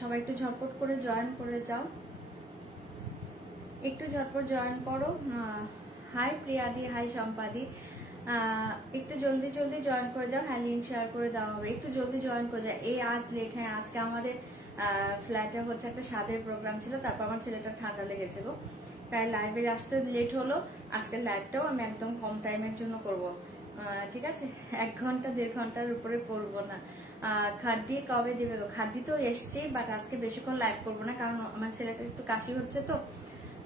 সবাই একটু ঝটপট করে জয়েন করে যাও, একটু ঝটপট জয়েন করো। হাই প্রিয়াদি, হাই সম্পাদি, একটু জলদি জলদি জয়েন করে যাও। হ্যাঁ, লিঙ্ক শেয়ার করে দেওয়া হবে, একটু জলদি জয়েন করে যাও। এই আজ লেট, হ্যাঁ আজকে আমাদের ফ্ল্যাটে হচ্ছে একটা স্বাদের প্রোগ্রাম ছিল, তারপর আমার ছেলেটা ঠান্ডা লেগেছে গো, তাই লাইভে আসতে লেট হলো। আজকের লাইভটাও আমি একদম কম টাইমের জন্য করব, ঠিক আছে? 1 ঘন্টা 1.5 ঘন্টার উপরে করবো না। খাদ্যি কবে দেবে গো? খাদ্যি তো এসছে, বাট আজকে বেশিক্ষণ লাইভ করবো না, কারণ আমার ছেলেটা একটু কাশি হচ্ছে, তো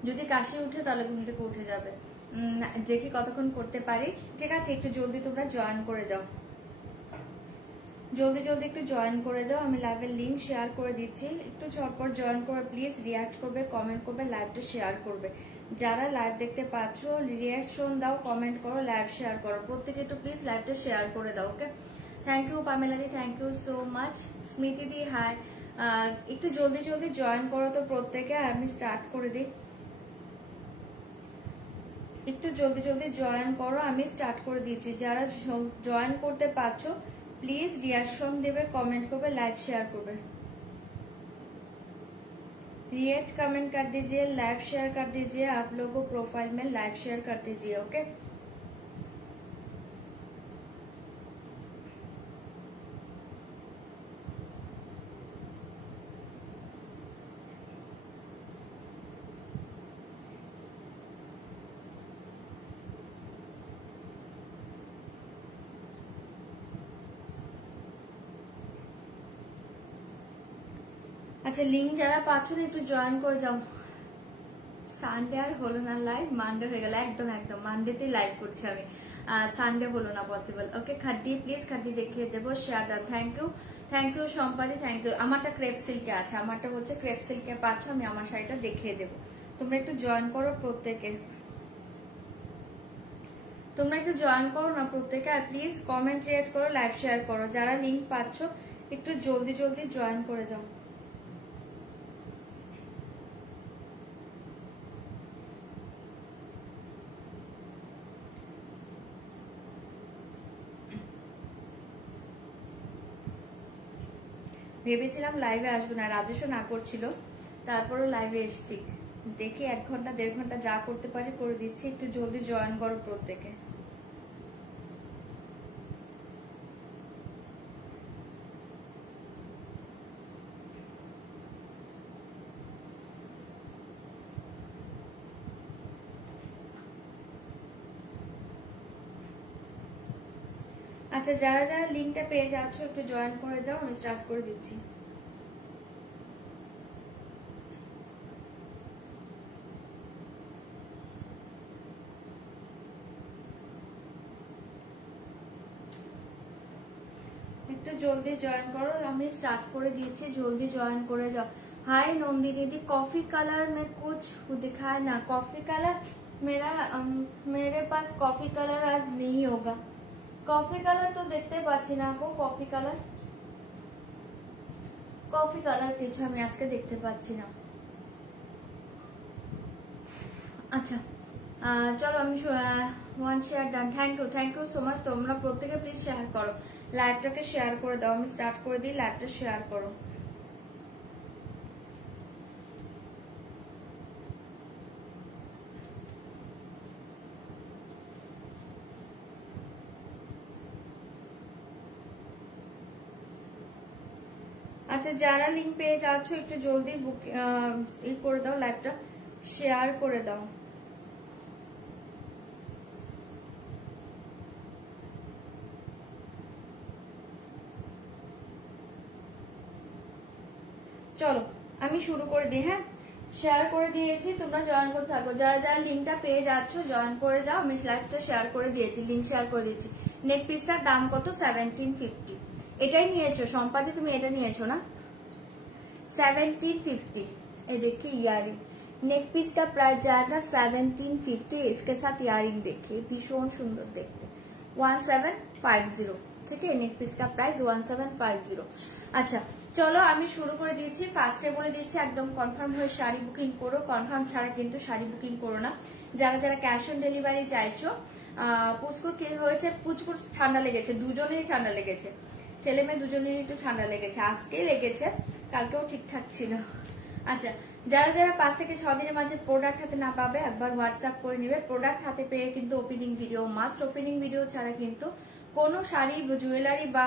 যদি কাশি উঠে তাহলে ঘুম থেকে উঠে যাবে। দেখি কতক্ষণ করতে পারি, ঠিক আছে? একটু জলদি তোমরা জয়েন করে যাও, জলদি জলদি একটু জয়েন করে যাও। আমি লাইভের লিঙ্ক শেয়ার করে দিচ্ছি, একটু ঝটপট জয়েন করে প্লিজ রিয়াক্ট করবে, কমেন্ট করবে, লাইভটা শেয়ার করবে। যারা লাইভ দেখতে পাচ্ছ রিয়াকশন দাও, কমেন্ট করো, লাইভ শেয়ার করো, প্রত্যেকে একটু প্লিজ লাইভটা শেয়ার করে দাও। ওকে, থ্যাংক ইউ পামেলাদি, thank you so much. Smriti di high, একটু জলদি জলদি জয়েন করো তো প্রত্যেকে, আমি স্টার্ট করে দিই। একটু জলদি জলদি জয়েন করো, আমি স্টার্ট করে দিচ্ছি। যারা জয়েন করতে পারছো प्लीज रिएक्शन देवे, कमेंट करবে, लाइक शेयर करবে। रिएक्ट कमेंट कर दीजिए, लाइव शेयर कर दीजिए, आप लोगों को प्रोफाइल में लाइव शेयर कर दीजिए। ओके, আচ্ছা লিংক যারা পাচ্ছ না একটু জয়েন করে যাও। সানডে আর হলো না লাইভ, মানডে হয়ে গেল, একদম একদম মানডেতে লাইভ করছি আমি, সানডে হলো না পসিবল। ওকে খাদ্দি প্লিজ, খাদ্দি দেখিয়ে দেবো, শেয়ার দাও। থ্যাংক ইউ সম্পাদি, থ্যাংক ইউ। আমারটা ক্রেপ সিল্কে আছে, আমারটা হচ্ছে ক্রেপ সিল্কে পাচ্ছ, আমি আমার শাড়িটা দেখিয়ে দেবো। তোমরা একটু জয়েন করো প্রত্যেকে, তোমরা একটু জয়েন করো না প্রত্যেকে, আর প্লিজ কমেন্ট রিয়েক্ট করো, লাইভ শেয়ার করো। যারা লিংক পাচ্ছ একটু জলদি জলদি জয়েন করে যাও। ভেবেছিলাম লাইভে আসবো না, রাজেশও না করছিল, তারপরও লাইভে এসেছি। দেখি 1 ঘন্টা 1.5 ঘন্টা যা করতে পারি করে দিচ্ছি। একটু জলদি জয়েন করো প্রত্যেকে। আচ্ছা যারা যারা লিংকটা পেয়ে যাচ্ছ একটু জয়েন করে যাও, আমি স্টার্ট করে দিচ্ছি। একটু জলদি জয়েন করো, আমি স্টার্ট করে দিচ্ছি, জলদি জয়েন করে যাও। हाय नंदी दीदी, कॉफी कलर में कुछ दिखाए ना, कॉफी कलर मेरे पास कॉफी कलर आज नहीं होगा। कॉफी कलर तो देखते पाচ্ছি না গো, कॉफी कलर কিছু আমি আজকে দেখতে পাচ্ছি না। আচ্ছা চলো আমি 1 share done, thank you so much. তোমরা প্রত্যেকে প্লিজ শেয়ার করো, লাইভটাকে শেয়ার করে দাও। আমি স্টার্ট করে দিই, লাইভটা শেয়ার করো। আচ্ছা যারা লিংক পেয়ে যাচ্ছ একটু জলদি বুক করে দাও, লাইভটা শেয়ার করে দাও। চলো আমি শুরু করে দিই। হ্যাঁ শেয়ার করে দিয়েছি, তোমরা জয়েন করতে থাকো। যারা যারা লিংকটা পেয়ে যাচ্ছ জয়েন করে যাও, আমি লাইভটা শেয়ার করে দিয়েছি, লিংক শেয়ার করে দিয়েছি। নেক পিসটার দাম কত? 1750। এটাই নিয়েছো সম্পাদি, তুমি এটা নিয়েছো না? 1750। ये देखिए इयरिंग, नेक पीस का प्राइस जाएगा 1750। इसके साथ इयरिंग देखिए, भीषण सुंदर देखते, 1750। ठीक है, नेक पीस का प्राइस 1750। अच्छा চলো আমি শুরু করে দিচ্ছি। ফার্স্টে বলে দিচ্ছি একদম কনফার্ম হয়ে শাড়ি বুকিং করো, কনফার্ম ছাড়া কিন্তু শাড়ি বুকিং করো না। যারা যারা ক্যাশ অন ডেলিভারি চাইছো, পুচকুর কি হয়েছে, পুচকুর ঠান্ডা লেগেছে, দুজনেরই ঠান্ডা লেগেছে, ছেলে মেয়ে দুজনেরই একটু ঠান্ডা লেগেছে, আজকে লেগেছে। কালকেও ঠিকঠাক ছিল। আচ্ছা, যারা যারা 5 থেকে 6 দিনের মাঝে প্রোডাক্ট হাতে না পাবে একবার হোয়াটসঅ্যাপ করে নিবে। প্রোডাক্ট হাতে পেয়ে কিন্তু opening video must, opening video ছাড়া কিন্তু কোনো শাড়ি, জুয়েলারি বা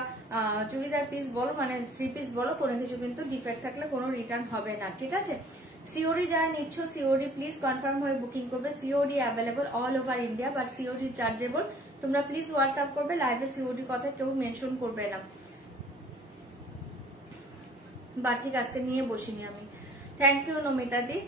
চুড়িদার পিস বলো, মানে 3 পিস বলো, কোনো কিছু কিন্তু ডিফেক্ট থাকলে কোনো রিটার্ন হবে না, ঠিক আছে? সিওডি যারা নিচ্ছ, সিওডি প্লিজ কনফার্ম হয়ে বুকিং করবে। COD available all over India, but COD chargeable. তোমরা প্লিজ হোয়াটসঅ্যাপ করবে, লাইভে সিওডি কথা কেউ মেনশন করবে না। বাটিক আজকে নিয়ে বসিনি আমি। থ্যাংক ইউ নমিতা দি।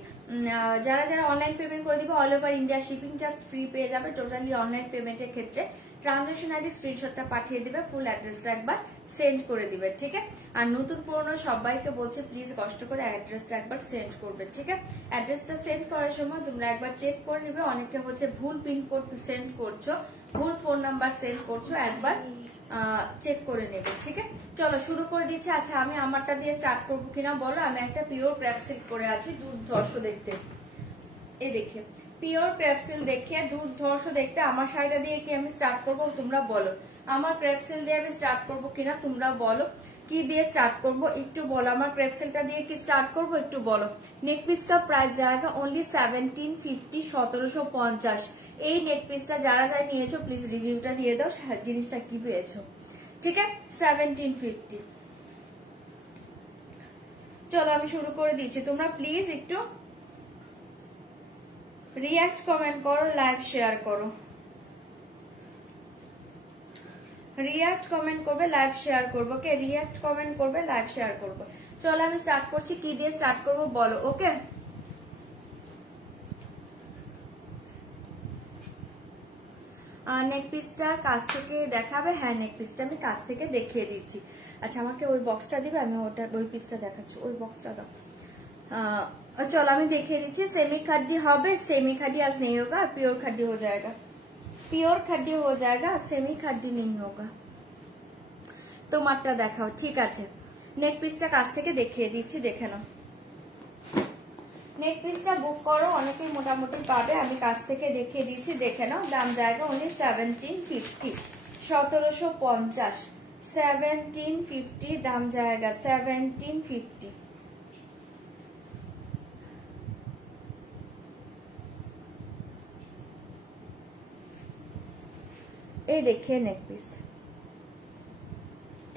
যারা যারা অনলাইন পেমেন্ট করে দিবে all over India shipping just free পেয়ে যাবে টোটালি অনলাইন পেমেন্টের ক্ষেত্রে। ট্রানজাকশন আইডি স্ক্রিনশটটা পাঠিয়ে দিবে, ফুল অ্যাড্রেসটা একবার সেন্ড করে দিবে, ঠিক আছে? আর নতুন পুরনো সবাইকে বলছে প্লিজ কষ্ট করে অ্যাড্রেসটা একবার সেন্ড করবে, ঠিক আছে? অ্যাড্রেসটা সেন্ড করার সময় তোমরা একবার চেক করে নিবে। অনেকে হচ্ছে ভুল পিনকোড সেন্ড করছো, ভুল ফোন নাম্বার সেন্ড করছো, একবার চেক করে নেবে, ঠিক আছে? চলো শুরু করে দিচ্ছি। আচ্ছা, আমি আমারটা দিয়ে স্টার্ট করবো কিনা বলো। আমি একটা পিওর ক্র্যাপ সিল্ক পরে আছি, দুর্ধর্ষ দেখতে। এই দেখে পিওর ক্র্যাপ সিল্ক দেখে দুর্ধর্ষ দেখতে আমার শাড়িটা দিয়ে কি আমি স্টার্ট করবো তোমরা বলো। আমার ক্র্যাপ সিল্ক দিয়ে আমি স্টার্ট করবো কিনা তোমরা বলো। কি দিয়ে স্টার্ট করবো একটু বলো। আমার ক্র্যাপ সিল্কটা দিয়ে কি স্টার্ট করবো একটু বলো। নেক পিস का প্রাইস जाएगा ओनली 1750, 1750। এই নেক পিসটা যারা যারা নিয়েছো প্লিজ রিভিউটা দিয়ে দাও, জিনিসটা কি পেয়েছো, ঠিক আছে? 1750। চলো আমি শুরু করে দিচ্ছি। তোমরা প্লিজ একটু রিয়াক্ট কমেন্ট করো, লাইভ শেয়ার করো। রিয়াক্ট কমেন্ট করবে, লাইভ শেয়ার করবো। কে রিয়াক্ট কমেন্ট করবে, লাইভ শেয়ার করবো। চলো আমি স্টার্ট করছি। কি দিয়ে স্টার্ট করবো বলো, ওকে? নেক পিসটা কাছ থেকে দেখাবে? হ্যাঁ, নেক পিসটা আমি কাছ থেকে দেখিয়ে দিচ্ছি। আচ্ছা, আমাকে ওই বক্সটা দিবে, আমি ওই পিসটা দেখাচ্ছি। ওই বক্সটা দাও। चलो আমি দেখিয়ে দিচ্ছি। सेमी खड्डी হবে, सेमी खड्डी आज नहीं होगा, प्योर खड्डी हो जाएगा, प्योर खड्डी हो जाएगा, सेमी खड्डी नहीं होगा। তোমারটা দেখাও, ঠিক আছে? নেক পিসটা কাছ থেকে দেখিয়ে দিচ্ছি, দেখে নাও। নেক পিসটা বুক করো, অনেকেই মোটামুটি পাবে। আমি কাছ থেকে দেখিয়ে দিচ্ছি, দেখে নাও। দাম জায়গা only 1750, 1750, 1750 দাম জায়গা 1750। ये देखिए नेक पीस,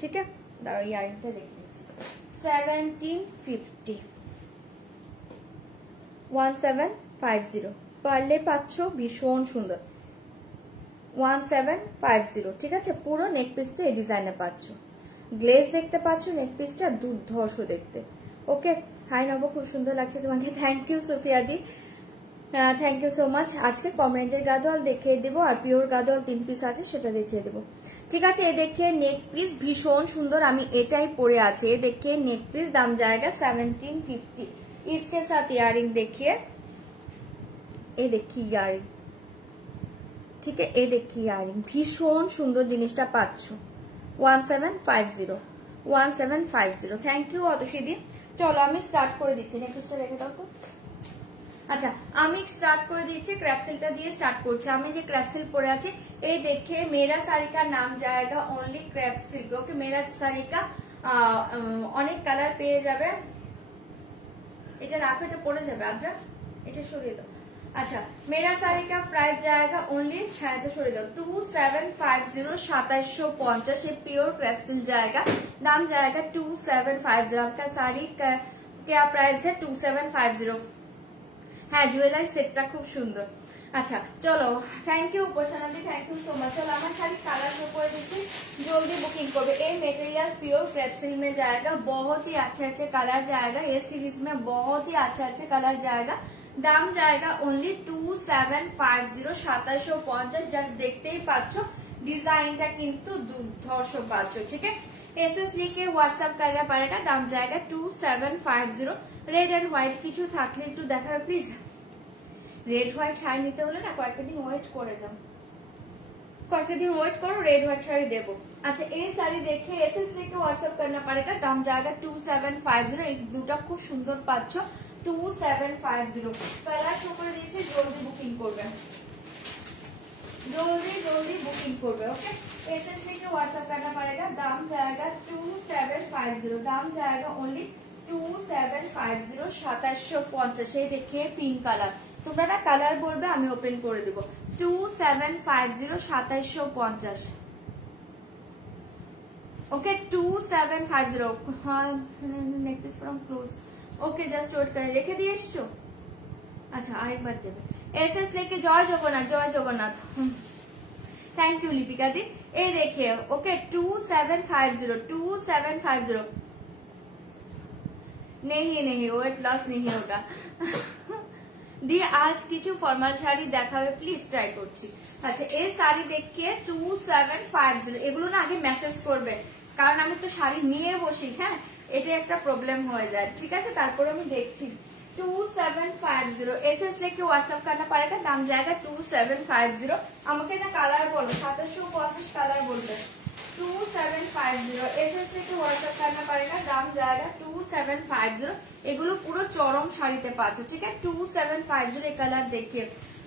ठीक है? दाঁড়াও ইয়ারিংটা দেখে নিচ্ছি। 1750, 1750 পারলে পাচ্ছ, ভীষণ সুন্দর। 1750, ঠিক আছে? পুরো নেক পিসটা এই ডিজাইনে পাচ্ছ। গ্লেজ দেখতে পাচ্ছ, নেক পিসটা দুর্ধর্ষ দেখতে। ওকে, হাই নব, খুব সুন্দর লাগছে তোমাকে। Thank you Sufia di, thank you so much. আজকে কম রেঞ্জের গাদোয়াল দেখিয়ে দেবো, আর পিওর গাদোয়াল 3 পিস আছে সেটা দেখিয়ে দেবো, ঠিক আছে? এ দেখিয়ে নেক পিস ভীষণ সুন্দর, আমি এটাই পরে আছি। এ দেখিয়ে নেক পিস, দাম জায়গা 1750। इसके साथ ইয়ারিং দেখিয়ে, এ দেখি ইয়ারিং, ঠিক আছে? এ দেখি ইয়ারিং, ভীষণ সুন্দর জিনিসটা পাচ্ছ। 1750, 1750। থ্যাংক ইউ অতসীদি। চলো আমি স্টার্ট করে দিচ্ছি। নেক পিসটা রেখে দাও তো। আচ্ছা, আমি স্টার্ট করে দিচ্ছি। ক্র্যাপ সিল্কটা দিয়ে স্টার্ট করছি। আমি যে ক্র্যাপ সিল্ক পরে আছি, এই দেখে মেরা শাড়ি কা নাম জায়গা অনলি ক্র্যাপ সিল্ক। ওকে, মেরা শাড়ি কা অনেক কালার পেয়ে যাবে। এটা রাখো, এটা পড়ে যাবে, আদ্রা এটা সরিয়ে দাও। अच्छा, मेरा साड़ी का प्राइस जाएगा ओनली, এটা সরিয়ে দাও, 2750, 2750। ये प्योर क्रेप सिल्क जाएगा, दाम जाएगा 2750। आपका साड़ी का क्या प्राइस है? 2750। হ্যাঁ, জুয়েলারি সেটটা খুব সুন্দর। আচ্ছা চলো, থ্যাংক ইউ উপাসনাদি, থ্যাংক ইউ সো মাচ। चलो আমার শাড়ি কালার শো করে দিচ্ছি, जल्दी बुकिंग करो। ये मटेरियल प्योर क्रेप सिल्क में जाएगा, बहुत ही अच्छे अच्छे कलर जाएगा। ये सीरीज में बहुत ही अच्छे अच्छे कलर जाएगा। दाम जाएगा ओनली 2750, 2750। জাস্ট দেখতেই পাচ্ছ ডিজাইনটা কিন্তু দুর্ধর্ষ পাচ্ছ, ঠিক আছে? एसएस लिखे व्हाट्सएप करना पड़ेगा। दाम जाएगा 2750। रेड एंड व्हाइट কিছু থাকলে একটু দেখাবে প্লিজ। রেড হোয়াইট শাড়ি নিতে হলে না কয়েকটা দিন ওয়েট করে যাও, কয়েকটা দিন ওয়েট করো, রেড হোয়াইট শাড়ি দেবো। আচ্ছা, এই শাড়ি দেখে এসএস লিখে হোয়াটসঅ্যাপ करना पड़ेगा। দাম जाएगा 2750। এই ব্লুটা খুব সুন্দর পাচ্ছ, 2750। কালার শো করে দিয়েছি, জলদি বুকিং করবে, जल्दी जल्दी बुकिंग করবে। ओके, एसएस लिखे व्हाट्सएप करना पड़ेगा। दाम जाएगा 2750। दाम जाएगा ओनली 2750 2750 এই দেখে পিঙ্ক কালার, তোমরা না কালার বলবে আমি ওপেন করে দেবো। 2750 2750 okay 2750 necklace from close okay just wait कर लिखे दिए एसছো अच्छा আরেকবার দেবে এসএস लेके জয় জগন্নাথ थैंक यू लिपिका दी। এই দেখে ओके 2750 नहीं वेट लॉस नहीं होगा দিয়ে আজ কিছু ফর্মাল শাড়ি দেখাবে প্লিজ ট্রাই করছি। আচ্ছা এই শাড়ি দেখিয়ে 2750 এগুলো না আগে মেসেজ করবে কারণ আমি তো শাড়ি নিয়ে বসি, হ্যাঁ এটা একটা প্রবলেম হয়ে যায়, ঠিক আছে তারপরে আমি দেখছি। 2750 एसएस लेके व्हाट्सएप करना पड़ेगा, दाम जाएगा 2750। আমাকে না কালার বলো 2750 কালার বলবে 2750 एसएस लेके व्हाट्सएप करना पड़ेगा, दाम जाएगा 2750। এগুলো পুরো চরম শাড়িতে পাচ্ছ, ঠিক আছে 2750 এই কালার देखिए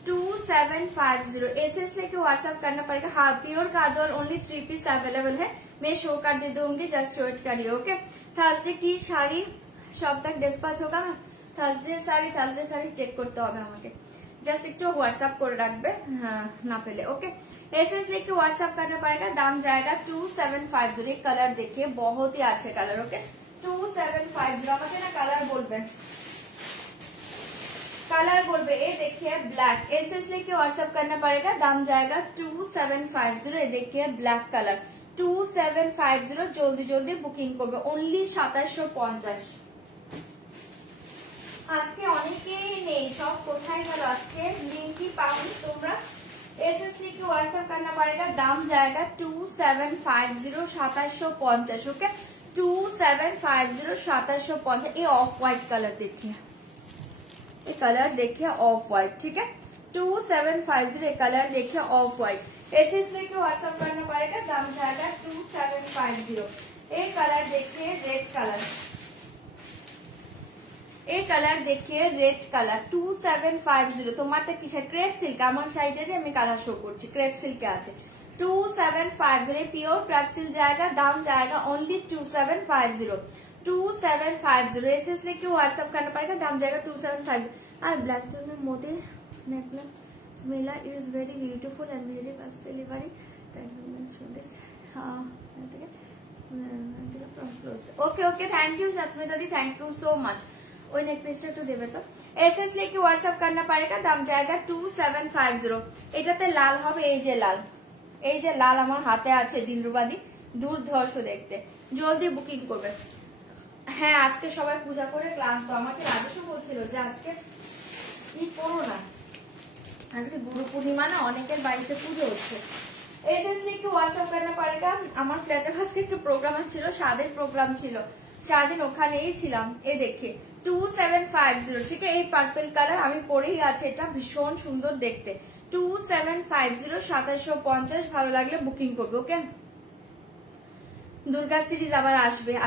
2750 एसएस लेके व्हाट्सएप करना पड़ेगा। हाँ pure Kajol only 3 piece available है, मैं शो कर दे दूंगी जस्ट वेट करिए ओके। থার্সডে কি শাড়ি সব तक डिस्पैच होगा मैं থার্সডে শাড়ি চেক করতে হবে আমাকে, জাস্ট একটু হোয়াটসঅ্যাপ করে রাখবে হ্যাঁ না পেলে ओके। एसएस लेके व्हाट्सएप करना पड़ेगा, दाम जाएगा 2750। एक कलर देखिए बहुत ही अच्छे कलर ओके 2750 আমাকে না কালার বলবে ये देखिए ब्लैक एसएस लेके व्हाट्सएप करना पड़ेगा, दाम जाएगा 2750। ये देखिए ब्लैक कलर 2750 জলদি বুকিং করবে ओनली 2750। আজকে অনেকেই নেই সব কোথায় গেল আজকে লিংকই পাওনি তোমরা। एसएस लेके व्हाट्सएप करना पड़ेगा, दाम जाएगा 2750 2750 ओके 2750 2750। ये ऑफ व्हाइट कलर देखिए, ये कलर देखिए ऑफ व्हाइट, ठीक है 2750 ये कलर देखिए ऑफ व्हाइट। एसएस लेके व्हाट्सएप करना पड़ेगा, दाम जाएगा 2750। ये कलर देखिए रेड कलर, এই কালার দেখিয়ে রেড কালার 2750। তোমারটা কিসের ক্রেপ সিল্ক, আমার সাইডে আমি কালার শো করছি ক্রেপ সিল্কে আছে 2750। পিওর ক্রেপ সিল্ক जाएगा, दाम जाएगा ओनली 2750 एसएस लेके व्हाट्सएप करना पड़ेगा, दाम जाएगा 2750। আর ব্ল্যাক টোনের মধ্যে নেকলেস স্মেলা is very beautiful and very fast delivery okay okay thank you Sasmita di, thank you so much. ওই নেকলেসটা একটু দেবে তো। এসএস लेके व्हाट्सएप करना पड़ेगा, दाम जाएगा 2750। এটাতে লাল হবে, এই যে লাল আমার হাতে আছে দিলরুবাদি দুর্ধর্ষ দেখতে, জলদি বুকিং করবে। হ্যাঁ আজকে সবাই পূজা করে ক্লান্ত, আমাকে রাজস্ব বলছিল যে আজকে কি করো না, আজকে গুরু পূর্ণিমা না অনেকের বাড়িতে পুজো হচ্ছে। এসএস लेके व्हाट्सएप करना पड़ेगा। আমার ফ্ল্যাটে আজকে একটু প্রোগ্রাম ছিল, স্বাদের প্রোগ্রাম ছিল, সারাদিন ওখানেই ছিলাম। এ দেখে 2750 ঠিক আছে এই পার্পল কালার আমি পরেই আছে, এটা ভীষণ সুন্দর দেখতে 2750 2750। ভালো লাগলে বুকিং করবে ওকে। दुर्गा सीरीज আবার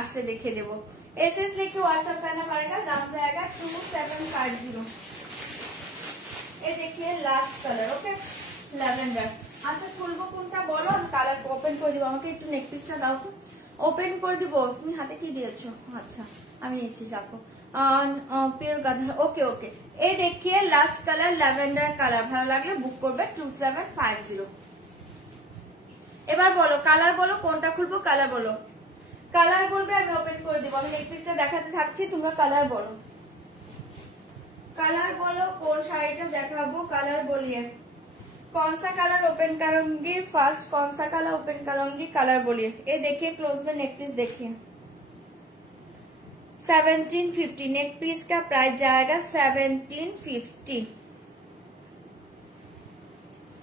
আসলে দেখে দেব। एसएस लेके व्हाट्सएप करना पड़ेगा, दाम जाएगा 2750। ये देखिए लास्ट कलर ओके ল্যাভেন্ডার। আচ্ছা খুলবো কোনটা বলো, আমি কালার ওপেন করে দিব, আমাকে একটু নেক পিসটা দাও তো ওপেন করে দিব। তুমি হাতে কি দিয়েছো, আচ্ছা আমি নিচ্ছি রাখো। পিওর গাধার ওকে ওকে। এই দেখিয়ে লাস্ট কালার ল্যাভেন্ডার কালার, ভালো লাগলে বুক করবে 2750। এবার বলো কালার বলো কোনটা খুলবো, কালার বলো, কালার বলবে আমি ওপেন করে দিব। আমি নেক পিসটা দেখাতে থাকছি, তোমরা কালার বলো কোন শাড়িটা দেখাবো, কালার বলিए कौन सा कलर ओपन करूंगी फर्स्ट, कौन सा कलर ओपन करूंगी कलर बोलिए। ये देखिए क्लोज में नेक पीस देखिए 1750 नेक पीस का प्राइस जाएगा 1750।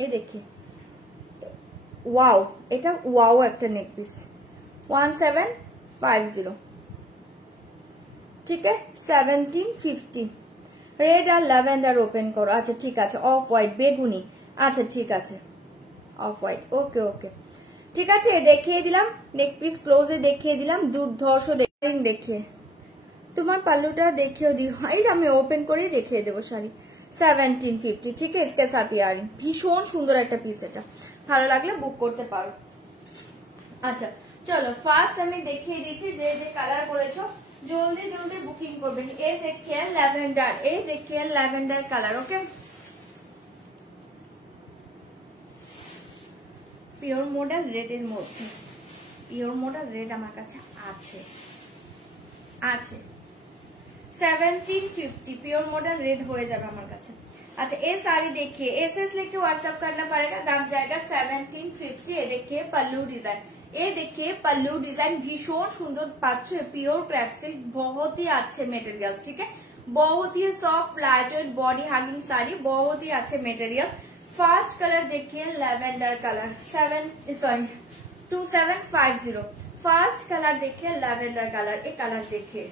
ये देखिए वाओ, এটা ওয়াও একটা নেক পিস 1750 ঠিক আছে 1750। রেড আর ল্যাভেন্ডার ওপেন করো, আচ্ছা ঠিক আছে অফ হোয়াইট বেগুনি, আচ্ছা ঠিক আছে অফ হোয়াইট ওকে ওকে ঠিক আছে দেখিয়ে দিলাম নেক পিস ক্লোজে দেখিয়ে দিলাম দুর্ধর্ষ দেখিয়ে তোমার পাল্লুটা দেখিয়ে দিও, এই আমি ওপেন করে দেখিয়ে দেবো শাড়ি 1750 ঠিক আছে। इसके साथ ইয়ারিং ভীষণ সুন্দর একটা পিস, এটা ভালো লাগলে বুক করতে পারো। আচ্ছা চলো ফার্স্ট আমি দেখিয়ে দিচ্ছি যে যে কালার বলেছো জলদি জলদি বুকিং করবেন। এই দেখে ল্যাভেন্ডার, এই দেখে ল্যাভেন্ডার কালার। ওকে, পিওর মডেল রেড এর মধ্যে, পিওর মডেল রেড আমার কাছে আছে 1750 प्योर मॉडल रेड हो जाएगा हमारे काছে। अच्छा ये साड़ी देखिए, एसएस लेके व्हाट्सएप करना पड़ेगा, दाम जाएगा 1750। ये देखिए पल्लू डिजाइन, ये देखिए पल्लू डिजाइन भीषण सुंदर पाচ্ছ, प्योर क्रेप सिल्क, बहुत ही अच्छे मटेरियल, ठीक है, बहुत ही soft lightweight body hugging sari, बहुत ही अच्छे मटेरियल। फर्स्ट कलर देखिए लैवेंडर कलर 2750। फर्स्ट कलर देखिए लैवेंडर कलर, एक कलर देखिए,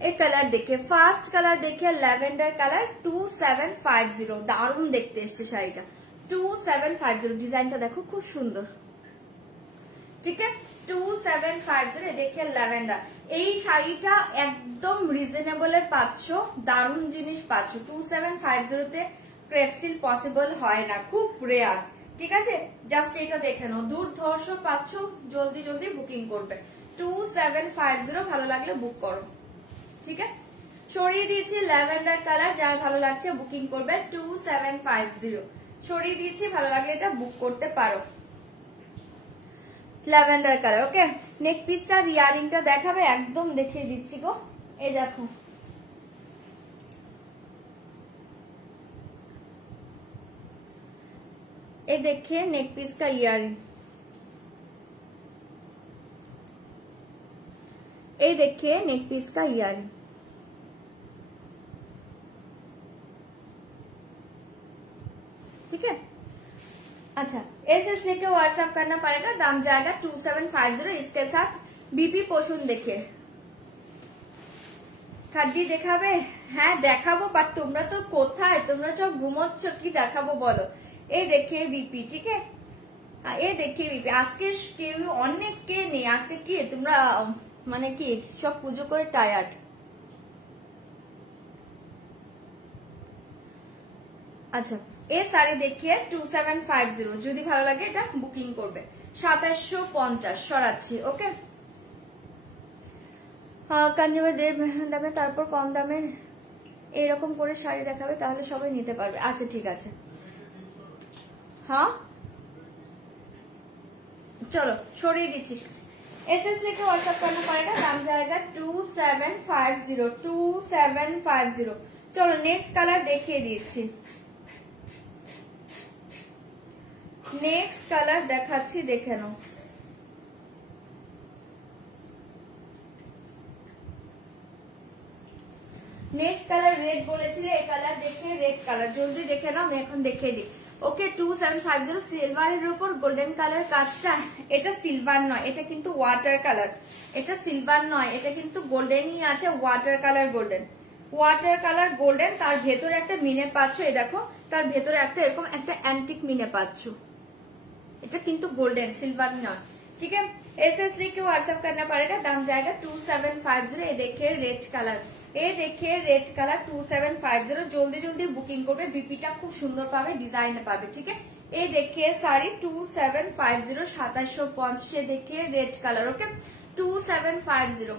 एक कलर देखिए, फार्स्ट कलर देखिए लैवेंडर कलर 2750। दारुण देखते এসছে শাড়িটা 2750। ডিজাইনটা দেখো খুব সুন্দর, ঠিক আছে 2750। देखिए लैवेंडर, এই শাড়িটা একদম রিজনেবল এ পাচ্ছ, দারুণ জিনিস পাচ্ছ। 2750 তে ক্রেপ সিল্ক পসিবল হয় না, খুব রেয়ার, ঠিক আছে। জাস্ট এটা দেখে নাও, দুর্ধর্ষ পাচ্ছ, জলদি জলদি বুকিং করবে। 2750 ভালো লাগলে বুক করো, ঠিক আছে। সরিয়ে দিয়েছি ল্যাভেন্ডার কালার, যার ভালো লাগছে বুকিং করবে 2750। সরিয়ে দিয়েছি, ভালো লাগলে এটা বুক করতে পারো। Lavender colour. ওকে, নেক পিসটা ইয়ারিংটা দেখাবে, একদম দেখিয়ে দিচ্ছি গো। এই দেখো, এই देखिए नेक पीस का इयरिंग, ये देखिए नेक पीस का इयरिंग, ठीक है। अच्छा एसएस लेके व्हाट्सएप करना पड़ेगा, दाम जाएगा 2750। इसके साथ बीपी पोषण देखिए, খাদি দেখাবে, হ্যাঁ দেখাবো, বাট তোমরা তো কোথায়, তোমরা সব ঘুমোচ্ছ, কি দেখাবো বলো। এই देखिए बीपी, ठीक है, এই देखिए बीपी। আজকে কেউ অনেক কে নেই, আজকে কি তোমরা মানে কি সব পুজো করে টায়ার্ড। আচ্ছা এই শাড়ি দেখিয়ে 2750, যদি ভালো লাগে এটা বুকিং করবে। 2750 সরাচ্ছি। ওকে, কাঞ্জিভার দামে তারপর কম দামে এরকম করে শাড়ি দেখাবে, তাহলে সবাই নিতে পারবে। আচ্ছা ঠিক আছে, हाँ चलो छोड़िए दीजिए। एसएस लेके व्हाट्सएप करना पड़ेगा, दाम जाएगा 2750। चलो नेक्स्ट कलर देखिए दीजिए, नेक्स्ट कलर देखाচ্ছি, দেখে নাও। नेक्स्ट कलर रेड বলেছিলে, এই কালার দেখে রেড কালার জলদি দেখে নাও, আমি এখন দেখিয়ে দিই। ওকে 2750 সিলভারের উপর গোল্ডেন কালার কাজটা, এটা সিলভার নয়, এটা কিন্তু ওয়াটার কালার, এটা সিলভার নয়, এটা কিন্তু গোল্ডেনই আছে, water colour golden, water colour golden. তার ভেতরে একটা মিনে পাচ্ছ, এই দেখো তার ভেতরে একটা এরকম একটা অ্যান্টিক মিনে পাচ্ছ, এটা কিন্তু গোল্ডেন, সিলভার নয়, ঠিক है। एसएस लेके व्हाट्सएप करना पड़ेगा, दाम जाएगा 2750। ये देखिए रेड कलर, এই দেখে রেড কালার 2750। জলদি জলদি বুকিং করবে, বিপিটা খুব সুন্দর পাবে, ডিজাইন পাবে, ঠিক আছে। এই দেখে শাড়ি 2750 2750। দেখে রেড কালার, ওকে 2750।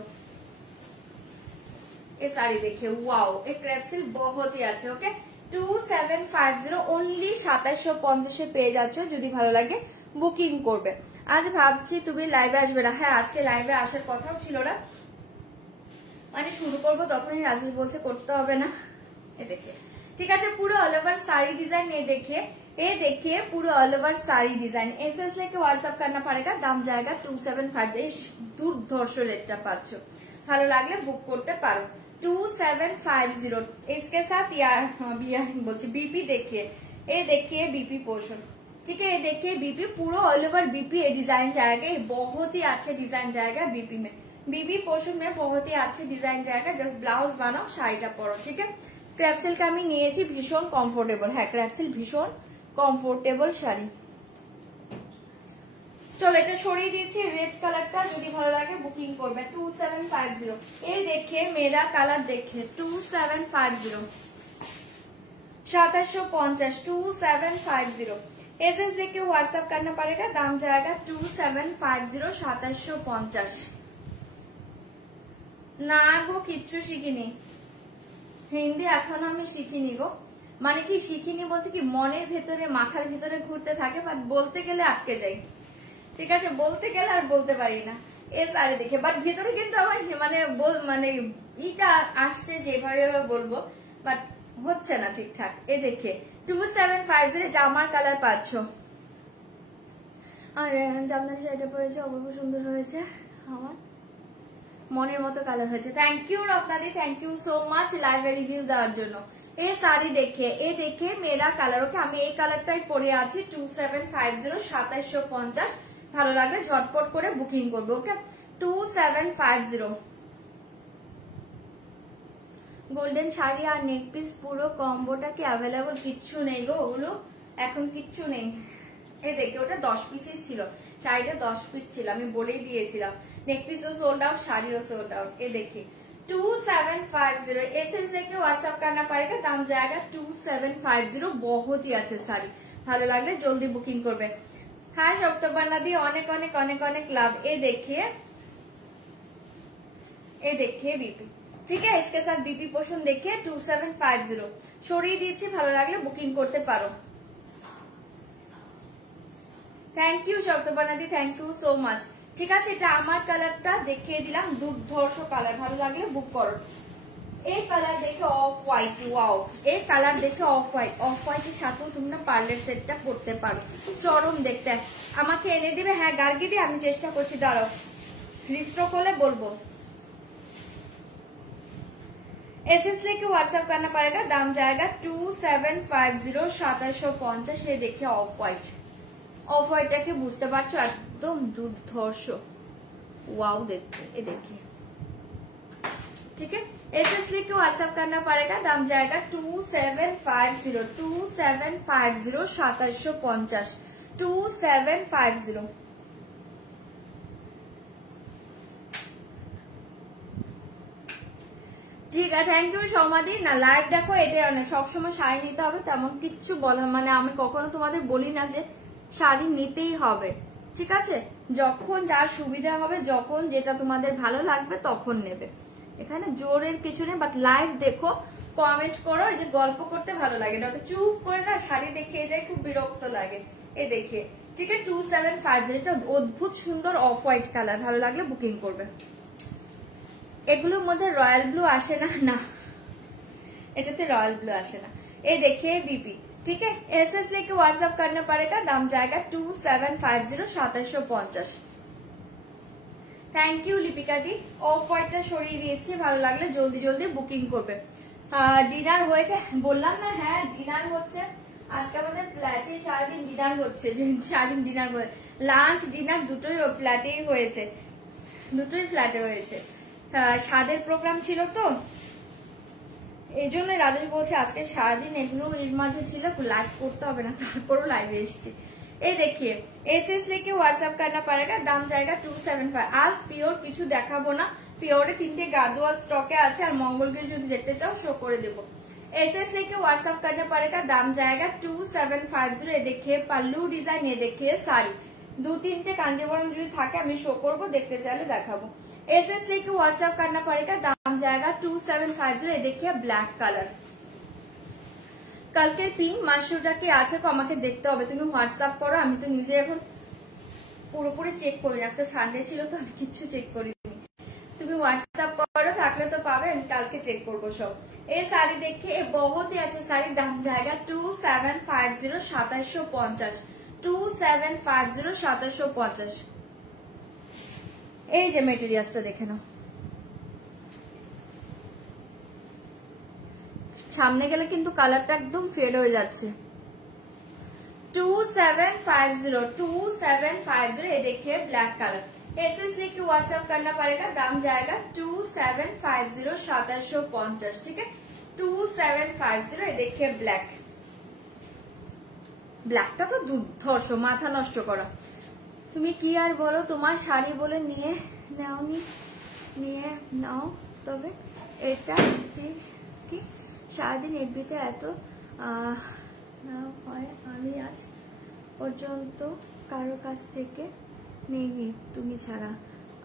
ये साड़ी देखिए, वाओ ये क्रेप सिल्क बहुत ही আছে। ওকে 2750 ओनली 2750 পেয়ে যাচ্ছ, যদি ভালো লাগে বুকিং করবে। আজ ভাবছি তুমি লাইভে আসবে না, হ্যাঁ আজকে লাইভে আসার কথাও ছিল না, মানে শুরু করবো তখনই রাজেশ বলছে করতে হবে না। এ দেখে ঠিক আছে, পুরো অল ওভার साड़ी डिजाइन ये देखिए पूरा all over sari design. SS लेके व्हाट्सएप करना पड़ेगा, दाम जाएगा 2750। দুর্ধর্ষ রেটটা পাচ্ছ, ভালো লাগলে বুক করতে পারো 2750। इसके साथ बोलছি बीपी देखिए, ये देखिए बीपी पोर्शन, ठीक है। ये देखिए बीपी पूरा ऑल ओवर बीपी डिजाइन जाएगा, बहुत ही अच्छे डिजाइन जाएगा बीपी में, बीबी पोर्शन में बहुत ही अच्छे डिजाइन जाएगा। जस्ट ब्लाउज बानाओ, শাড়িটা পরো, ঠিক আছে। ক্র্যাপ সিল্ক আমি নিয়েছি, ভীষণ কমফোর্টেবল, হ্যাঁ ক্র্যাপ সিল্ক ভীষণ কমফোর্টেবল শাড়ি। চলো এটা সরিয়ে দিয়েছি, রেড কালারটা যদি ভালো লাগে বুকিং করবে 2750। এই দেখে মেরা কালার দেখে 2750 2750 2750। एसएस लेके व्हाट्सएप करना पड़ेगा, दाम जाएगा 2750 2750। না গো কিচ্ছু শিখিনি, হিন্দি এখন আমি শিখিনি গো। মানে কি শিখিনি বলতে কি মনের ভেতরে মাথার ভেতরে ঘুরতে থাকে, বাট বলতে গেলে আটকে যাই। ঠিক আছে, বলতে গেলে আর বলতে পারি না এ শাড়ি দেখে, বাট ভেতরে কিন্তু আমার মানে ইটা আসছে যেভাবে বলবো, বাট হচ্ছে না ঠিকঠাক। এ দেখে 2750, এটা আমার কালার পাচ্ছ। আর জামদানি শাড়িটা পরেছে, অপূর্ব সুন্দর হয়েছে, আমার মনের মতো কালার হয়েছে। থ্যাংক ইউ রত্নাদি, thank you so much live review দেওয়ার জন্য। এই শাড়ি দেখে মেরা কালার, ওকে আমি এই কালারটাই পরে আছি। 2750, 2750। ভালো লাগলে ঝটপট করে বুকিং করবো, ওকে। 2750। গোল্ডেন শাড়ি আর নেক পিস পুরো কম্বোটা কি অ্যাভেলেবল? কিচ্ছু নেই গো, ওগুলো এখন কিচ্ছু নেই। এই দেখে ওটা 10 পিসই ছিল, শাড়িটা 10 পিস ছিল, আমি বলেই দিয়েছিলাম। নেক পিসও সোল্ড आउट, শাড়িও সোल्ड आउट। ये देखिए 2750, एसएस लेके व्हाट्सएप करना पड़ेगा, दाम जाएगा 2750। बहुत ही अच्छे শাড়ি, ভালো লাগলে জলদি বুকিং করবে। হ্যাঁ সপ্তপর্ণা দি, অনেক অনেক অনেক অনেক লাভ। ये देखिए बीपी, ठीक है, इसके साथ बीपी पोषण देखिए 2750 সরিয়ে দিচ্ছি, ভালো লাগলে বুকিং করতে পারো। থ্যাংক ইউ সপ্তপর্ণা দি, থ্যাংক ইউ সো মাচ। ঠিক আছে, এটা আমার কালারটা দেখিয়ে দিলাম, দুর্ধর্ষ কালার, ভালো লাগলে বুক করো। এই কালার দেখে অফ হোয়াইট, ওয়াও, এই কালার দেখে অফ হোয়াইটের সাথেও তুমি না পার্লের সেটটা করতে পারো, চরম দেখতে। আমাকে এনে দিবে, হ্যাঁ গার্গি দি আমি চেষ্টা করছি, দাঁড়াও রিস্ট্রোক হলে বলবো। एसएस लेके व्हाट्सएप करना पड़ेगा, दाम जाएगा 2750, 2750। ये देखिए ऑफ হোয়াইটটাকে বুঝতে পারছো, একদম দুর্ধর্ষ, ওয়াও দেখতে। ये देखिए, ठीक है, एसएस लेके व्हाट्सएप करना पड़ेगा, दाम जाएगा 2750, 2750, 2750, 2750। ঠিক আছে, থ্যাংক ইউ সমাধি। না লাইভ দেখো, এটাই অনেক, সবসময় শাড়ি নিতে হবে তেমন কিচ্ছু বলার, মানে আমি কখনো তোমাদের বলি না যে শাড়ি নিতেই হবে। ঠিক আছে, যখন যার সুবিধা হবে, যখন যেটা তোমাদের ভালো লাগবে তখন নেবে, এখানে জোরের কিছু নেই। বাট লাইভ দেখো, কমেন্ট করো, এই যে গল্প করতে ভালো লাগে না, চুপ করে না শাড়ি দেখিয়ে যায়, খুব বিরক্ত লাগে। এ দেখে, ঠিক আছে 2750, এটা অদ্ভুত সুন্দর অফ হোয়াইট কালার, ভালো লাগলে বুকিং করবে। এগুলোর মধ্যে রয়্যাল ব্লু আসে না, না এটাতে রয়্যাল ব্লু আসে না। ये देखिए बीपी, ठीक है, एसएस लेके व्हाट्सएप करना पड़ेगा, दाम जाएगा 2750, 2750। थैंक यू लिपिका दी, অফ হোয়াইটটা সরিয়ে দিয়েছি, ভালো লাগলে জলদি জলদি বুকিং করবে। ডিনার হয়েছে বললাম না, হ্যাঁ ডিনার হচ্ছে আজকে আমাদের ফ্ল্যাটে, সারাদিন ডিনার হচ্ছে, সারাদিন ডিনার, লাঞ্চ ডিনার দুটোই ফ্ল্যাটেই হয়েছে, দুটোই ফ্ল্যাটে হয়েছে। স্বাদের প্রোগ্রাম ছিল তো, এই জন্যই রাজেশ বলছে আজকে সারাদিন এগুলো এর মাঝে ছিল, লাইভ করতে হবে না, তারপরও লাইভে এসেছি। এই দেখিয়ে एसएस लेके व्हाट्सएप करना पड़ेगा, दाम जाएगा 275। আজ পিওর কিছু দেখাবো না, পিওরে 3টে গাদোয়াল স্টকে আছে, আর মঙ্গলগিরি যদি দেখতে চাও শো করে দেবো। एसएस लेके व्हाट्सएप करना पड़ेगा, दाम जाएगा 2750। ये देखिए पल्लू डिजाइन, ये देखिए শাড়ি, 2-3টে কাঞ্জিবরম যদি থাকে আমি শো করবো, দেখতে চাইলে দেখাবো। एसएस लेके व्हाट्सएप करना पड़ेगा, दाम जाएगा 2750। ये देखिए ব্ল্যাক কালার, কালকে পিঙ্ক মাশরুমটা কি আছে তো আমাকে দেখতে হবে, তুমি হোয়াটসঅ্যাপ করো, আমি তো নিজে এখন পুরোপুরি চেক করিনি, আজকে সানডে ছিল তো আমি কিচ্ছু চেক করিনি। তুমি হোয়াটসঅ্যাপ করো, থাকলে তো পাবে, আমি কালকে চেক করবো সব। এই শাড়ি দেখে বহুত ही अच्छे শাড়ি, দাম जाएगा 2750, 2750, 2750, 2750। এই যে মেটেরিয়ালসটা দেখে নাও, সামনে গেলে কিন্তু কালারটা একদম ফেড হয়ে যাচ্ছে। 2750, 2750। ये देखिए ब्लैक कलर, एसएस लेके व्हाट्सएप करना पड़ेगा, दाम जाएगा 2750, 2750, ठीक है 2750। ये देखिए ब्लैक, ব্ল্যাকটা তো দুর্ধর্ষ, মাথা নষ্ট করা। তুমি কি আর বলো, তোমার শাড়ি বলে নিয়ে নাওনি, নিয়ে নাও, তবে এটা কি সারাদিন এফবিতে এত হয়, আমি আজ পর্যন্ত কারো কাছ থেকে নেইনি তুমি ছাড়া।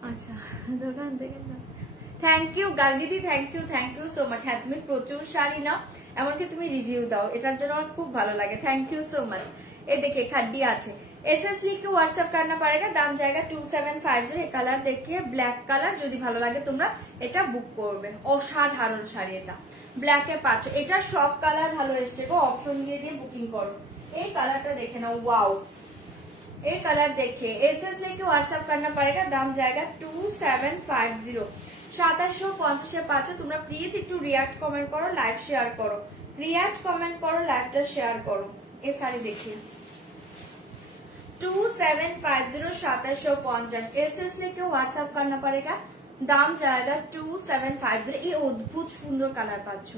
আচ্ছা, দোকান থেকে না, থ্যাংক ইউ গার্গিদি, থ্যাংক ইউ সো মাচ। হ্যাঁ তুমি প্রচুর শাড়ি নাও, এমনকি তুমি রিভিউ দাও, এটার জন্য আমার খুব ভালো লাগে। Thank you so much. এ দেখে খাড্ডি আছে। एसएस लिख के व्हाट्सएप करना पड़ेगा, दाम जाएगा 2750। এই কালার দেখিয়ে ব্ল্যাক কালার, যদি ভালো লাগে তোমরা এটা বুক করবে। অসাধারণ শাড়ি, এটা ব্ল্যাকে পাচ্ছ, এটা সব কালার ভালো এসছে গো, অপশন দিয়ে দিয়ে বুকিং করো। এই কালারটা দেখে নাও, ওয়াও এই কালার দেখে एसएस लिख के व्हाट्सएप करना पड़ेगा, दाम जाएगा 2750। 2750 পাচ্ছ তোমরা। প্লিজ একটু রিয়াক্ট কমেন্ট করো, লাইভ শেয়ার করো, রিয়াক্ট কমেন্ট করো, লাইভটা শেয়ার করো। এই শাড়ি দেখিয়ে 2750 2750 एसएस लेके व्हाट्सएप करना पड़ेगा, दाम जाएगा 2750। ये অদ্ভুত সুন্দর কালার পাচ্ছ।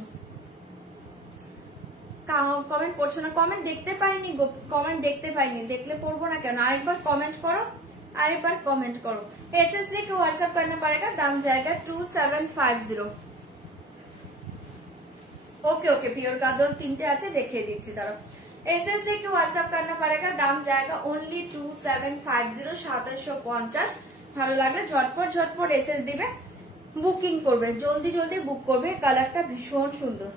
কমেন্ট করছো না? কমেন্ট দেখতে পাইনি গো, কমেন্ট দেখতে পাইনি, দেখলে পড়বো না কেন? আরেকবার কমেন্ট করো, আরেকবার কমেন্ট করো। एसएस लेके व्हाट्सएप करना पड़ेगा, दाम जाएगा 2750। ओके ओके पियोर कादल তিনটে আছে, দেখিয়ে দিচ্ছি তারা। एसएस लेके व्हाट्सएप करना पड़ेगा, दाम जाएगा ओनली 2750 2750। ভালো লাগলে ঝটপট ঝটপট एसएस দিবে, বুকিং করবে, জলদি জলদি বুক করবে। কালারটা ভীষণ সুন্দর।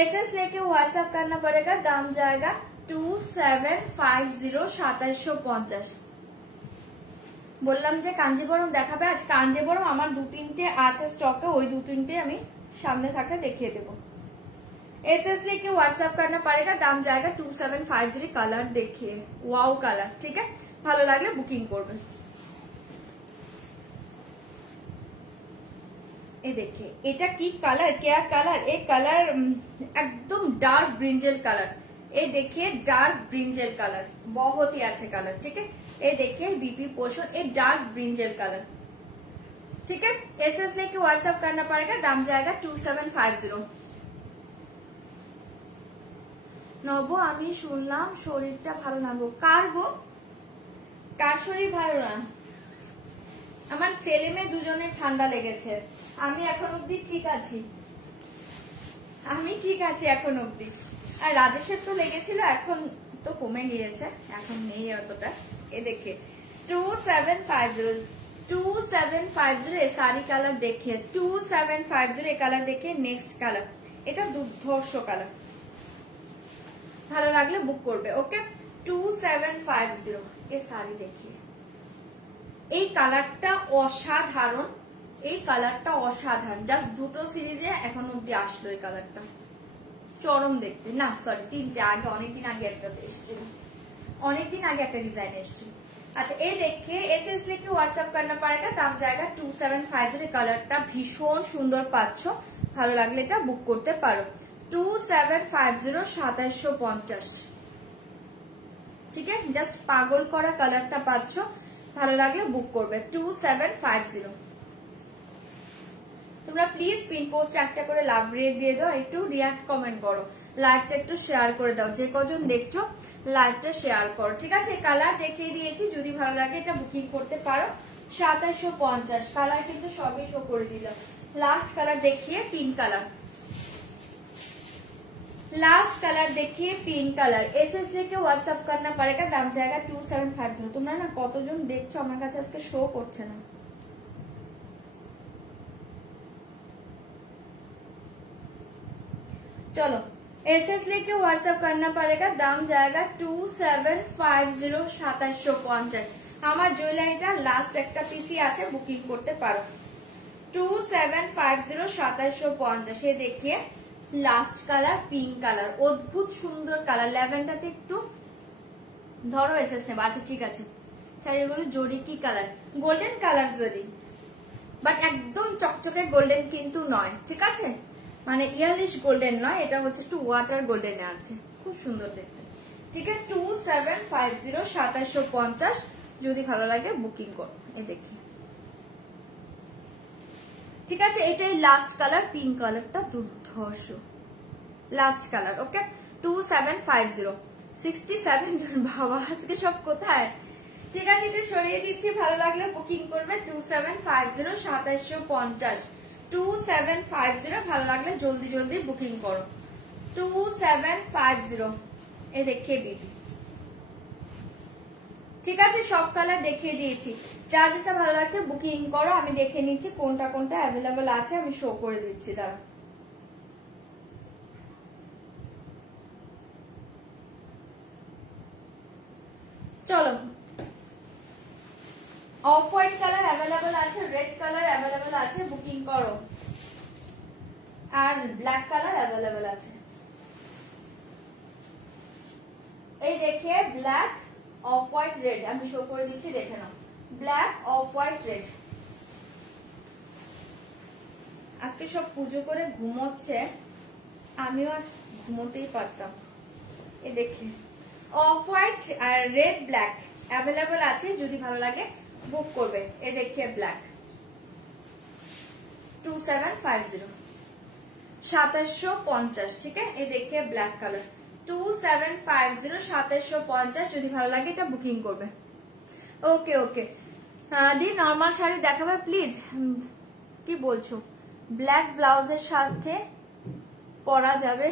एसएस लेके व्हाट्सएप करना पड़ेगा, दाम जाएगा 2750 2750। বললাম যে কাঞ্জিবরম দেখাবে আজ। কাঞ্জিবরম আমার 2-3টে আছে স্টকে, ওই 2-3টে আমি সামনে থাকলে দেখিয়ে দেবো। एसएस लेके व्हाट्सएप करना पड़ेगा, दाम जाएगा 2750। কালার देखिए, ওয়াও কালার, ঠিক আছে? ভালো লাগলে বুকিং করবেন। এই দেখে এটা কি কালার, क्या কালার? এই কালার একদম ডার্ক ব্রিঞ্জেল কালার। এই देखिए डार्क ब्रिंजल कलर, बहुत ही अच्छा कलर, ठीक है? ये देखिए बीपी पोर्शन, ये डार्क ब्रिंजल कलर, ठीक है? एसएस लेके व्हाट्सएप करना पड़ेगा, दाम जाएगा 2750। নবো আমি শুনলাম শরীরটা ভালো না গো। কার গো? কার শরীর ভালো না? আমার ছেলে মেয়ে দুজনের ঠান্ডা লেগেছে। আমি এখন অব্দি ঠিক আছি, আমি ঠিক আছি এখন অব্দি। আর রাজেশের তো লেগেছিল, এখন তো কমে গিয়েছে, এখন নেই অতটা। এ দেখে 2750 2750 এ সারি কালার দেখে 2750 এ কালার দেখে। নেক্সট কালার, এটা দুর্ধর্ষ কালার, ভালো লাগলে বুক করবে। ওকে 2750 এ শাড়ি দেখিয়ে। এই কালারটা অসাধারণ, এই কালারটা অসাধারণ। জাস্ট দুটো সিরিজে এখন অব্দি আসলো এই কালারটা, চরম দেখতে। না সরি, 3টে আগে, অনেকদিন আগে একটা এসেছিল, অনেকদিন আগে একটা ডিজাইন এসেছিল। আচ্ছা এই দেখে एसएस लेके व्हाट्सएप करना पड़ेगा, दाम जाएगा 2750। কালারটা ভীষণ সুন্দর পাচ্ছ, ভালো লাগলে এটা বুক করতে পারো। 2750 2750, ঠিক আছে? জাস্ট পাগল করা কালারটা পাচ্ছ, ভালো লাগলে বুক করবে। 2750। তোমরা প্লিজ পিন পোস্ট একটা করে লাভ রেট দিয়ে দাও, একটু রিয়াক্ট কমেন্ট করো, লাইভটা একটু শেয়ার করে দাও। যে কজন দেখছো লাইভটা শেয়ার করো, ঠিক আছে? কালার দেখিয়ে দিয়েছি, যদি ভালো লাগে এটা বুকিং করতে পারো। 2750 কালার কিন্তু সবই শো করে দিলাম। লাস্ট কালার দেখিয়ে পিঙ্ক কালার, लास्ट कलर देखिए पिंक कलर। एसएस लेके व्हाट्सएप करना पड़ेगा, दाम जाएगा 2750। তোমরা না কতজন দেখছো, আমার কাছে আজকে শো করছে না। चलो एसएस लेके व्हाट्सएप करना पड़ेगा, दाम जाएगा 2750 2750। আমার জুয়েলারিটা লাস্ট একটা পিসি আছে, বুকিং করতে পারো। 2750 2750 এ দেখিয়ে লাস্ট কালার পিঙ্ক কালার, অদ্ভুত সুন্দর কালার। ল্যাভেন্ডারটা একটু ধরো এসেছে, আচ্ছা ঠিক আছে। শাড়িগুলো জরি কি কালার? গোল্ডেন কালার জরি, বাট একদম চকচকে গোল্ডেন কিন্তু নয়, ঠিক আছে? মানে ইয়ারলিশ গোল্ডেন নয়, এটা হচ্ছে একটু ওয়াটার গোল্ডেনে আছে, খুব সুন্দর দেখতে, ঠিক আছে? 2750 2750, যদি ভালো লাগে বুকিং করো। এই দেখি, ঠিক আছে? এটাই লাস্ট কালার, পিঙ্ক কালারটা দুর্ধর্ষ লাস্ট কালার। ওকে 2750 67 জন, বাবা আজকে সব কোথায়? ঠিক আছে, এটা সরিয়ে দিচ্ছি, ভালো লাগলে বুকিং করবে। 2750 2750 2750, ভালো লাগলে জলদি জলদি বুকিং করো। 2750 এ দেখে বিবি ঠিক আছে, সব কালার দেখিয়ে দিয়েছি। যা যেটা ভালো লাগছে বুকিং করো, আমি দেখে নিচ্ছি কোনটা কোনটা অ্যাভেলেবল আছে, আমি শো করে দিচ্ছি। দাঁড়া, চলো। অফ হোয়াইট কালার অ্যাভেলেবল আছে, রেড কালার অ্যাভেলেবল আছে, বুকিং করো। আর ব্ল্যাক কালার অ্যাভেলেবল আছে। এই দেখে ব্ল্যাক, অফ হোয়াইট, রেড, আমি শো করে দিচ্ছি, দেখে নাও। Black, off white, red. আজকে সব পুজো করে ঘুমোচ্ছে, আমিও আজ ঘুমোতেই পারতাম। এই দেখে অফ হোয়াইট আর রেড ব্ল্যাক অ্যাভেলেবল আছে, যদি ভালো লাগে বুক করবে। এই দেখে ব্ল্যাক 2750, 2750। ঠিক আছে, এই দেখে ব্ল্যাক কালার 2750, 2750। যদি ভালো লাগে এটা বুকিং করবে। ওকে ওকে দি, নর্মাল শাড়ি দেখাবে প্লিজ। কি বলছো? ব্ল্যাক ব্লাউজের সাথে পরা যাবে,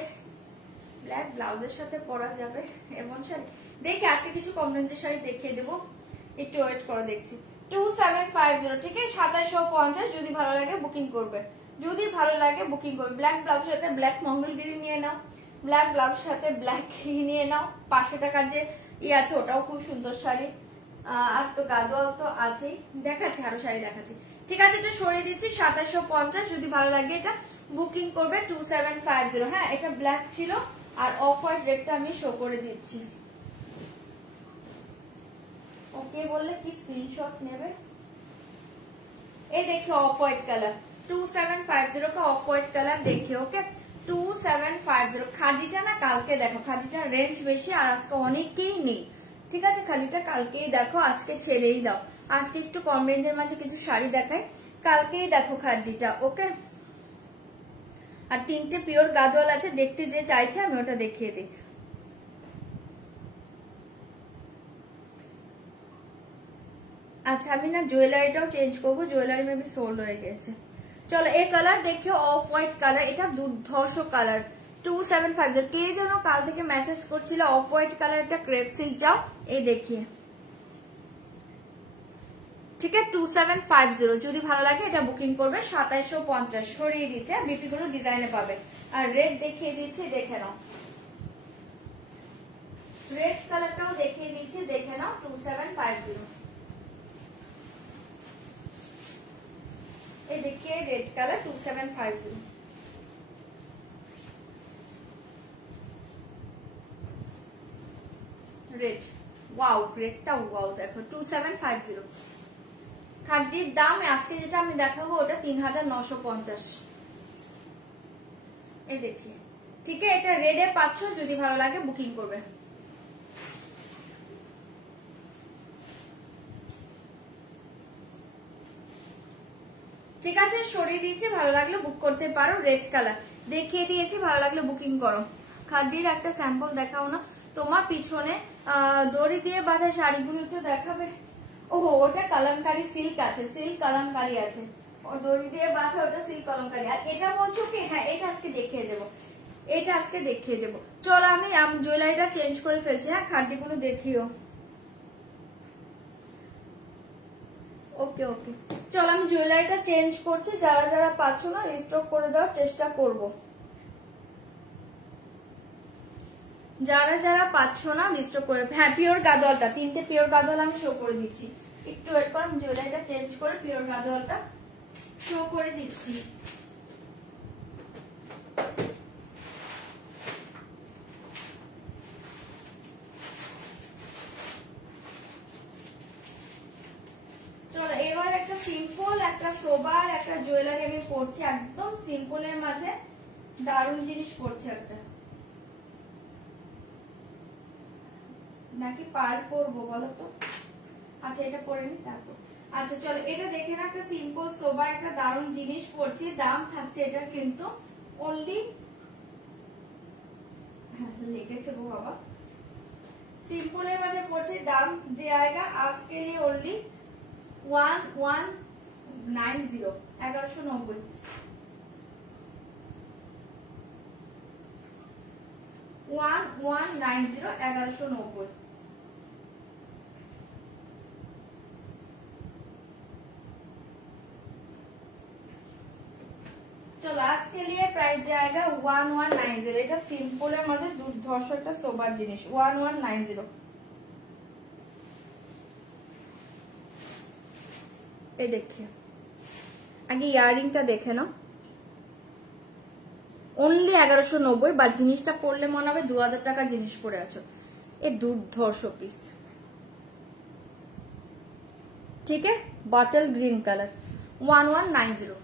ব্ল্যাক ব্লাউজের সাথে পরা যাবে এমন শাড়ি দেখে আজকে কিছু কম রেঞ্জের শাড়ি দেখিয়ে দেবো, একটু ওয়েট করে দেখছি। 2750, ঠিক আছে, 2750। যদি ভালো লাগে বুকিং করবে, যদি ভালো লাগে বুকিং করবে। ব্ল্যাক ব্লাউজের সাথে ব্ল্যাক মঙ্গলগিরি নিয়ে নাও, ব্ল্যাক ব্লাউজের সাথে ব্ল্যাক নিয়ে নাও। 500 টাকার যে আছে ওটাও খুব সুন্দর শাড়ি। আর তো গাদোয়াল তো আছেই, দেখাচ্ছি আরো শাড়ি দেখাচ্ছি। ঠিক আছে, এটা সরিয়ে দিচ্ছি 2750। যদি ভালো লাগে এটা বুকিং করবে 2750। হ্যাঁ, এটা ব্ল্যাক ছিল আর অফ হোয়াইট রেডটা আমি শো করে দিচ্ছি। ওকে বললে কি স্ক্রিনশট নেবে? এই দেখো অফ হোয়াইট কালার 2750 का অফ হোয়াইট কালার দেখে। ওকে 2750। খাদিটা না কালকে দেখো, খাদিটা রেঞ্জ বেশি আর আজকে অনেকেই নেই। ঠিক আছে, খাদিটা কালকেই দেখো, আজকে ছেড়েই দাও। আজকে একটু কম রেঞ্জের মাঝে কিছু শাড়ি দেখাই, কালকেই দেখো খাদিটা। ওকে, আর 3টে পিওর গাদোয়াল আছে, দেখতে যে চাইছে আমি ওটা দেখিয়ে দিই। আচ্ছা, আমি না জুয়েলারিটাও চেঞ্জ করবো, জুয়েলারি মেবি সোল্ড হয়ে গেছে। চলো, এই কালার দেখিও, অফ হোয়াইট কালার, এটা দুর্ধর্ষ কালার 2750। কে যেন কাল থেকে মেসেজ করছিল অফ হোয়াইট কালার, একটা ক্রেপ সিল্ক যাও, এই দেখিয়ে। ঠিক আছে, 2750। যদি ভালো লাগে এটা বুকিং করবে 2750। সরিয়ে দিচ্ছে, বিপি গুলো ডিজাইনে পাবে। আর রেড দেখিয়ে দিচ্ছি, দেখে নাও। রেড কালারটাও দেখিয়ে দিচ্ছি, দেখে নাও 2750। এই দেখিয়ে রেড কালার 2750। রেড, ওয়াও, রেডটা ওয়াও, দেখো 2750। খাদ্যের দাম আজকে যেটা আমি দেখাবো ওটা 3950। এই দেখিয়ে। ঠিক আছে, এটা রেডে পাচ্ছ, যদি ভালো লাগে বুকিং করবে। ঠিক আছে, সরিয়ে দিয়েছি, ভালো লাগলে বুক করতে পারো। রেড কালার দেখিয়ে দিয়েছি, ভালো লাগলে বুকিং করো। খাদ্যের একটা স্যাম্পল দেখাও না, তোমার পিছনে দড়ি দিয়ে বাঁধা শাড়িগুলো একটু দেখাবে। ওহো, ওটা কালামকারী সিল্ক আছে, সিল্ক কালামকারী আছে, দড়ি দিয়ে বাঁধা, ওটা সিল্ক কালামকারী। আর এটা বলছো কি? হ্যাঁ, এটা আজকে দেখিয়ে দেবো, এটা আজকে দেখিয়ে দেবো। চলো, আমি জুয়েলারিটা চেঞ্জ করে ফেলছি। হ্যাঁ, খাদ্যগুলো দেখিও। ওকে ওকে, চলো আমি জুয়েলারিটা চেঞ্জ করছি। যারা যারা পাচ্ছ না রিস্টক করে দেওয়ার চেষ্টা করব। যারা যারা পাচ্ছ না রিস্টক করে। হ্যাঁ, পিওর গাদোয়ালটা, 3টে পিওর গাদোয়াল আমি শো করে দিচ্ছি। একটু ওয়েট করো, আমি জুয়েলারিটা চেঞ্জ করে পিওর গাদোয়ালটা শো করে দিচ্ছি। চলো, এবার একটা সিম্পল, একটা সোবার, একটা জুয়েলারি আমি পরছি, একদম সিম্পলের মাঝে দারুণ জিনিস পরছি একটা। নাকি পার করবো বলো তো? আচ্ছা, এটা পরে নি তারপর। আচ্ছা চলো, এটা দেখে না, একটা সিম্পল সোবার একটা দারুণ জিনিস পড়ছি। দাম থাকছে এটা কিন্তু অনলি, লিখেছে গো বাবা, সিম্পলের মাঝে পড়ছে, দাম যে আয়েগা আজকে নিয়ে অনলি 1190, 1190। चलो आज के लिए प्राइस जाएगा 1190। এটা সিম্পলের মধ্যে দুর্ধর্ষ একটা সোবার জিনিস 1190। এই देखिए আগে ইয়ারিংটা দেখে নাও, অনলি 1190, বাট জিনিসটা পরলে মনে হবে 2000 টাকার জিনিস পরে আছো। এই দুর্ধর্ষ পিস, ঠিক আছে, বটল গ্রিন কালার 1190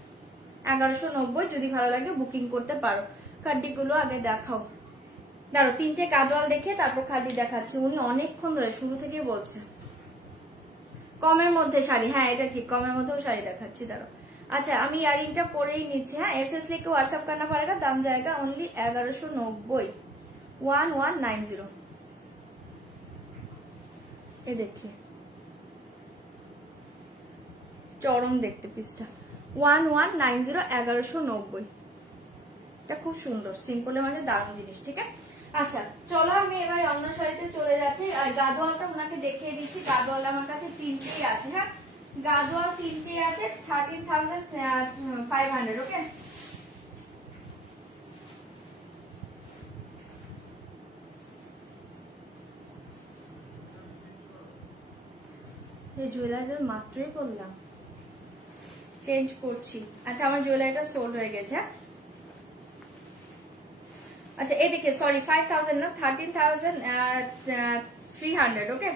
1190। যদি ভালো লাগে বুকিং করতে পারো। খাড্ডিগুলো আগে দেখাও, দাঁড়ো তিনটে কাজল দেখে তারপর খাড্ডি দেখাচ্ছি। উনি অনেকক্ষণ ধরে শুরু থেকে বলছে কমের মধ্যে শাড়ি। হ্যাঁ এটা ঠিক, কমের মধ্যেও শাড়ি দেখাচ্ছি, দাঁড়ো। अच्छा আমি ইয়ারিংটা পরেই নিচ্ছি। হ্যাঁ एसएस लेके व्हाट्सएप करना पड़ेगा, दाम जाएगा ओनली 1190 1190। ये देखिए চরম দেখতে পিসটা 1190 1190। এটা খুব সুন্দর সিম্পলের মধ্যে দারুণ জিনিস, ঠিক আছে। আচ্ছা চলো আমি এবার অন্য শাড়িতে চলে যাচ্ছি। আর গাদোয়ালটা ওনাকে দেখিয়ে দিচ্ছি। গাদোয়াল আমার কাছে তিনটেই আছে। হ্যাঁ গাদোয়াল তিনটে আছে 13,500। ওকে এই জুয়েলারি মাত্রই করলাম, চেঞ্জ করছি। আচ্ছা আমার জুয়েলারিটা সোল্ড হয়ে গেছে। আচ্ছা এই দেখে সরি 5000 না 13,300। ওকে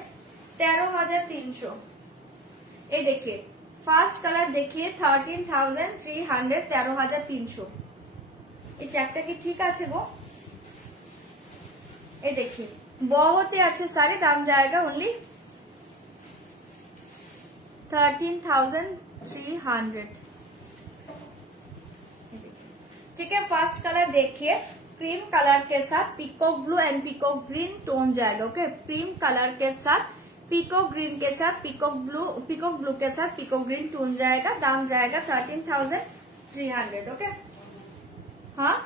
13,300। এই দেখে ফার্স্ট কালার देखिए 13,300 13,300। এই ট্যাগটা কি ঠিক আছে গো? এই देखिए बहुत ही अच्छे साड़ी, दाम जाएगा ओनली 13,300। ठीक है फर्स्ट कलर देखिए क्रीम कलर के साथ peacock blue and peacock green tone जाएगा। ओके क्रीम कलर के साथ पीकॉक ग्रीन के साथ पीकॉक ब्लू के साथ पीकॉक ग्रीन टोन जाएगा। दाम जाएगा 13,300। ओके हाँ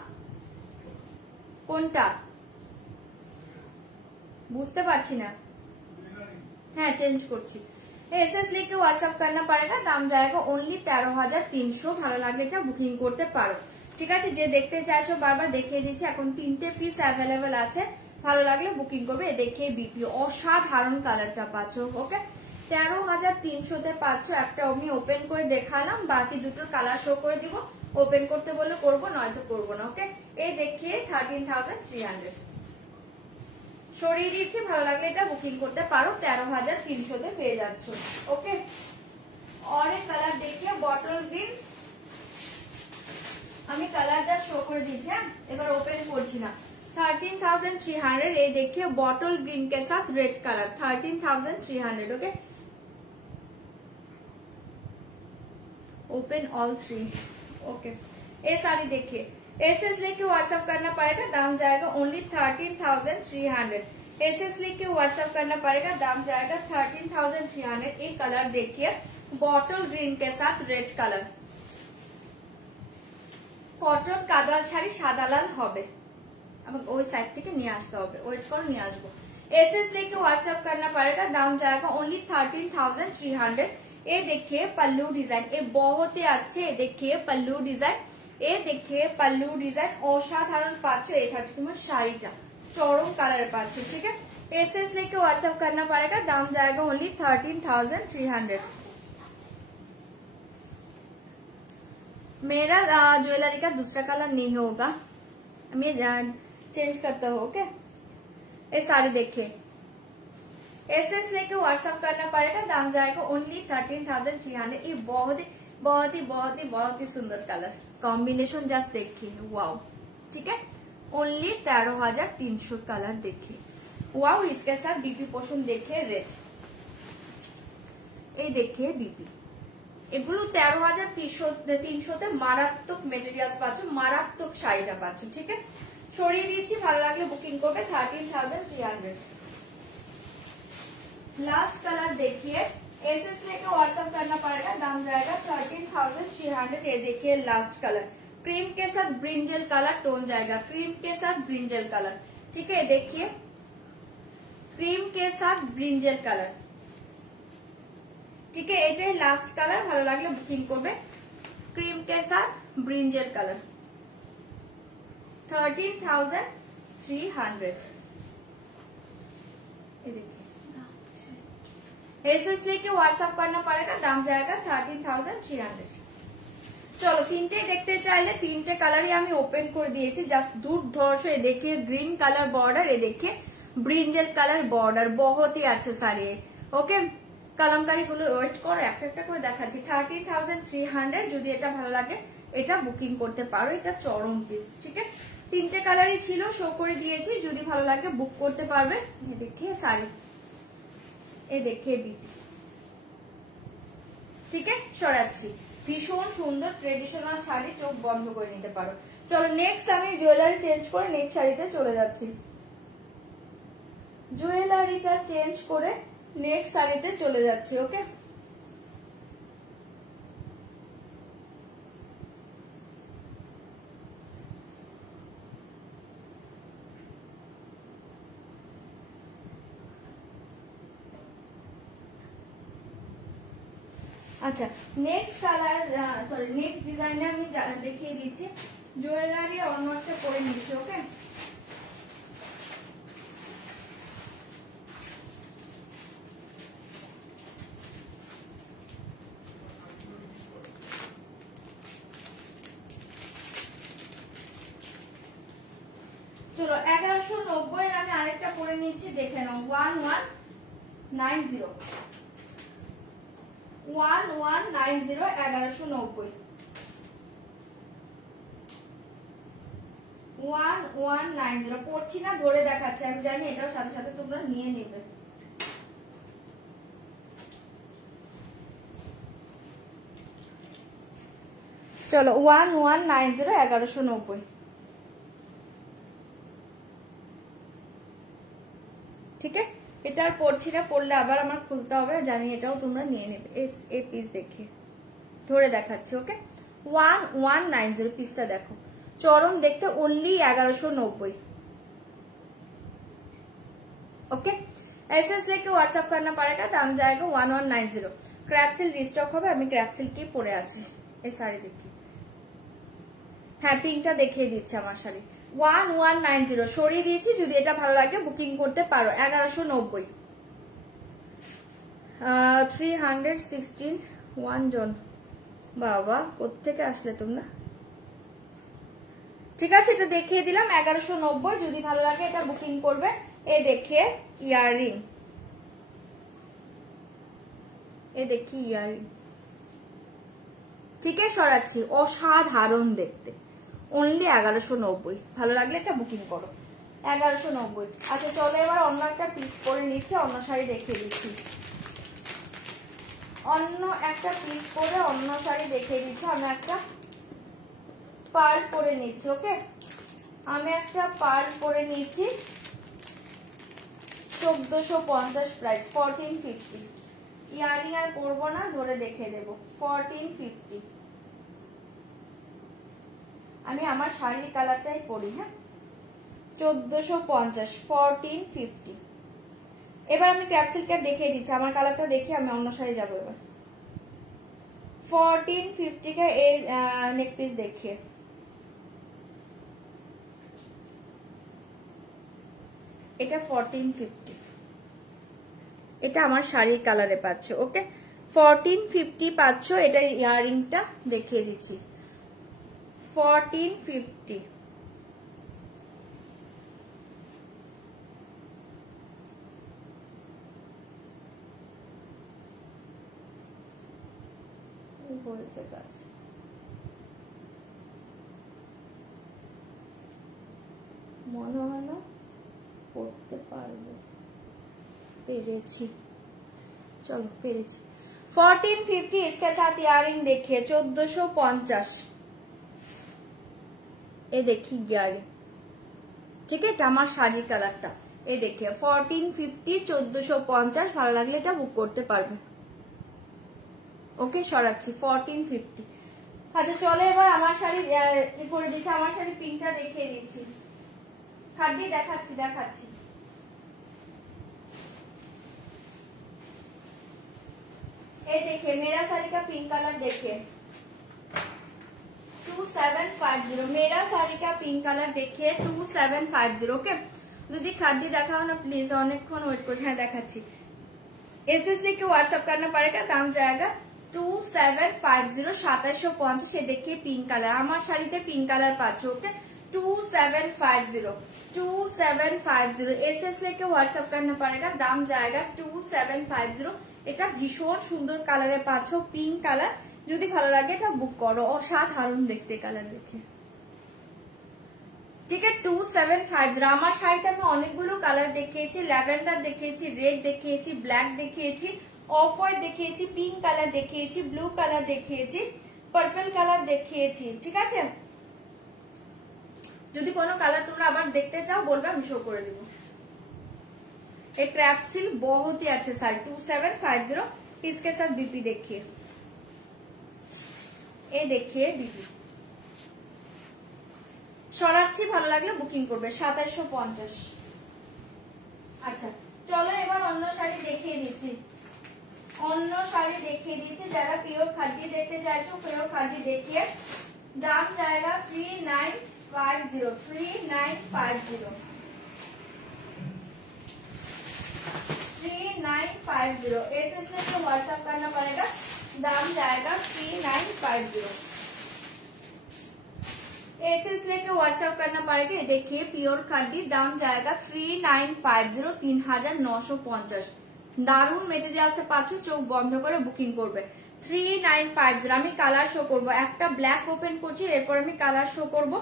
কোনটা বুঝতে পারছি না। হ্যাঁ চেঞ্জ করছি। एसएस लेके व्हाट्सएप करना पड़ेगा, दाम जाएगा ओनली 13,300। ভালো লাগলে এটা বুকিং করতে পারো। ঠিক আছে যে দেখতে চাইছো বারবার দেখিয়ে দিচ্ছি। এখন তিনটে পিস অ্যাভেলেবেল আছে, ভালো লাগলে বুকিং করবে। দেখিয়ে বিপি অসাধারণ কালারটা পাচ্ছ। ওকে 13,300 পাচ্ছ। একটা আমি ওপেন করে দেখালাম, বাকি দুটোর কালার শো করে দিব। ওপেন করতে বললে করবো, নয়তো করবো না। ওকে এই দেখিয়ে 13,300 সরিয়ে দিচ্ছি। ভালো লাগলে এটা বুকিং করতে পারো, 13,300 পেয়ে যাচ্ছ। ওকে और एक कलर देखिए बॉटल ग्रीन, আমি কালারটা শো করে দিচ্ছি। এবার ওপেন করছি না। 13,300। ये देखिए बॉटल ग्रीन के साथ red colour 13,300। Okay open all 3। Okay ये सारी देखिए एसएस लेके व्हाट्सएप करना पड़ेगा, दाम जाएगा ओनली 13,300। एसएस लेके व्हाट्सएप करना पड़ेगा, दाम जाएगा 13,300। एक कलर देखिए बॉटल ग्रीन के साथ रेड कलर, কটন কাদার শাড়ি সাদা লাল হবে। ওই সাইড থেকে নিয়ে আসতে হবে, ওয়েট করো নিয়ে আসবো। एसएस लेके व्हाट्सएप करना पड़ेगा, दाम जाएगा ओनली 13,300। ये देखिए पल्लू डिजाइन, ये बहुत ही अच्छे। देखिए पल्लू डिजाइन, ये देखिए पल्लू डिजाइन असाधारण पाচ্ছ। ये था तुम्हार শাড়িটা চরম কালার পাচ্ছ। ঠিক আছে एसएस लेके व्हाट्सएप करना पड़ेगा, दाम जाएगा ओनली 13,300। मेरा ज्वेलरी का दूसरा कलर नहीं होगा, मैं चेंज करता हूँ। ओके ये साड़ी देखिए एसएस लेके व्हाट्सएप करना पड़ेगा, दाम जाएगा ओनली 13,300। ये बहुत ही सुंदर कलर कॉम्बिनेशन जस्ट देखिए वाओ। ठीक है ओनली 13,300 कलर देखिए वाओ। इसके साथ बीपी पोर्शन देखिए रेड, ये देखिए बीपी। এগুলো 13,300 মারাত্মক মেটেরিয়ালস পাচ্ছ, মারাত্মক শাড়িটা পাচ্ছ। ঠিক আছে সরিয়ে দিচ্ছি, ভালো লাগলে বুকিং করবে 13,300। लास्ट कलर देखिए एसएस लेके व्हाट्सएप करना पड़ेगा, दाम जाएगा 13,300। ये देखिए लास्ट कलर क्रीम के साथ ब्रिंजल कलर टोन जाएगा, क्रीम के साथ ब्रिंजल कलर। ठीक है देखिए क्रीम के साथ ब्रिंजल कलर। ঠিক আছে এটাই লাস্ট কালার, ভালো লাগলে বুকিং করবে क्रीम के साथ ब्रिंजल कलर 13,300। एसएस लेके व्हाट्सएप करना पड़ेगा, दाम जाएगा 13,300। চলো তিনটে দেখতে চাইলে তিনটে কালারই আমি ওপেন করে দিয়েছি, জাস্ট দুর্ধর্ষ। ये देखिए ग्रीन कलर बॉर्डर, ये देखिए ब्रिंजल कलर बॉर्डर, बहुत ही अच्छे साड़ी। ओके कलमकारी गुলো ওয়েট করো, একটা একটা করে দেখাচ্ছি। 13,300 যদি এটা ভালো লাগে এটা বুকিং করতে পারো, এটা চরম পিস। ঠিক আছে তিনটে কালারই ছিল, শো করে দিয়েছি, যদি ভালো লাগে বুক করতে পারবে। ये देखिए साड़ी, ये देखिए বিটি। ঠিক আছে সরাচ্ছি, ভীষণ সুন্দর ট্রেডিশনাল শাড়ি, চোখ বন্ধ করে নিতে পারো। চলো নেক্সট আমি জুয়েলারি চেঞ্জ করে নেক্সট শাড়িতে চলে যাচ্ছি। জুয়েলারিটা চেঞ্জ করে নেক্সট শাড়িতে চলে যাচ্ছি। ওকে আচ্ছা নেক্সট কালার সরি নেক্সট ডিজাইনে আমি দেখিয়ে দিচ্ছি। জুয়েলারি অন্য একটা করে নিচ্ছি। ওকে চলো 1190 আমি আরেকটা করে নিচ্ছি, দেখে নাও। 1190 1190 1190 1190 পড়ছি না, ধরে দেখাচ্ছি, আমি জানি এটাও সাথে সাথে তোমরা নিয়ে নেবে। চলো 1190 1190। ঠিক আছে এটা আর পড়ছি না, পড়লে আবার আমার খুলতে হবে, জানি এটাও তোমরা নিয়ে নেবে। এই পিস দেখিয়ে ধরে দেখাচ্ছি। ওকে 1190 পিসটা দেখো, চরম দেখতে, অনলি 1190। ओके एसएस लेके व्हाट्सएप करना पड़ेगा, दाम जाएगा 1190। ক্র্যাপসিল রিস্টক হবে, আমি ক্র্যাপসিল কি পরে আছি। এই শাড়ি দেখি, হ্যাঁ পিঙ্কটা দেখিয়ে দিচ্ছে আমার শাড়ি। 1190 সরিয়ে দিয়েছি, যদি এটা ভালো লাগে বুকিং করতে পারো। 1190 316 ওয়ান জন। বাবা কোত্থেকে আসলে তোমরা? ঠিক আছে এটা দেখিয়ে দিলাম 1190, যদি ভালো লাগে এটা বুকিং করবে। এই দেখিয়ে ইয়াররিং, এই দেখি ইয়াররিং। ঠিক আছে সরাচ্ছি, অসাধারণ দেখতে, অনলি 1190। ভালো লাগলে এটা বুকিং করো 1190। আচ্ছা চলো এবার অন্য একটা পিস করে নিচ্ছে, অন্য শাড়ি দেখিয়ে দিচ্ছি। অন্য একটা পিস করে অন্য শাড়ি দেখিয়ে দিচ্ছি। আমি একটা পার্ল করে নিচ্ছি। ওকে আমি একটা পার্ল করে নিচ্ছি, 1450 প্রাইস, 1450। ইয়ারিং আর পরবো না, ধরে দেখে দেবো। 1450। আমি আমার শাড়ির কালারটাই পরি। হ্যাঁ 1450 1450। এবার আমি ক্যাপসুলটা দেখিয়ে দিচ্ছি, আমার কালারটা দেখে আমি অন্য শাড়ি যাবো। এবার 1450 কে এই নেক পিস দেখিয়ে, এটা 1450, এটা আমার শাড়ির কালারে পাচ্ছ। ওকে 1450 পাচ্ছ। এটা ইয়ারিংটা দেখিয়ে দিচ্ছি 1450। হয়েছে কাজ, মনে হয় না করতে পারবো। পেরেছি, চলো পেরেছি। 1450 इसके साथ ইয়ারিং देखिए 1450। ये देखिए ইয়ারিং, ঠিক আছে এটা আমার শাড়ির কালারটা। এই দেখে 1450 1450। ভালো লাগলে এটা বুক করতে পারবে। ওকে সরাচ্ছি 1450। আচ্ছা চলো এবার আমার শাড়ি করে দিচ্ছি, আমার শাড়ি পিঙ্কটা দেখিয়ে দিচ্ছি। খাদ্য দেখাচ্ছি দেখাচ্ছি। ये देखिए मेरा साड़ी का पिंक कलर देखिए, 2750। मेरा साड़ी का पिंक कलर देखिए 2750। ओके दीदी खादी देखाओ ना प्लीज, অনেকক্ষণ ওয়েট করছি। হ্যাঁ দেখাচ্ছি। एसएस लिख के व्हाट्सएप करना पड़ेगा, दाम जाएगा 2750 2750। ये देखिए पिंक कलर, আমার শাড়িতে পিঙ্ক কালার পাচ্ছ। ওকে 2750 एसएस लेके व्हाट्सएप करना पड़ेगा, दाम जाएगा 2750। এটা ভীষণ সুন্দর কালারে পাচ্ছ, পিঙ্ক কালার। যদি ভালো লাগে এটা বুক করো, অসাধারণ দেখতে কালার দেখে। ঠিক আছে 2750। আমার শাড়িতে আমি অনেকগুলো কালার দেখিয়েছি, ল্যাভেন্ডার দেখিয়েছি, রেড দেখিয়েছি, ব্ল্যাক দেখিয়েছি, অফ হোয়াইট দেখিয়েছি, পিঙ্ক কালার দেখিয়েছি, ব্লু কালার দেখিয়েছি, পার্পল কালার দেখিয়েছি। ঠিক আছে, যদি কোনো কালার তোমরা আবার দেখতে চাও বলবে, আমি শো করে দেবো। एक क्रैफ्ट सिल्क बहुत ही अच्छे साड़ी 2750। इसके साथ बीपी देखिए, ये देखिए बीपी সরাচ্ছি, ভালো লাগলে বুকিং করবে 2750। আচ্ছা চলো এবার অন্য শাড়ি দেখিয়ে দিচ্ছি, যারা পিওর খাদি দেখতে চাইছো পিওর খাদি দেখিয়ে। দাম जाएगा 3950 3950 3950। एसएस को व्हाट्सएप करना पड़ेगा, दाम जाएगा 3950। एसएस लेके व्हाट्सएप करना पड़ेगा। देखिए प्योर खादी, दाम जाएगा 3950 3950। দারুন মেটেরিয়ালসে পাচ্ছ, চোখ বন্ধ করে বুকিং করবে। 3950। আমি কালার শো করব, একটা ব্ল্যাক ওপেন করছি, এরপর আমি কালার শো করব,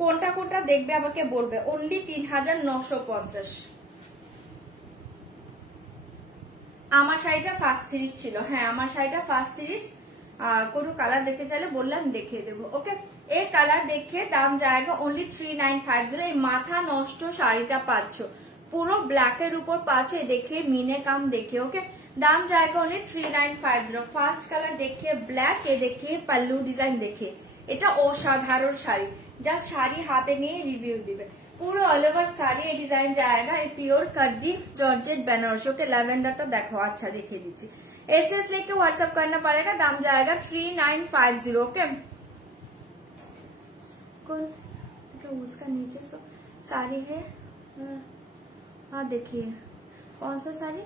কোনটা কোনটা দেখবে আমাকে বলবে। অনলি 3950। আমার শাড়িটা ফার্স্ট সিরিজ ছিল। হ্যাঁ আমার শাড়িটা ফার্স্ট সিরিজ। কোনো কালার দেখতে চাইলে বললাম দেখিয়ে দেবো। ওকে এই কালার দেখে দাম जाएगा ओनली 3950। এই মাথা নষ্ট শাড়িটা পাচ্ছ, পুরো ব্ল্যাকের উপর পাচ্ছ, এই দেখে মিনে কাম দেখে। ওকে দাম जाएगा ओनली 3950। ফার্স্ট কালার দেখে ব্ল্যাক, এ দেখে পাল্লু ডিজাইন দেখে, এটা অসাধারণ শাড়ি। জাস্ট শাড়ি হাতে নিয়ে রিভিউ দিবে। পুরো অল ওভার শাড়ি এই ডিজাইন जाएगा। এই পিওর কাড্ডি জর্জেট বেনারসি। ওকে ল্যাভেন্ডারটা দেখো, আচ্ছা দেখিয়ে দিচ্ছি। एसएस लेके व्हाट्सएप करना पड़ेगा, दाम जाएगा 3950। ओके उसका नीचे साड़ी है। हाँ देखिए कौन सा साड़ी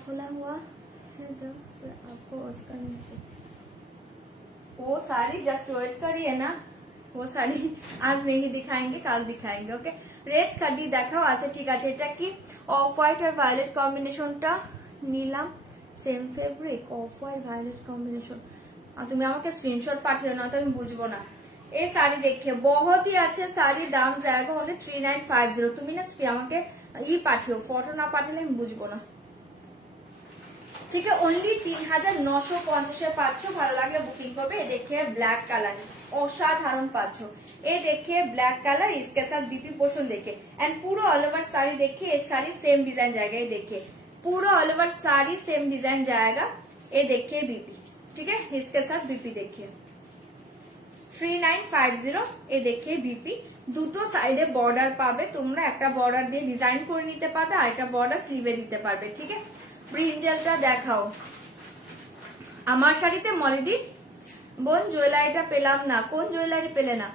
खुला हुआ है, जब आपको उसका नीचे वो साड़ी जस्ट वेट करिए ना, वो साड़ी आज नहीं दिखाएंगे, कल दिखाएंगे। ओके रेड खादी देखाओ। अच्छा ठीक है, এটা কি অফ হোয়াইট আর ভায়োলেট কম্বিনেশনটা নিলাম, same fabric off white violet combination. তুমি আমাকে স্ক্রিনশট পাঠিও না তো আমি বুঝবো না। এই শাড়ি দেখে बहुत ही अच्छे साड़ी, दाम जाएगा ओनली 3950। তুমি না আমাকে পাঠিও, ফটো না পাঠালে আমি বুঝবো না। ठीक है ओनली 3950 পাচ্ছ, ভালো লাগলে বুকিং করবে। ये देखिए ब्लैक कलर অসাধারণ পাচ্ছ, ये देखिए ब्लैक कलर, इसके साथ बीपी पोर्शन देखिए एंड पूरा ऑल ओवर साड़ी देखिए। ये साड़ी सेम डिजाइन जाएगा, ये देखिए पूरा all over sari same design जाएगा। ये देखिए बीपी, ठीक है इसके साथ बीपी देखिए 3950। ये देखिए बीपी দুটো সাইডে বর্ডার পাবে তোমরা, একটা বর্ডার দিয়ে ডিজাইন করে নিতে পারবে আর একটা বর্ডার স্লিভে দিতে পারবে। ঠিক আছে ব্রিঞ্জালটা দেখাও। আমার শাড়িতে মলিদি বোন জুয়েলারিটা পেলাম না, কোন জুয়েলারি পেলে না?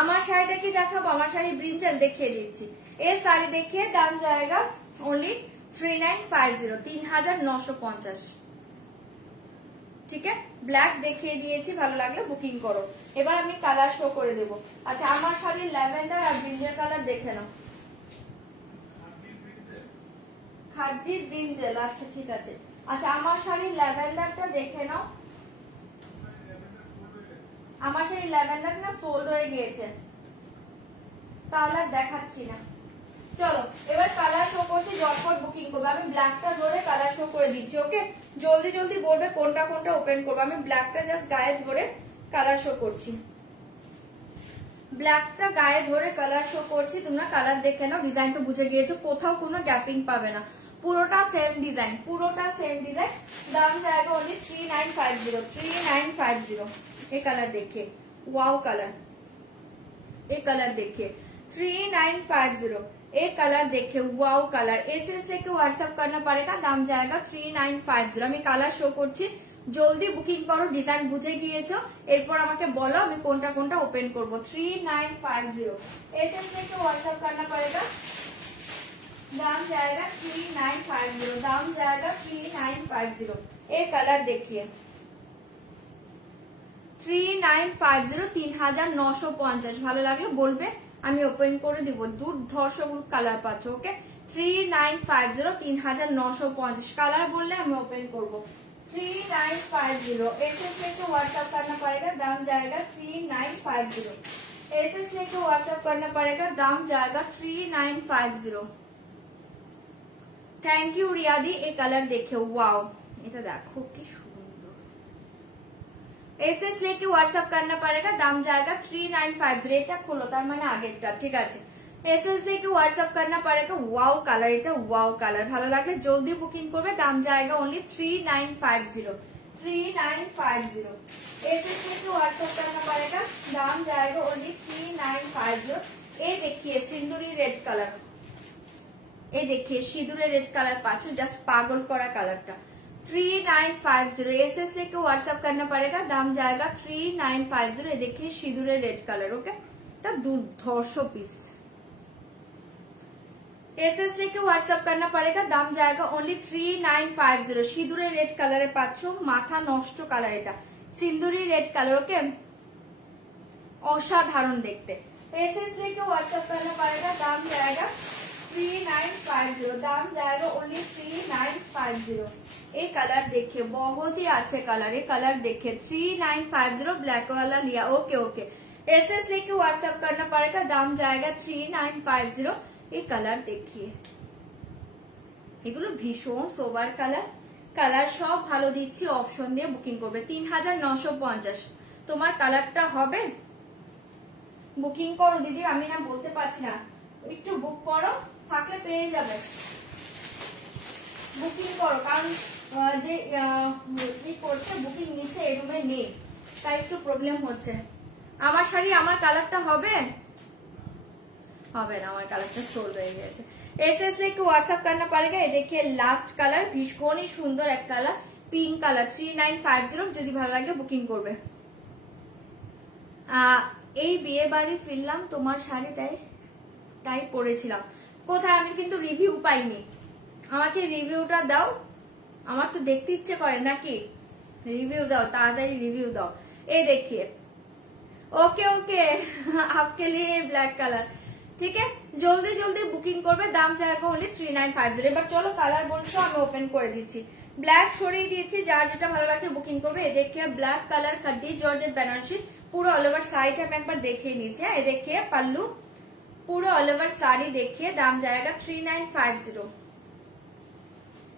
আমার শাড়িটা কি দেখাবো? আমার শাড়ি ব্রিঞ্জাল দেখিয়ে দিচ্ছি। এই শাড়ি দেখিয়ে দাম जाएगा ओनली 3950 3950। ঠিক আছে ব্ল্যাক দেখিয়ে দিয়েছি, ভালো লাগলে বুকিং করো। এবার আমি কালার শো করে দেবো। আচ্ছা আমার শাড়ির ল্যাভেন্ডার আর ব্রিঞ্জাল কালার দেখে নাও। খাদ্দি ব্রিঞ্জাল, আচ্ছা ঠিক আছে। আচ্ছা আমার শাড়ির ল্যাভেন্ডারটা দেখে নাও। আমার শাড়ির ল্যাভেন্ডার না সোল্ড হয়ে গিয়েছে, তাহলে আর দেখাচ্ছি না। চলো এবার কালার শো করছি, ঝটপট বুকিং করবে। আমি ব্ল্যাকটা ধরে কালার শো করে দিচ্ছি। ওকে জলদি জলদি বলবে কোনটা কোনটা ওপেন করবো। আমি ব্ল্যাকটা জাস্ট গায়ে ধরে কালার শো করছি, ব্ল্যাকটা গায়ে ধরে কালার শো করছি। তোমরা কালার দেখে নাও, ডিজাইন তো বুঝে গিয়েছো, কোথাও কোনো গ্যাপিং পাবে না, পুরোটা সেম ডিজাইন, পুরোটা সেম ডিজাইন। দাম जाएगा ओनली 3950 3950। ये कलर देखिए वाओ कलर, ये कलर देखिए 3950। एक कलर देखिए वाओ कलर। एसएस लेके व्हाट्सएप करना पड़ेगा, दाम जाएगा 3950। আমি কালার শো করছি, জলদি বুকিং করো, ডিজাইন বুঝে গিয়েছো, এরপর আমাকে বলো আমি কোনটা কোনটা ওপেন করবো। 3950 एसएस लेके व्हाट्सएप करना पड़ेगा, दाम जाएगा 3950, दाम जाएगा 3950। एक कलर देखिए 3950 3950 ভালো লাগলে বলবে, আমি ওপেন করে দিব। দুর্ধর্ষ কালার পাচ্ছ। ওকে 3950 3950 কালার বললে আমি ওপেন করব। 3950 एसएस लेके व्हाट्सएप करना पड़ेगा, दाम जाएगा 3950। एसएस लेके व्हाट्सएप करना पड़ेगा, दाम जाएगा 3950। थैंक यू रियादी। एक कलर देखे, वाओ এটা দেখো কি সুন্দর। एसएस लेके व्हाट्सएप करना पड़ेगा, दाम जाएगा 3950। এটা খোলো, তার মানে আগেরটা, ঠিক আছে। एसएस लेके व्हाट्सएप करना पड़ेगा, वाओ কালার, এটা वाओ কালার। ভালো লাগলে জলদি বুকিং করবে, দাম जाएगा ओनली 3950 3950। एसएस लेके व्हाट्सएप करना पड़ेगा, दाम जाएगा ओनली 3950। ये देखिए सिंदूरी रेड कलर, ये देखिए सिंदूरी रेड कलर पाचो, जस्ट पागल करा कलरটা। 3950 एसएस लेके व्हाट्सएप करना पड़ेगा, दाम जाएगा 3950। ये देखिए सिंदूरी रेड कलर। ओके এটা দুর্ধর্ষ পিস। एसएस लेके व्हाट्सएप करना पड़ेगा, दाम जाएगा ओनली 3950। सिंदूरी रेड कलर पाচ্ছো, মাথা নষ্ট কালার, এটা সিন্দুরি রেড কালার। ওকে অসাধারণ দেখতে। एसएस लेके व्हाट्सएप करना पड़ेगा, दाम जाएगा 3950, दाम जाएगा ओनली 3950। ये कलर देखिए बहुत ही अच्छे कलर, ये कलर देखिए 3950 ब्लैक वाला लिया। ओके ओके एसएस लेके व्हाट्सएप करना पड़ेगा, दाम जाएगा 3950। ये कलर देखिए, এগুলো ভীষণ সোবার কালার, কালার সব ভালো দিচ্ছি, অপশন দিয়ে বুকিং করবে। 3950 তোমার কালারটা হবে, বুকিং করো দিদি। আমি না বলতে পারছি না, একটু বুক করো, থাকলে পেয়ে যাবে। বুকিং করো, কারণ যে কি করছে বুকিং নিচ্ছে এই রুমে নেই, তাই একটু প্রবলেম হচ্ছে। আমার শাড়ি আমার কালারটা হবে, হবে না, আমার কালারটা সোল হয়ে গেছে। एसएस लेके व्हाट्सएप करना पड़ेगा। ये देखिए लास्ट কালার, ভীষণই সুন্দর এক কালার, পিঙ্ক কালার। 3950 যদি ভালো লাগে বুকিং করবে। এই বিয়ে বাড়ি ফিরলাম তোমার শাড়ি তাই পরেছিলাম। কোথায়? আমি কিন্তু রিভিউ পাইনি, আমাকে রিভিউটা দাও, আমার তো দেখতে ইচ্ছে করে নাকি। রিভিউ দাও, তাড়াতাড়ি রিভিউ দাও। এই देखिए ओके ओके आपके लिए ब्लैक कलर, ঠিক আছে। জলদি জলদি বুকিং করবে, দাম চাইবো only 3950। এবার চলো কালার বলছো, আমি ওপেন করে দিচ্ছি। ব্ল্যাক সরিয়ে দিয়েছি, যার যেটা ভালো লাগছে বুকিং করবে। এই देखिए black colour khadi georgette Banarasi, পুরো অল ওভার শাড়িটা আমি একবার দেখিয়ে নিচ্ছি। এই देखिए पल्लू, पूरा ऑल ओवर साड़ी देखिए, दाम जाएगा 3950।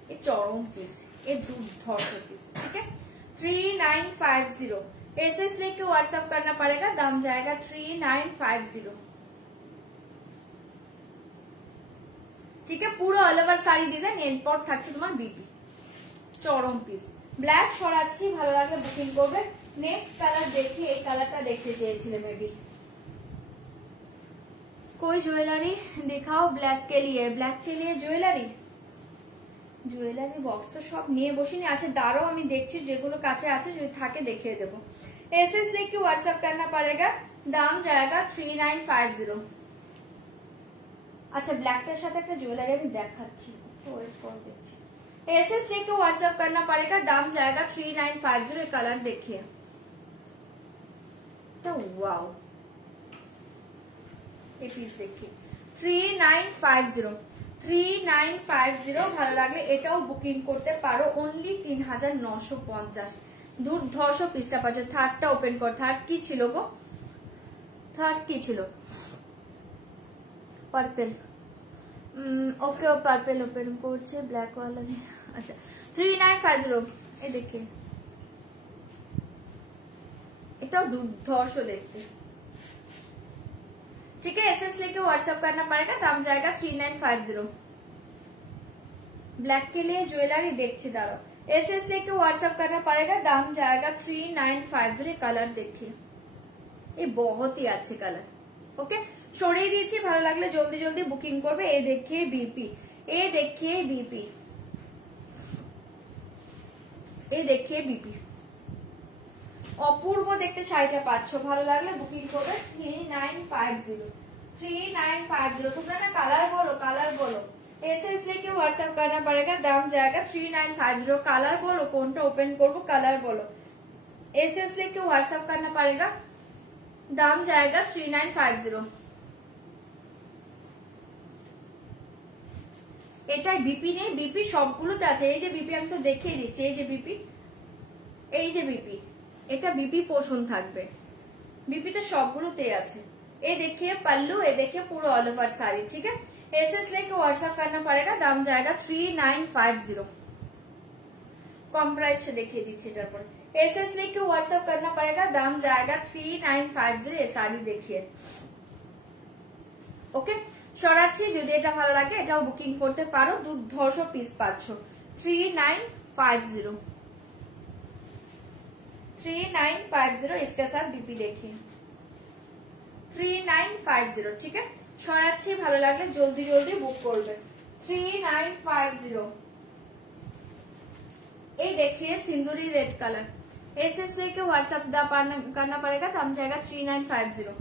ये चौड़ों पीस, ये दुर्धर्ष पीस, ठीक है 3950। एसएस लेके व्हाट्सएप करना पड़ेगा, दाम जाएगा 3950। ठीक है পুরো অল ওভার শাড়ি ডিজাইন, এরপর থাকছে তোমার বিপি চরম পিস। ব্ল্যাক সরাচ্ছি, ভালো লাগলে বুকিং করবে। নেক্সট কালার দেখি, এই কালারটা দেখতে চেয়েছিলে মেবি। कोई ज्वेलरी दिखाओ ब्लैक के लिए, ब्लैक के लिए ज्वेलरी, জুয়েলারি বক্স তো সব নিয়ে বসিনি, আছে দাঁড়াও আমি দেখছি যেগুলো কাছে আছে, যদি থাকে দেখিয়ে দেবো। एसएस लेके व्हाट्सएप करना पड़ेगा, दाम जाएगा 3950। আচ্ছা ব্ল্যাকটার সাথে একটা জুয়েলারি আমি দেখাচ্ছি, ওয়েট করে দেখছি। एसएस लेके व्हाट्सएप करना पड़ेगा, दाम जाएगा 3950। कलर देखिए तो वाओ, ये पीस देखिए 3950 3950। ভালো লাগলে এটাও বুকিং করতে পারো, অনলি 3950। দুর্ধর্ষ পিসটা পাচ্ছ। থার্ডটা ওপেন কর, থার্ড কি ছিল গো, থার্ড কি ছিল? পার্পল। ওকে ও পার্পল ওপেন করছে, ব্ল্যাক वाला नहीं। अच्छा 3950। ये देखिए এটাও দুর্ধর্ষ দেখতে, ठीक है। एसएस लेके व्हाट्सएप करना पड़ेगा, दाम जाएगा 3950। ब्लैक के लिए ज्वेलरी देखिए, दाঁড়াও। एसएस लेके व्हाट्सएप करना पड़ेगा, दाम जाएगा 3950। कलर देखिए, ये बहुत ही अच्छे कलर। ओके সরিয়ে দিয়েছি, ভালো লাগলে জলদি জলদি বুকিং করবে। এ देखिए बीपी, ए देखिए बीपी, এই দেখিয়ে বিপি অপূর্ব দেখতে শাড়িটা পাচ্ছ, ভালো লাগলে বুকিং করবে 3950 3950। তোমরা না কালার বলো, কালার বলো, एसएस लेके व्हाट्सएप करना पड़ेगा, दाम जाएगा 3950। कलर बोलो कोनटा ओपन करबो, कलर बोलो, एसएस लेके व्हाट्सएप करना पड़ेगा, दाम जाएगा 3950। এটাই বিপি নেই, বিপি সবগুলোতে আছে। এই যে বিপি আমি তো দেখিয়ে দিচ্ছি, এই যে বিপি, এই যে বিপি, এটা বিপি পোষণ থাকবে, বিপিতে সবগুলোতে আছে। এই देखिए पल्लू, ये देखिए पूरा ऑल ओवर साड़ी, ठीक है। एसएस लेके व्हाट्सएप करना पड़ेगा, दाम जाएगा 3950। कम प्राइस से देखिए दीजिए इधर पर, एसएस लेके व्हाट्सएप करना पड़ेगा, दाम जाएगा 3950। ये साड़ी देखिए, ओके। সরাচ্ছি, যদি এটা ভালো লাগে এটাও বুকিং করতে পারো, 200 পিস পাচ্ছ। 3950 3950 इसके साथ बीपी देखिए 3950, ठीक है। সরাচ্ছি, ভালো লাগলে জলদি জলদি বুক করবে। 3950। ये देखिए सिंदूरी रेड कलर, एसएस लेके व्हाट्सएप करना पड़ेगा, दाम जाएगा 3950।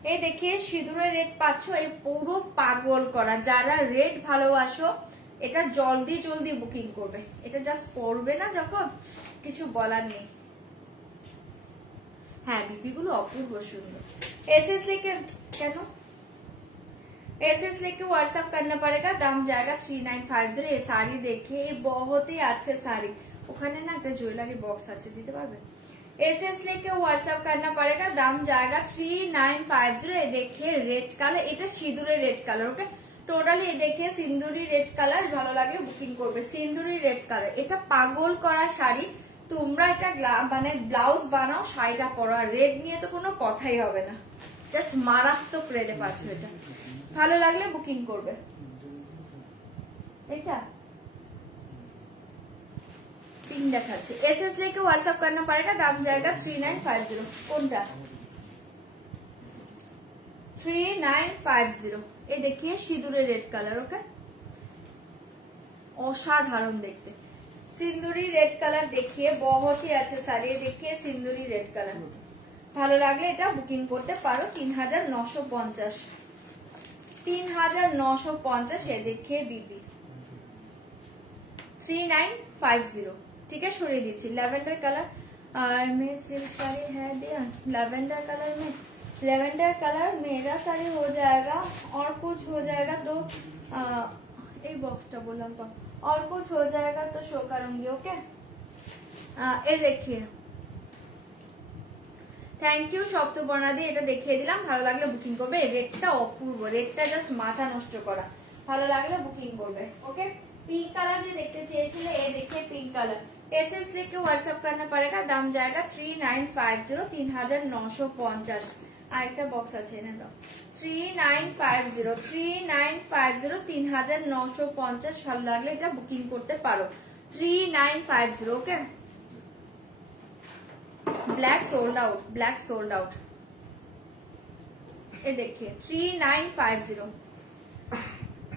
ये देखिए সিঁদুরের রেড পাচ্ছ, এই পুরো পাগল করা। যারা রেড ভালোবাসো এটা জলদি জলদি বুকিং করবে, এটা জাস্ট পড়বে না যখন, কিছু বলার নেই। হ্যাঁ বিপি গুলো অপূর্ব সুন্দর। एसएस लेके কেন एसएस लेके व्हाट्सएप करना पड़ेगा, दाम जाएगा 3950। ये साड़ी देखिए, ये बहुत ही अच्छे साड़ी। ওখানে না একটা জুয়েলারি বক্স আছে, দিতে পারবে। एसएस लेके व्हाट्सएप करना पड़ेगा, दाम जाएगा 3950। ये देखिए रेड कलर, এটা সিঁদুরের রেড কালার, ওকে। টোটালি ये देखिए সিন্দুরি রেড কালার, ভালো লাগলে বুকিং করবে। সিন্দুরি রেড কালার, এটা পাগল করা শাড়ি। তোমরা এটা মানে ব্লাউজ বানাও, শাড়িটা পরো, রেড নিয়ে তো কোনো কথাই হবে না, জাস্ট মারাত্মক রেডে পাচ্ছ। এটা ভালো লাগলে বুকিং করবে। এটা तीन দেখাচ্ছে, एसएस लेके व्हाट्सएप करना पड़ेगा, दाम जाएगा 3950। কোনটা 3950। ये देखिए সিঁদুরের রেড কালার, ওকে, অসাধারণ দেখতে। सिंदूरी रेड कलर देखिए, बहुत ही अच्छे साड़ी। देखिए सिंदूरी रेड कलर, ভালো লাগলে এটা বুকিং করতে পারো। 3950 3950। ये देखिए बीबी 3950, ठीक है। छोड़िए दीजिए लेवेंडर कलर में सिल्क साड़ी है दिया, लेवेंडर कलर में, लेवेंडर कलर मेरा साड़ी हो जाएगा, और कुछ हो जाएगा तो एक बॉक्सटा बोला तो और कुछ हो जाएगा तो शो करूंगी, ओके। ये देखिए, थैंक यू शब्द बना দিয়ে এটা দেখিয়ে দিলাম। ভালো লাগলে বুকিং করবে। রেডটা অপূর্ব, রেডটা জাস্ট মাথা নষ্ট করা, ভালো লাগলে বুকিং করবে, ওকে। पिंक कलर जो देखते চেয়েছিলে, ये देखिए पिंक कलर, एसएस लेके व्हाट्सएप करना पड़ेगा, दाम जाएगा 3950 3950। আরেকটা বক্স আছে না, দাও 3950 3950 3950। ভালো লাগলে এটা বুকিং করতে পারো। 3950, okay. Black sold out, black sold out. ये देखिए 3950।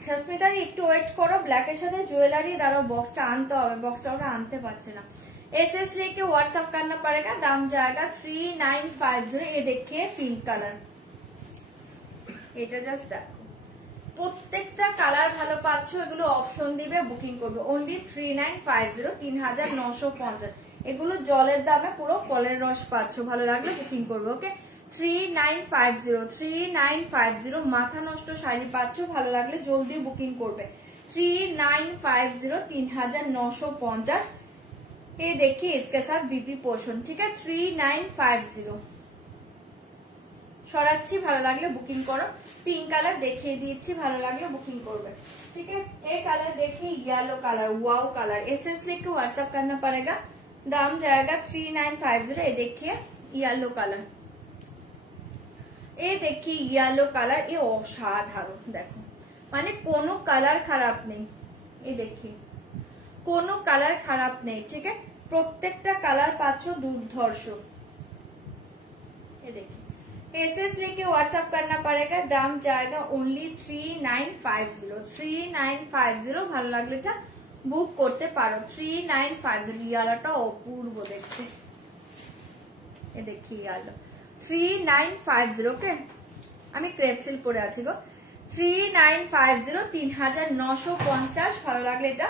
সস্মিতা একটু ওয়েট করো, ব্ল্যাকের সাথে জুয়েলারি দাঁড়াও, বক্সটা আনতে হবে, বক্সটা ওরা আনতে পারছে না। एसएस लेके व्हाट्सएप करना पड़ेगा, दाम जाएगा 3950। ये देखिए पिंक कलर, এটা জাস্ট দেখো, প্রত্যেকটা কালার ভালো পাচ্ছ, এগুলো অপশন দিবে, বুকিং করবে। অনলি 3950 3950। এগুলো জলের দামে পুরো ফলের রস পাচ্ছ, ভালো লাগলে বুকিং করবে, ওকে। 3950 3950। মাথা নষ্ট শাড়ি পাচ্ছ, ভালো লাগলে জলদি বুকিং করবে। 3950 3950। ये देखिए इसके साथ बीपी पोषण, ठीक है। 3950। সরাচ্ছি, ভালো লাগলে বুকিং করো। পিঙ্ক কালার দেখিয়ে দিচ্ছি, ভালো লাগলে বুকিং করবে, ठीक है। ये कलर देखिए yellow colour, wow colour. SS लेके व्हाट्सएप करना पड़ेगा, दाम जाएगा 3950। ये देखिए येलो कलर, ये देखिए येलो कलर, ये অসাধারণ দেখো, মানে কোনো কালার খারাপ নেই। ये देखिए কোনো কালার খারাপ নেই, ঠিক है। প্রত্যেকটা কালার পাচ্ছ দুর্ধর্ষ। ये देखिए एसएस लेके व्हाट्सएप करना पड़ेगा, दाम जाएगा ओनली 3950 3950। ভালো লাগলে এটা বুক করতে পারো। 3950 ইয়ালোটা অপূর্ব দেখতে, এ দেখি ইয়ালো 3950। ওকে, আমি ক্রেপ সিল্ক পরে আছি গো। 3950, 3950। ভালো লাগলে এটা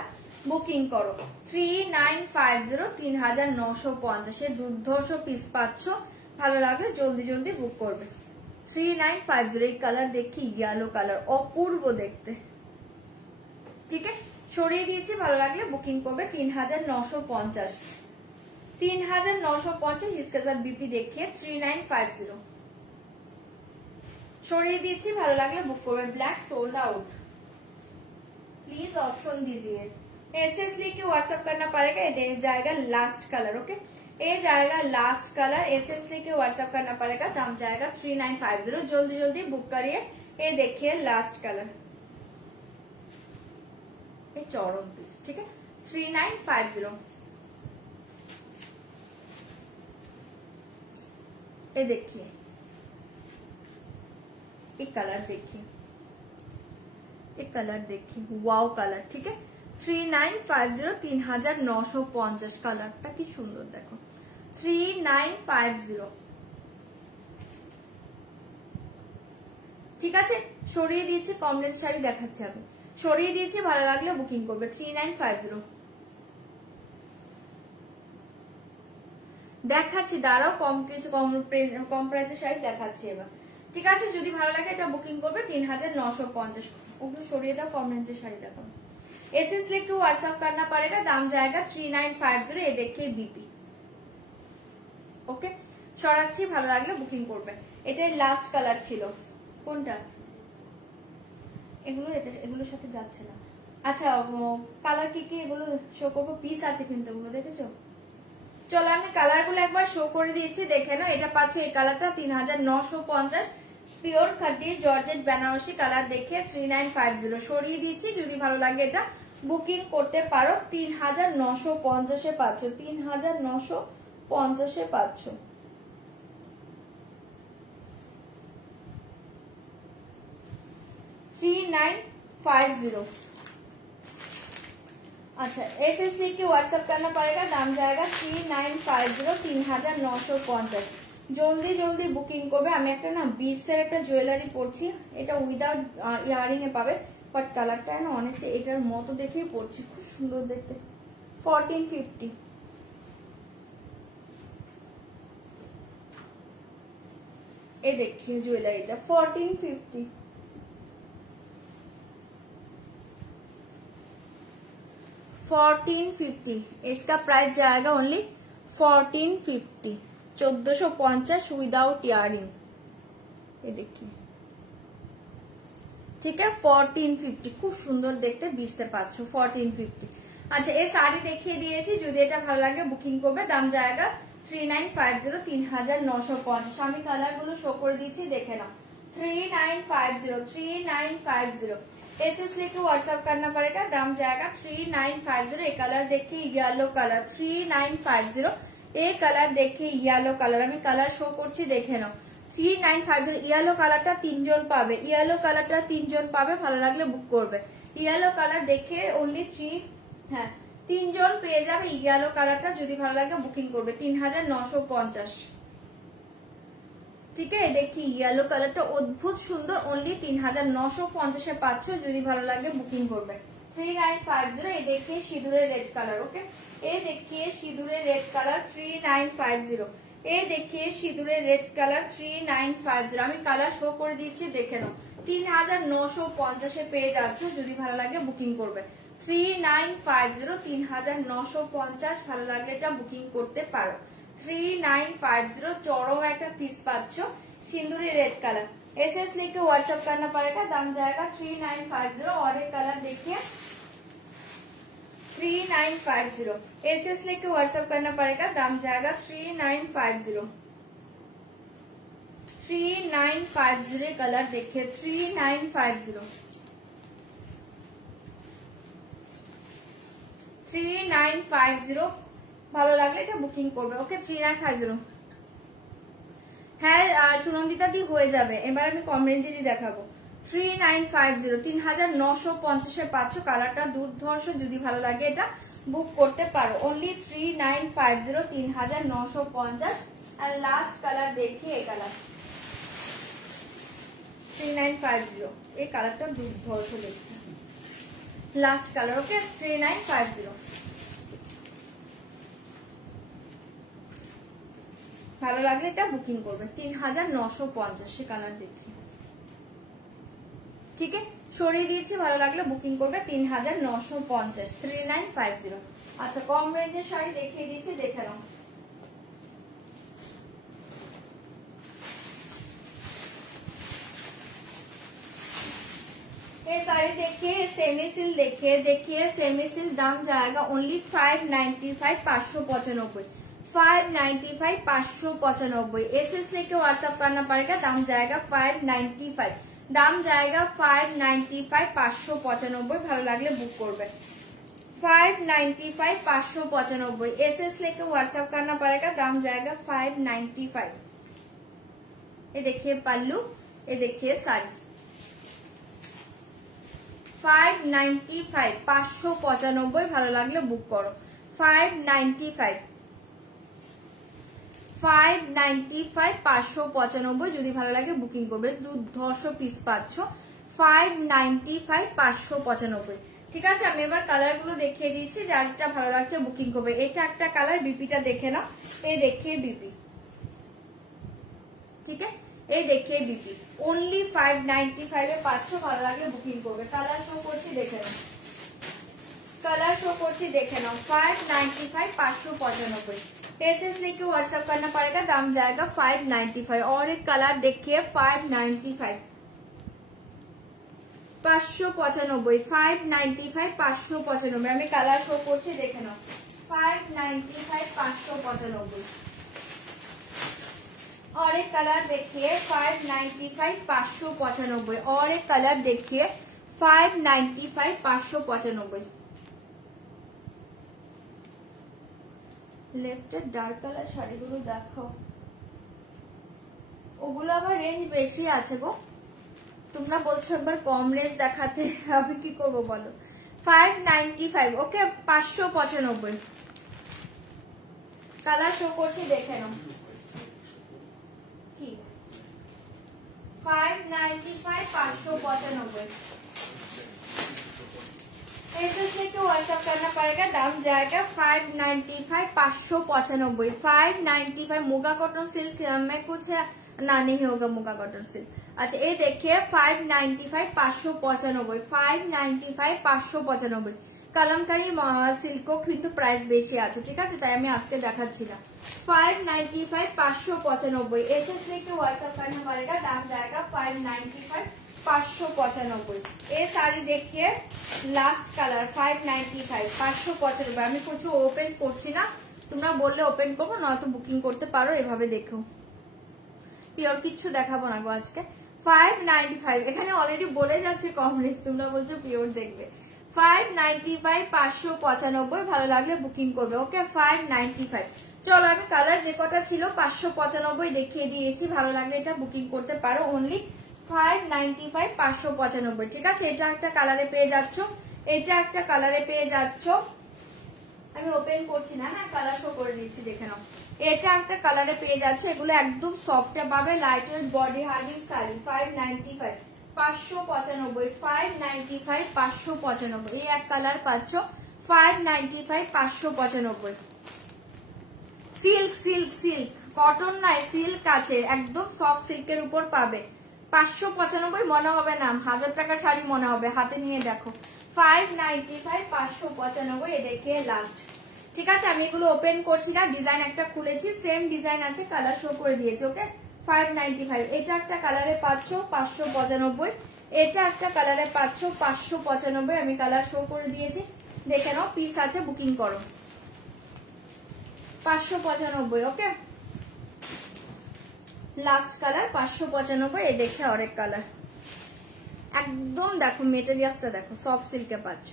বুকিং করো। 3950, 3950 এ দুর্ধর্ষ পিস পাচ্ছ। ভালো লাগলে জলদি জলদি বুক করবে। 3950 এই কালার দেখি, ইয়েলো কালার অপূর্ব দেখতে। ঠিক আছে, সরিয়ে দিয়েছি, ভালো লাগলে বুকিং করবে। 3950, 3950 इसके साथ बीपी देखिए। 3950 सरिए दीजिए, ভালো লাগলে বুক করবে। Black sold out, please option दीजिए। एसएस लेके व्हाट्सएप करना पड़ेगा, ये जाएगा लास्ट कलर। ओके, ये जाएगा लास्ट कलर, एसएस लेके व्हाट्सएप करना पड़ेगा, दाम जाएगा 3950। जल्दी जल्दी बुक करिए। ये देखिए लास्ट कलर, ये चौरम पीस। ठीक है, 3950। ये देखिए, एक कलर देखिए, एक कलर देखिए, वाओ कलर। ठीक है, 3950, 3950 কালারটা কি সুন্দর দেখো। 3950। ঠিক আছে, সরিয়ে দিয়েছি, কম রেঞ্জ শাড়ি দেখাচ্ছি আমি, সরিয়ে দিয়েছি, ভালো লাগলে বুকিং করবে। 3950 দেখাচ্ছি, দাঁড়াও কম কিছু কম প্রাইসের শাড়ি দেখাচ্ছি এবার। ঠিক আছে, যদি ভালো লাগে এটা বুকিং করবে। 3950। ওগুলো সরিয়ে দাও, কম রেঞ্জের শাড়ি দেখাবো। एसएस लेके व्हाट्सएप करना पड़ेगा, दाम जाएगा 3950। ये देखिए बीपी। ओके, সরাচ্ছি, ভালো লাগলে বুকিং করবে। এটাই লাস্ট কালার ছিল। কোনটা? এগুলো এগুলোর সাথে যাচ্ছে না। আচ্ছা, কালার কি কি এগুলো শো করবো, পিস আছে কিন্তু এগুলো দেখেছো। চলো আমি কালার গুলো একবার শো করে দিয়েছি, দেখে নাও। এটা পাচ্ছ এই কালারটা 3950, pure khadi georgette Banarasi colour দেখে 3950 সরিয়ে দিচ্ছি। যদি ভালো লাগে এটা বুকিং করতে পারো। 3950 পাচ্ছ, 3950 পাচ্ছ। अच्छा, एसएस लेके व्हाट्सएप करना पड़ेगा, दाम जाएगा 3950, 3950। জলদি জলদি বুকিং করবে। আমি একটা না বিটসের একটা জুয়েলারি পরছি, এটা উইদাউট ইয়ারিং এ পাবে, বাট কালারটা না অনেকটা এটার মতো দেখেই পরছি, খুব সুন্দর দেখতে। 1450। ये देखिए ज्वेलरीটা 1450। इसका प्राइस जाएगा ओनली 1450, 1450 विदाउट ইয়ারিং। ये देखिए, ठीक है, 1450 খুব সুন্দর দেখতে, বিটসে পাচ্ছ 1450। আচ্ছা, এই শাড়ি দেখিয়ে দিয়েছি, যদি এটা ভালো লাগে বুকিং করবে, দাম जाएगा 3950, 3950। আমি কালার গুলো শো করে দিচ্ছি, দেখে নাও। 3950, 3950। एसएस लेके व्हाट्सएप करना पड़ेगा, दाम जाएगा 3950। ये कलर देखिए येलो कलर 3950। ये कलर देखिए येलो कलर, আমি কালার শো করছি, দেখে নাও। 3950 येलो কালারটা 3 জন পাবে, येलो কালারটা 3 জন পাবে, ভালো লাগলে বুক করবে। येलो কালার দেখে ओनली 3 জন পেয়ে যাবে येलो কালারটা, যদি ভালো লাগে বুকিং করবে। 3950। ठीक है, देखिए येलो কালারটা অদ্ভুত সুন্দর, ओनली 3950 পাচ্ছ, যদি ভালো লাগে বুকিং করবে। 3950। ये देखिए সিঁদুরের রেড কালার। ওকে, ये देखिए সিঁদুরের রেড কালার 3950। ये देखिए সিঁদুরের রেড কালার 3950। আমি কালার শো করে দিচ্ছি, দেখে নাও। 3950 পেয়ে যাচ্ছ, যদি ভালো লাগে বুকিং করবে। 3950, 3950। ভালো লাগলে এটা বুকিং করতে পারো। 3950 চরম একটা পিস পাচ্ছ, সিঁদুরি रेड कलर। एसएस लेके व्हाट्सएप करना पड़ेगा, दाम जाएगा 3950। और एक कलर देखिए 3950। एसएस लेके व्हाट्सएप करना पड़ेगा, दाम जाएगा 3950। 3950 कलर देखिए 3950। 3950 ভালো লাগলে এটা বুকিং করবে। ওকে, 3950। হ্যাঁ সুনন্দিতা দি হয়ে যাবে। এবার আমি কম রেঞ্জেরই দেখাবো। 3950 3950 পাচ্ছ। কালারটা দুর্ধর্ষ, যদি ভালো লাগে এটা বুক করতে পারো। অনলি 3950 3950। আর লাস্ট কালার দেখি এই কালার 3950, এই কালারটা দুর্ধর্ষ দেখতে। Last colour okay 3950। ভালো লাগলে এটা বুকিং করবে 3950 কালার দেখি। ঠিক আছে, সরিয়ে দিয়েছি, ভালো লাগলে বুকিং করবে 3950 3950। আচ্ছা, কম রেঞ্জের শাড়ি দেখিয়ে দিয়েছি, দেখে নাও। ये साड़ी देखिए, सेमी सिल देखिए सेमी सिल दाम जाएगा ओनली 595 595 595 595। एसएस लेके व्हाट्सएप करना पड़ेगा, दाम जाएगा 595, दाम जाएगा 595 595। ভালো লাগলে বুক করবে 595 595। एसएस लेके व्हाट्सएप करना पड़ेगा, दाम जाएगा 595। ये देखिए पल्लू, ये देखिए साड़ी 595 595। ভালো লাগলে বুক করো 595 595 595। যদি ভালো লাগে বুকিং করবে। 200 পিস পাচ্ছ 595 595। ঠিক আছে, আমি এবার কালার গুলো দেখিয়ে দিচ্ছি, যারটা ভালো লাগছে বুকিং করবে। এটা একটা কালার, বিপিটা দেখে নাও। এই দেখিয়ে বিপি, ঠিক আছে, এই দেখিয়ে বিপি ओनली 595 এ পাচ্ছ। ভালো লাগলে বুকিং করবে। কালার শো করছি দেখে নাও, कलर शो करती देखे नाउ 595 595। एसएस लेके व्हाट्सएप करना पड़ेगा, दाम जाएगा 595। और एक कलर देखिए 595 595 595 595। আমি কালার শো করছি দেখে নাও 595 595। और एक कलर देखिए 595 595। और एक कलर देखिए 595 595। লেফটের ডার্ক কালার শাড়িগুলো দেখো, ওগুলো আবার রেঞ্জ বেশি আছে গো। তোমরা বলছো একবার কম রেঞ্জ দেখাতে, আমি কি করব বলো। 595 ওকে 595। কালার শো করছি দেখে নাও। 595 595। एसएस लेके व्हाट्सएप करना पड़ेगा, दाम जाएगा 595 595 595। मुगा कॉटन सिल्क में कुछ ना नहीं होगा मुगा कॉटन सिल्क। अच्छा, ये देखिए 595 595 595 595। কালামকারী সিল্কও কিন্তু প্রাইস বেশি আছে, ঠিক আছে, তাই আমি আজকে দেখাচ্ছি না। 595 595। एसएस लेके व्हाट्सएप करना पड़ेगा, दाम जाएगा 595 595। ये साड़ी देखिए लास्ट कलर 595 595। আমি কিছু ওপেন করছি না, তোমরা বললে ওপেন করবো, নয়তো বুকিং করতে পারো। এভাবে দেখো, পিওর কিচ্ছু দেখাবো না গো আজকে। 595 এখানে অলরেডি বলে যাচ্ছে কম রেঞ্জ, তোমরা বলছো পিওর দেখবে। 595 595। ভালো লাগলে বুকিং করবে ওকে 595। চলো, আমি কালার যে কটা ছিল 595 দেখিয়ে দিয়েছি, ভালো লাগলে এটা বুকিং করতে পারো। অনলি 595 595। ঠিক আছে, এটা একটা কালারে পেয়ে যাচ্ছ, এটা একটা কালারে পেয়ে যাচ্ছ। আমি ওপেন করছি না, হ্যাঁ কালার শো করে দিচ্ছি দেখে নাও। এটা একটা কালারে পেয়ে যাচ্ছ, এগুলো একদম সফট পাবে, light weight body herding sari. 595 595 595 595। এই এক কালার পাচ্ছ 595 595। সিল্ক সিল্ক সিল্ক, কটন নাই, সিল্ক আছে, একদম সফট সিল্কের উপর পাবে। 595 মনে হবে না, 1000 টাকার শাড়ি মনে হবে, হাতে নিয়ে দেখো। 595 595। এ দেখে লাস্ট। ঠিক আছে, আমি এগুলো ওপেন করছি না, ডিজাইন একটা খুলেছি, সেম ডিজাইন আছে, কালার শো করে দিয়েছি ওকে 595। এটা একটা কালারে পাচ্ছ 595, এটা একটা কালারে পাচ্ছ 595। আমি কালার শো করে দিয়েছি, দেখে নাও, পিস আছে, বুকিং করো 595 ওকে। Last colour 595। এই দেখে অরেক কালার, একদম দেখো মেটেরিয়ালসটা দেখো, সফট সিল্কে পাচ্ছ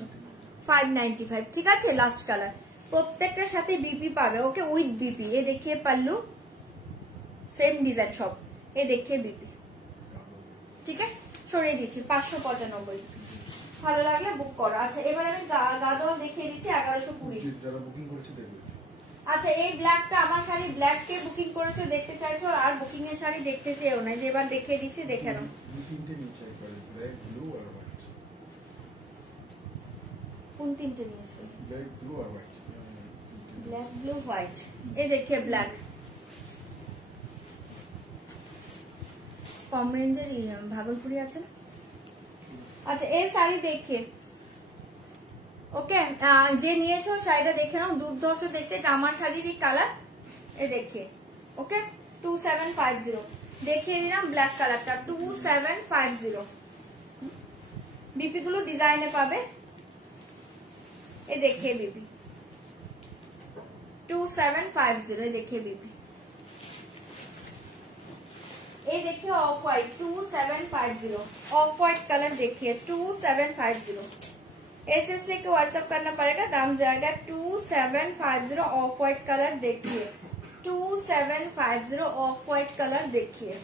595। ঠিক আছে, লাস্ট কালার। প্রত্যেকটার সাথে বিপি পাবে ওকে, উইথ বিপি। এ দেখিয়ে পাল্লু, সেম ডিজাইন সব, এ দেখিয়ে বিপি। ঠিক আছে, সরিয়ে দিচ্ছি 595। ভালো লাগলে বুক করো। আচ্ছা এবার আমি গাদোয়াল দেখিয়ে দিচ্ছি 1120। যারা বুকিং করেছে দেখবে। আচ্ছা এই ব্ল্যাকটা আমার শাড়ি, ব্ল্যাক কে বুকিং করেছো দেখতে চাইছো আর বুকিং এর শাড়ি দেখতে চেয়েও না, যে এবার দেখিয়ে দিচ্ছি দেখে নাও। তিনটে নিচে একবার ব্ল্যাক ব্লু আর হোয়াইট। কোন তিনটে নিয়েছো? ব্ল্যাক ব্লু আর হোয়াইট। Black blue white. এই দেখিয়ে ব্ল্যাক কম রেঞ্জের ভাগলপুরি আছে না। আচ্ছা এই শাড়ি দেখে ওকে, যে নিয়েছো শাড়িটা দেখে নাও, দুর্ধর্ষ দেখতে, আমার শাড়িরই কালার। এ দেখে ওকে 2750 দেখিয়ে দিলাম ব্ল্যাক কালারটা 2750। বিপি গুলো ডিজাইনে পাবে। এ দেখিয়ে বিপি 2750। এ দেখিয়ে বিপি। এই देखिए of white 2750। Of white colour देखिए 2750। एसएस लेके व्हाट्सएप करना पड़ेगा, दाम जाएगा 2750। ऑफ व्हाइट कलर देखिए 2750। ऑफ व्हाइट कलर देखिए।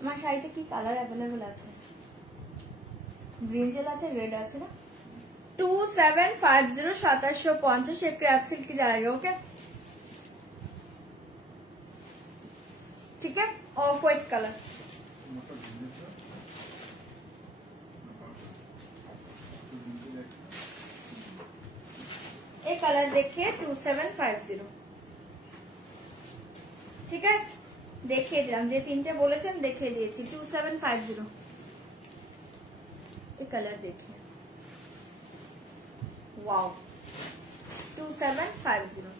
আমার শাড়িতে কি কালার अवेलेबल আছে? ব্রিঞ্জেল আছে, রেড আছে না। 2750 2750 ये क्रैप सिल्क की जाएगी। ओके ठीक है, ऑफ व्हाइट कलर। एक कलर देखिए 2750। ठीक है দেখিয়ে দিলাম, যে তিনটে বলেছেন দেখিয়ে দিয়েছি 2750। এই কালার দেখিয়ে ওয়াও 2750।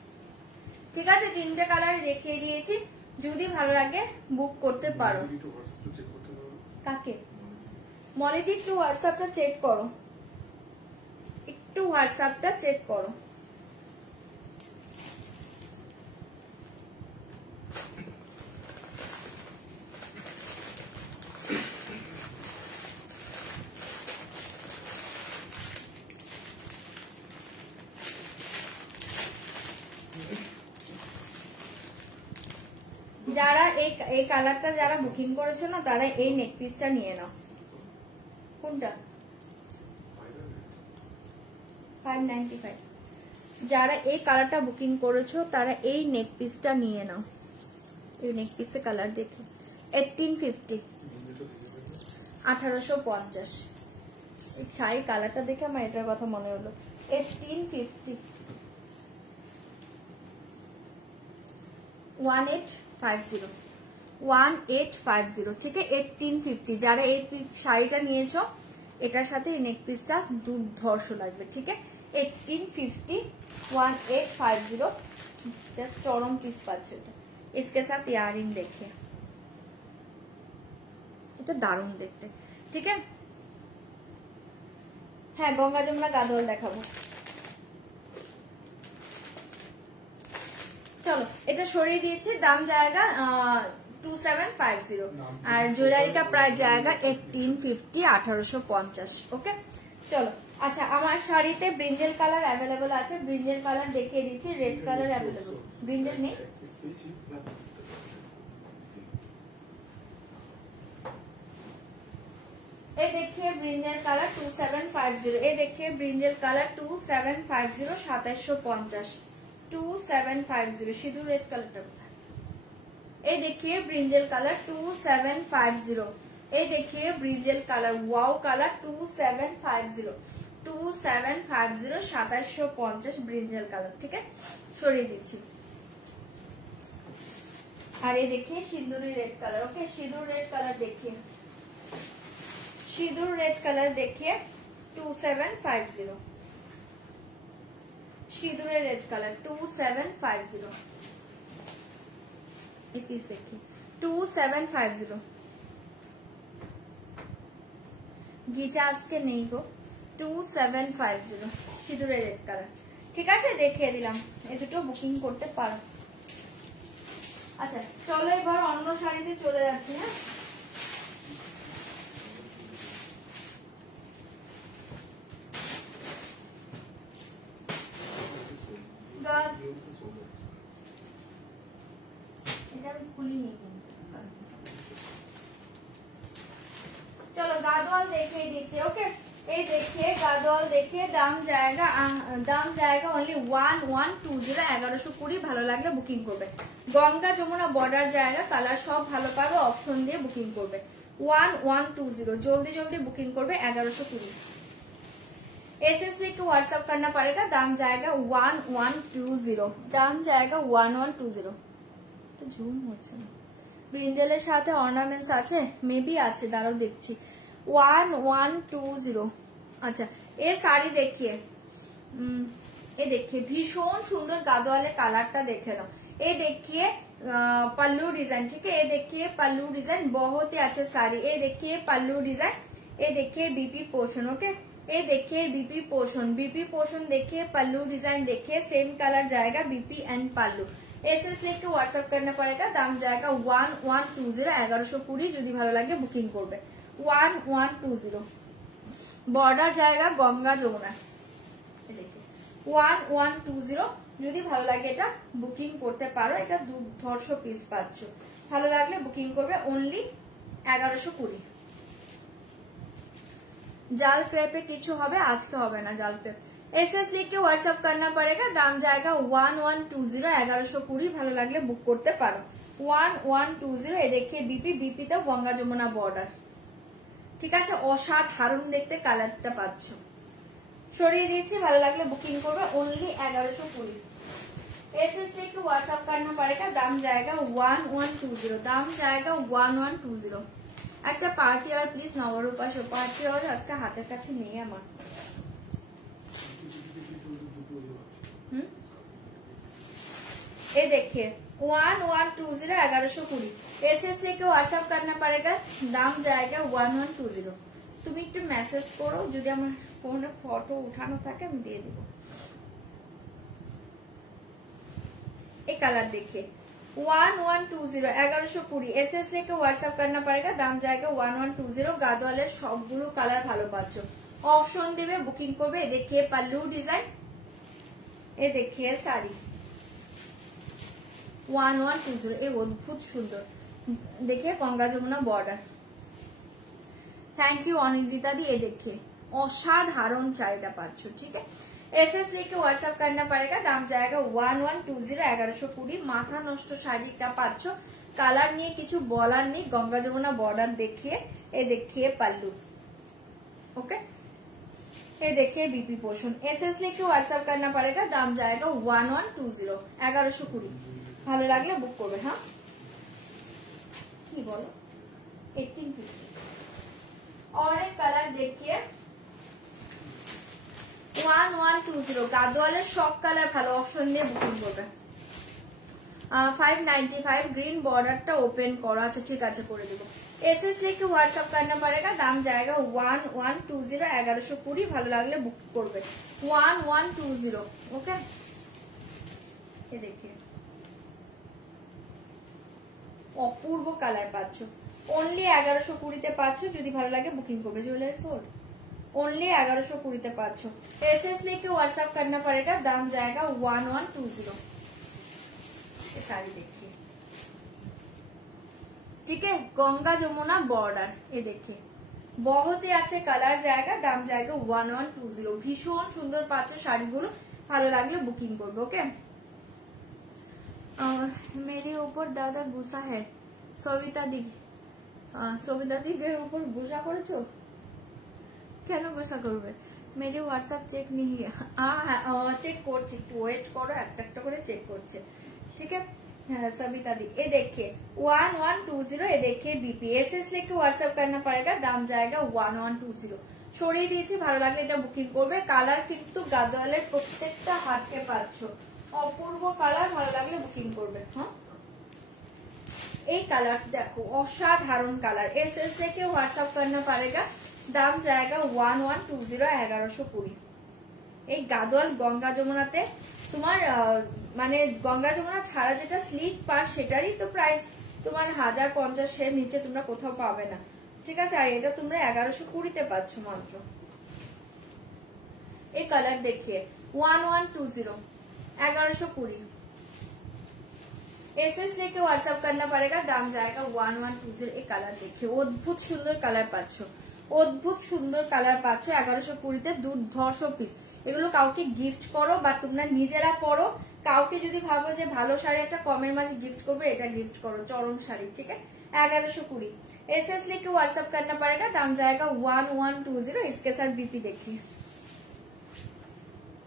ঠিক আছে তিনটে কালার দেখিয়ে দিয়েছি, যদি ভালো লাগে বুক করতে পারো। কাকে? মলিদি একটু হোয়াটসঅ্যাপটা চেক করো, একটু হোয়াটসঅ্যাপটা চেক করো। যারা এই কালারটা যারা বুকিং করেছো না, তারা এই নেক পিসটা নিয়ে নাও। কোনটা? 595। যারা এই কালারটা বুকিং করেছো তারা এই নেক পিসটা নিয়ে নাও। এই নেক পিসে কালার দেখে 1850 1850। এই শাড়ির কালারটা দেখে আমার এটার কথা মনে হলো। 1850 1850 1850। ঠিক আছে 1850। যারা এই শাড়িটা নিয়েছো এটার সাথে এই নেক পিসটা দুর্ধর্ষ লাগবে। ঠিক আছে 1850 1850 জাস্ট চরম পিস পাচ্ছ এটা। इसके साथ ইয়ারিং দেখে এটা দারুণ দেখতে। ঠিক আছে হ্যাঁ গঙ্গা যমুনা গাদোয়াল দেখাবো। चलो এটা সরিয়ে দিয়েছি, দাম जाएगा 2750 আর জুয়েলারি का प्राइस जाएगा 1850 1850। ওকে চলো। আচ্ছা আমার শাড়িতে ব্রিঞ্জেল কালার अवेलेबल আছে, ব্রিঞ্জেল কালার দেখিয়ে দিচ্ছি। রেড কালার अवेलेबल, ব্রিঞ্জেল নেই। ये देखिए ब्रिंजल कलर 2750। ये देखिए ब्रिंजल कलर 2750 2750 2750। सिंदूर रेड कलर। ये देखिए ब्रिंजल कलर 2750। ये देखिए brinjal colour wow colour 2750 2750 2750 brinjal colour. ठीक है सरिए दीजिए। और ये देखिए सिंदूरी रेड कलर। ओके सिंदूर रेड कलर देखिए, सिंदूर रेड कलर देखिए 2750। सिंदूर रेड कलर 2750। ये पीस देखिए 2750। गीचा আজকে নেই গো 2750 সিঁদুরে রেড কালার। ঠিক আছে দেখিয়ে দিলাম, এই দুটো বুকিং করতে পারো। আচ্ছা চলো এবার অন্য শাড়িতে চলে যাচ্ছি। হ্যাঁ এটা আমি খুলিনি কিন্তু गादोल देखे दीजिए। ओके, ये देखिए गादोल देखिए, दाम जाएगा ओनली 1120। 1120 ভালো লাগলে বুকিং করবে। গঙ্গা যমুনা বর্ডার জায়গা, কালার সব ভালো পাবে, অপশন দিয়ে বুকিং করবে। 1120 জলদি জলদি বুকিং করবে। 1120 एसएस को व्हाट्सएप करना पड़ेगा। दाम जाएगा 1120। दाम जाएगा 1120। তো জুম হচ্ছে না। ব্রিঞ্জেলের সাথে অর্নামেন্টস আছে, মেবি আছে, দাঁড়াও দেখছি। 1120। আচ্ছা, এ শাড়ি দেখিए, ये देखिए भीषण सुंदर गादोवाले कलरটা দেখে নাও। ये देखिए पल्लू डिजाइन, ठीक है। ये देखिए पल्लू डिजाइन, बहुत ही अच्छा साड़ी। ये देखिए पल्लू डिजाइन, ये देखिए बीपी पोर्शन। ओके, ये देखिए बीपी पोर्शन देखिए, पल्लू डिजाइन देखिए, सेम कलर जाएगा बीपी एंड पल्लू। एसएस लेके व्हाट्सएप करना पड़ेगा। दाम जाएगा 1120। 1120 যদি ভালো লাগে বুকিং করবে। 1120 বর্ডার জায়গা গঙ্গা যমুনা। 1120 যদি ভালো লাগে এটা বুকিং করতে পারো। এটা 200 পিস পাচ্ছ, ভালো লাগলে বুকিং করবে। অনলি 1120। জাল ক্রেপে কিছু হবে, আজকে হবে না জাল ক্রেপ। एसएस लिख के व्हाट्सएप करना पड़ेगा। दाम जाएगा 1120। 1120 ভালো লাগলে বুক করতে পারো। 1120। এ দেখে বিপি তে গঙ্গা যমুনা বর্ডার, ঠিক আছে। অসাধারণ দেখতে কালারটা পাচ্ছ। সরিয়ে দিয়েছি, ভালো লাগলে বুকিং করবে। অনলি 1120। एसएस लिख के व्हाट्सएप करना पड़ेगा। दाम जाएगा 1120। दाम जाएगा 1120। একটা পার্টি আর প্লিজ নবরূপাস পার্টি আর আজকে হাতের কাছে নেই আমার। ये देखिए 1120। 1120 एसएस लेके व्हाट्सएप करना पड़ेगा। दाम जाएगा 1120। তুমি একটু মেসেজ করো, যদি আমার ফোনে ফটো উঠানো থাকে আমি দিয়ে দেব। এই কালার देखिए 1120। 1120 एसएस लेके व्हाट्सएप करना पड़ेगा। दाम जाएगा 1120। গাদোয়ালের সবগুলো কালার ভালো পাচ্ছ, অপশন দিবে বুকিং করবে। देखिए पल्लू डिजाइन, ये देखिए साड़ी 1120। ये অদ্ভুত সুন্দর, देखिए Ganga Jamuna border. Thank you Anindita দি। ये देखिए অসাধারণ শাড়িটা পাচ্ছ, ঠিক है। एसएस लेके व्हाट्सएप करना पड़ेगा। दाम जाएगा 1120। 1120 মাথা নষ্ট শাড়িটা পাচ্ছ, কালার নিয়ে কিছু বলার নেই। গঙ্গা যমুনা বর্ডার দেখিয়ে, এ দেখিয়ে পাল্লু। ओके, ये देखिए बीपी पोर्शन। एसएस लेके व्हाट्सएप करना पड़ेगा। दाम जाएगा 1120। 1120 ভালো লাগলে বুক করবে। হ্যাঁ কি বলো 1850। और एक कलर देखिए 1120। গাদোয়ালের সব কালার ভালো, অপশন দিয়ে বুকিং করবে। 595 গ্রিন বর্ডারটা ওপেন করা আছে, ঠিক আছে করে দেবো। एसएस लेके व्हाट्सएप करना पड़ेगा। दाम जाएगा 1120। 1120 ভালো লাগলে বুক করবে। 1120। ओके, ये देखिए অপূর্ব কালার পাচ্ছ। অনলি 1120 পাচ্ছ, যদি ভালো লাগে বুকিং করবে। Jewellery sold only 1120 पाচ্ছ। एसएस लेके व्हाट्सएप करना पड़ेगा। दाम जाएगा 1120। ये साड़ी देखिए, ठीक है। गंगा যমুনা बॉर्डर, ये देखिए बहुत ही अच्छे कलर जाएगा। दाम जाएगा 1120। ভীষণ সুন্দর পাচ্ছ শাড়িগুলো, ভালো লাগলে বুকিং করবে। ওকে, मेरे ऊपर दादा गुस्सा है। সবিতা দি, সবিতা দিদের উপর গুসা করেছো? কেন গুসা করবে? मेरे व्हाट्सएप चेक नहीं है। চেক করছি, একটু ওয়েট করো, একটা একটা করে চেক করছে, ঠিক है। सविता दी, ये देखिए 1120। ये देखिए बीपी। एसएस लेके व्हाट्सएप करना पड़ेगा। दाम जाएगा 1120। সরিয়ে দিয়েছি, ভালো লাগলে এটা বুকিং করবে। কালার কিন্তু গাদোয়ালের প্রত্যেকটা হাতকে পাচ্ছ, অপূর্ব কালার, ভালো লাগলে বুকিং করবে। হ্যাঁ এই কালার দেখো অসাধারণ কালার। एसएस लेके व्हाट्सएप करना पड़ेगा। दाम जाएगा 1120। 1120 এই গাদোয়াল গঙ্গা যমুনাতে তোমার মানে গঙ্গা যমুনা ছাড়া যেটা স্লিক পার সেটারই তো প্রাইস তোমার 1050 এর নিচে তোমরা কোথাও পাবে না, ঠিক আছে। আর এটা তোমরা 1120 তে পাচ্ছ মাত্র। এই কালার देखिए 1120। 1120 एसएस लेके व्हाट्सएप करना पड़ेगा। दाम जाएगा 1120। এই কালার देखिए অদ্ভুত সুন্দর কালার পাচ্ছ। অদ্ভুত সুন্দর কালার পাচ্ছ 1120-তে, দুর্ধর্ষ পিস। এগুলো কাউকে গিফট করো বা তোমরা নিজেরা পরো। কাউকে যদি ভাবো যে ভালো শাড়ি একটা কমের মাঝে गिफ्ट করবে, এটা गिफ्ट करो, चौरम শাড়ি, ठीक है। 1120 एसएस लेके व्हाट्सएप करना पड़ेगा, दाम जाएगा 1120। इसके साथ बीपी देखिए,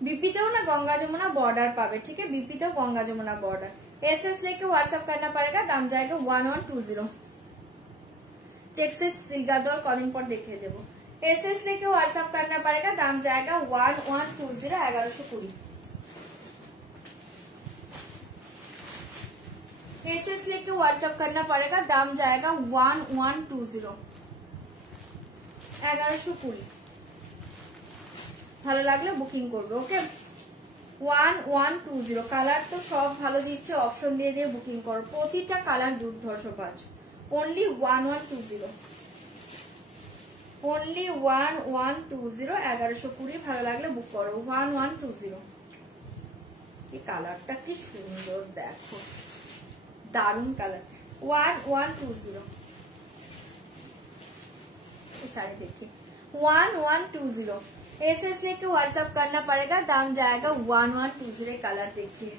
बीपीতেও না गंगा जमुना बॉर्डर पावे, ठीक है। बीपीতেও गंगा जमुना बॉर्डर। एसएस लेके व्हाट्सएप करना पड़ेगा, दाम जाएगा 1120। चेक से सिलगादोर कॉलिंग पर देखिए देवो। एसएस लेके व्हाट्सएप करना पड़ेगा, दाम जाएगा 1120। 1120 एसएस लेके व्हाट्सएप करना पड़ेगा, दाम जाएगा 1120। 1120 ভালো লাগলে বুকিং করবে, ওকে। 1120 কালার তো সব ভালো দিচ্ছে, অপশন দিয়ে দিয়ে বুকিং করো, প্রতিটা কালার দুর্ধর্ষ পাচ্ছ। Only 1120, only 1120। 1120 ভালো লাগলে বুক করো, 1120। এই কালারটা কি সুন্দর দেখো, दारुण कलर। 1120 साड़ी देखिए, 1120। एसएस लेके व्हाट्सएप करना पड़ेगा, दाम जाएगा 1120। कलर देखिए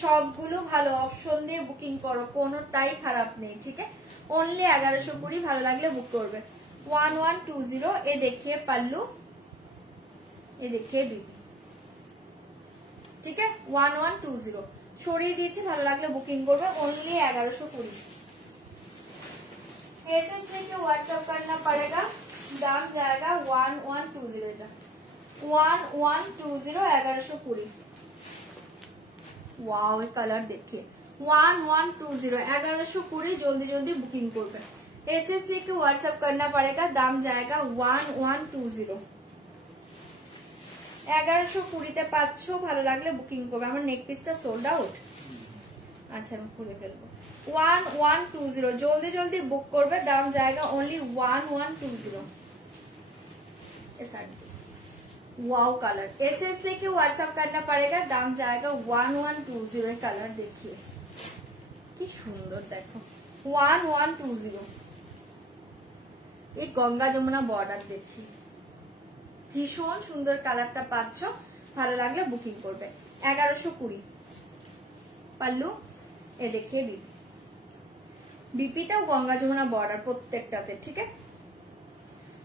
সবগুলো ভালো, অপশন দিয়ে বুকিং করো, কোনোটাই খারাপ নেই, ঠিক है। ओनली 1120 ভালো লাগলে বুক করবে। 1120। ये देखिए पल्लू, ये देखिए बीबी, ठीक है। 1120 সরিয়ে দিয়েছি, ভালো লাগলে বুকিং করবে, ओनली 1120। एसएस लेके व्हाट्सएप करना पड़ेगा, दाम जाएगा 1120। এটা 1120 1120। वाओ ये कलर देखिए, 1120 1120। जल्दी जल्दी बुकिंग করবে। एसएस लेके व्हाट्सएप करना पड़ेगा, दाम जाएगा 1120। 1120-তে পাচ্ছ, ভালো লাগলে বুকিং করবে। আমার নেক পিসটা সোল্ড আউট, আচ্ছা আমি খুলে ফেলবো। 1120 জলদি জলদি বুক করবে, দাম जाएगा ओनली 1120। वाओ कलर एसएस लेके व्हाट्सएप करना पड़ेगा, दाम जाएगा 1120। कलर देखिए কি সুন্দর দেখো, 1120। এই গঙ্গা যমুনা বর্ডার দেখি, ভীষণ সুন্দর কালারটা পাচ্ছ, ভালো লাগলে বুকিং করবে। 1120 পাল্লু, এ দেখিয়ে বিপি, বিপিটাও গঙ্গা যমুনা বর্ডার প্রত্যেকটাতে, ঠিক আছে।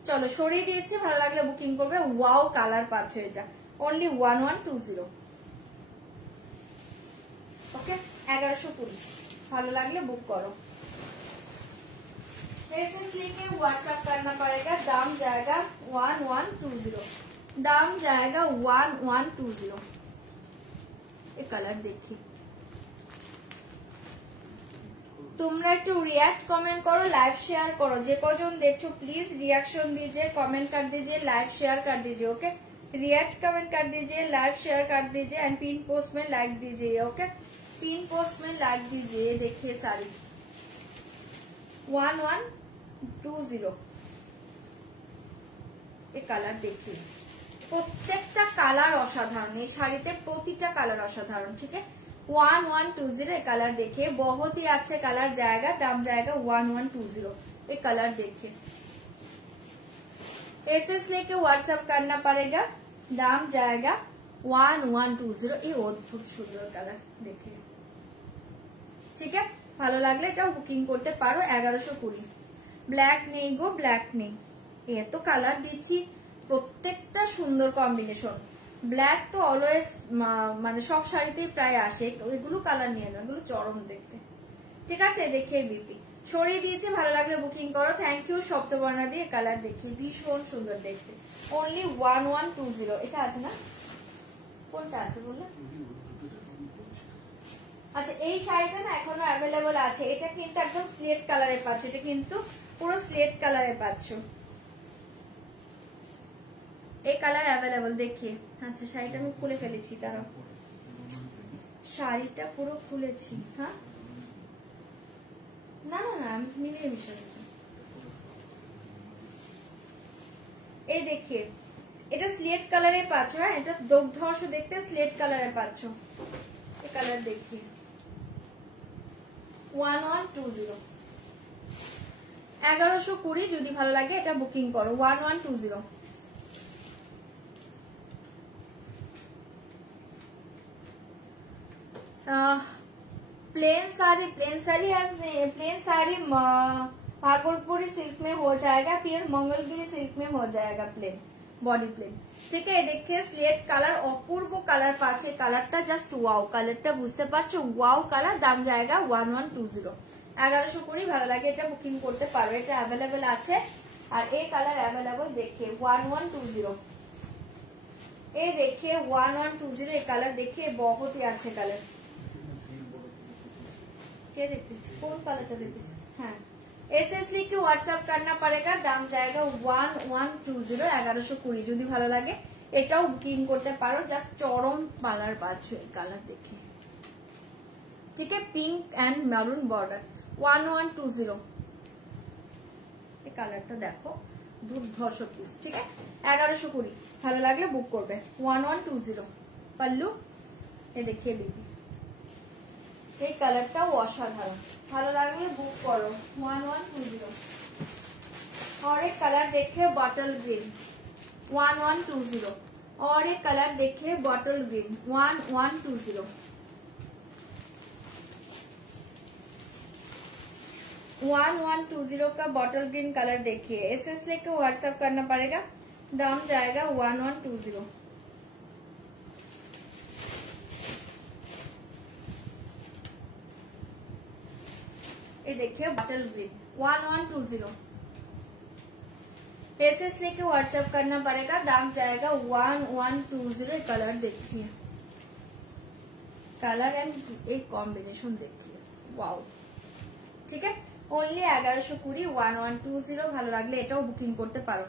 চলো সরিয়ে দিয়েছি, ভালো লাগলে বুকিং করবে। ওয়াও কালার পাচ্ছ, এটা অনলি 1120, ওকে। 1120 ভালো লাগলে বুক করো। एसएस लेके व्हाट्सएप करना पड़ेगा, दाम जाएगा 1120। दाम जाएगा 1120। ये कलर देखिए, তোমরা একটু রিয়াক্ট কমেন্ট করো, লাইভ শেয়ার করো, যে কজন দেখছো প্লিজ रिएक्शन दीजिए, कमेंट कर दीजिए, लाइव शेयर कर दीजिए, ओके। रिएक्ट कमेंट कर दीजिए, लाइव शेयर कर दीजिए एंड पिन पोस्ट में लाइक दीजिए, ओके। पिन पोस्ट में लाइक दीजिए। देखिए साड़ी 1120। এই কালার देखिए, প্রত্যেকটা কালার অসাধারণ, এই শাড়িতে প্রতিটা কালার অসাধারণ, ঠিক है। 1120 कलर देखिए, बहुत ही अच्छे कलर जाएगा, दाम जाएगा 1120। ये कलर देखिए, एसएस लेके व्हाट्सएप करना पड़ेगा, दाम जाएगा 1120। ये अद्भुत सुंदर कलर देखिए, ठीक है। ভালো লাগলে এটাও বুকিং করতে পারো। 1120। ব্ল্যাক নেই গো, ব্ল্যাক নেই, এত কালার দিচ্ছি, প্রত্যেকটা সুন্দর কম্বিনেশন। ব্ল্যাক তো অলওয়েজ মানে সব শাড়িতেই প্রায় আসে, এগুলো কালার নিয়ে না, এগুলো চরম দেখতে, ঠিক আছে। দেখে বিপি সরিয়ে দিয়েছে, ভালো লাগলে বুকিং করো। থ্যাংক ইউ সপ্তবর্ণা দিয়ে। কালার দেখি ভীষণ সুন্দর দেখতে, অনলি 1120। এটা আছে না, কোনটা আছে বললে? আচ্ছা এই শাড়িটা না এখনো অ্যাভেলেবল আছে, এটা কিন্তু একদম স্লেট কালারে পাচ্ছ, এটা কিন্তু পুরো স্লেট কালারে পাচ্ছ, এই কালার অ্যাভেলেবল দেখিয়ে। আচ্ছা শাড়িটা আমি খুলে ফেলেছি, তারা শাড়িটা পুরো খুলেছি, হ্যাঁ না না না আমি মিলিয়ে মিশিয়ে। এই দেখিয়ে, এটা স্লেট কালারে পাচ্ছ, হ্যাঁ এটা দগ্ধর্ষ দেখতে স্লেট কালারে পাচ্ছ। এই কালার দেখিয়ে 1120। 1120 যদি ভালো লাগে এটা বুকিং করো 1120। प्लेन साड़ी भागलपुरी सिल्क में हो जाएगा, फिर मंगलगिरी सिल्क में हो जाएगा प्लेन, बॉडी प्लेन। ठीक है, देखिए स्लेट कालर अपूर्व कालर पाচ্ছে, কালারটা জাস্ট ওয়াও, কালারটা বুঝতে পারছো, ওয়াও কালার। দাম জায়গা 1120, 1120। ভালো লাগে এটা বুকিং করতে পারো, এটা অ্যাভেলেবেল আছে। আর এই কালার অ্যাভেলেবেল देखिए 1120, ये देखिए 1120। ये कलर देखिए बहुत ही अच्छे कलर। क्या देखते कौन कलर देखते? हाँ, एसएस लिख के व्हाट्सएप करना पड़ेगा। दाम जाएगा 1120, 1120। যদি ভালো লাগে এটাও বুকিং করতে পারো, জাস্ট চরম কালার পাচ্ছো। এই কালার দেখে, ঠিক है, পিঙ্ক এন্ড মেরুন বর্ডার 1120। এই কালারটা দেখো, দুর্ধর্ষ পিস। ঠিক है, 1120। ভালো লাগলে বুক করবে 1120। পাল্লু এ দেখিয়ে দিবি, এই কালারটাও অসাধারণ। ভালো লাগলে বুক করো 1120। और एक कलर देखिए बॉटल ग्रीन 1120। और एक कलर देखिए बॉटल ग्रीन 1120। 1120 का बॉटल ग्रीन कलर देखिए, एसएस लेके व्हाट्सएप करना पड़ेगा। दाम जाएगा 1120। ये देखिए बॉटल ग्रीन 1120। एसएस लेके व्हाट्सएप करना पड़ेगा। दाम जाएगा 1120। कलर देखिए, कलर एंड एक कॉम्बिनेशन देखिए, वाओ। ठीक है, ओनली 1120, 1120। ভালো লাগলে এটাও বুকিং করতে পারো।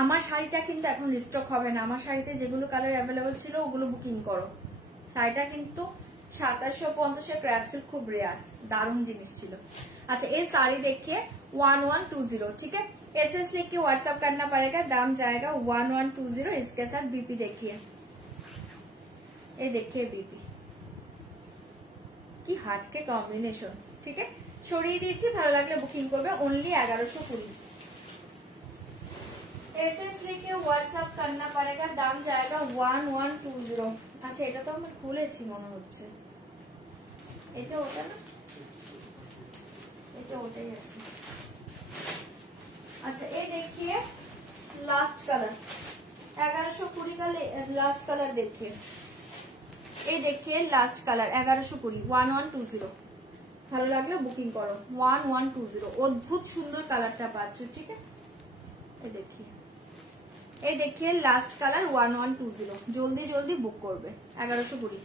আমার শাড়িটা কিন্তু এখন রিস্টক হবে না, আমার শাড়িতে যেগুলো কালার অ্যাভেলেবল ছিল ওগুলো বুকিং করো। শাড়িটা কিন্তু 2750 ক্র্যাপ সিল্ক, খুব রেয়ার, দারুণ জিনিস ছিল। अच्छा, ये साड़ी देखिए 1120। ठीक है, एसएस लिख के व्हाट्सएप करना पड़ेगा। दाम जाएगा 1120। इसके साथ बीपी देखिए, ये देखिए बीपी की हाथ के कॉम्बिनेशन। ठीक है, সরিয়ে দিয়েছি, ভালো লাগলে বুকিং করবে। ओनली 1120। एसएस लिखे व्हाट्सएप करना पड़ेगा। दाम जाएगा 1120। अच्छा, এটা তো আমরা খুলেছি মনে হচ্ছে, এটা ওটা না, এটা ওটাই আছে। अच्छा, ये देखिए लास्ट कलर 1120 का लास्ट कलर देखिए, ये देखिए लास्ट कलर 1120 1120। ভালো লাগলে বুকিং করো 1120। অদ্ভুত সুন্দর কালারটা পাচ্ছো। ঠিক আছে, এই দেখিए, এই देखिए লাস্ট কালার 1120। জলদি জলদি বুক করবে 1120।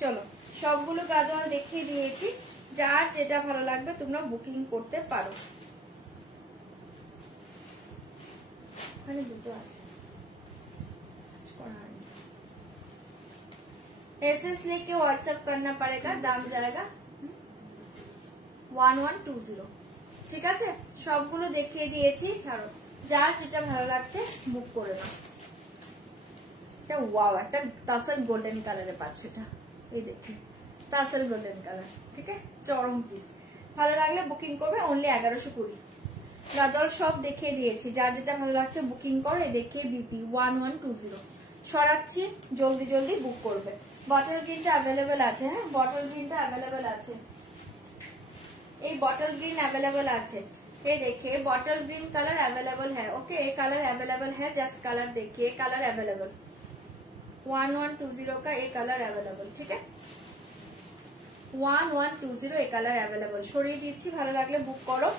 চলো, সবগুলো গাদোয়াল দেখিয়ে দিয়েছি, যার যেটা ভালো লাগবে তোমরা বুকিং করতে পারো। এখানে দুটো আছে, एसएस लेके व्हाट्सएप करना पड़ेगा। दाम जाएगा 1120। ঠিক আছে, সবগুলো দেখিয়ে দিয়েছি, ছাড়ো, যার যেটা ভালো লাগছে বুক করে নাও। এটা ওয়াও, একটা টাসেল গোল্ডেন কালারে পাচ্ছ। এটা এই দেখি টাসেল গোল্ডেন কালার। ঠিক আছে, চরম পিস। ভালো লাগলে বুকিং করবে। ओनली 1120। গাদল সব দেখিয়ে দিয়েছি, যার যেটা ভালো লাগছে বুকিং করে। দেখিয়ে বিপি 1120 সরাচ্ছি, জলদি জলদি বুক করবে। बॉटल ग्रीन अवेलेबल আছে। হ্যাঁ, बॉटल ग्रीन अवेलेबल আছে, এই बॉटल ग्रीन अवेलेबल আছে। ये देखिए बॉटल ग्रीन कलर अवेलेबल है। ओके, ये कलर अवेलेबल है, जस्ट कलर देखिए, कलर अवेलेबल 1120 का ये कलर अवेलेबल। ठीक है, 1120 ये कलर अवेलेबल। সরিয়ে দিচ্ছি, ভালো লাগলে বুক করো।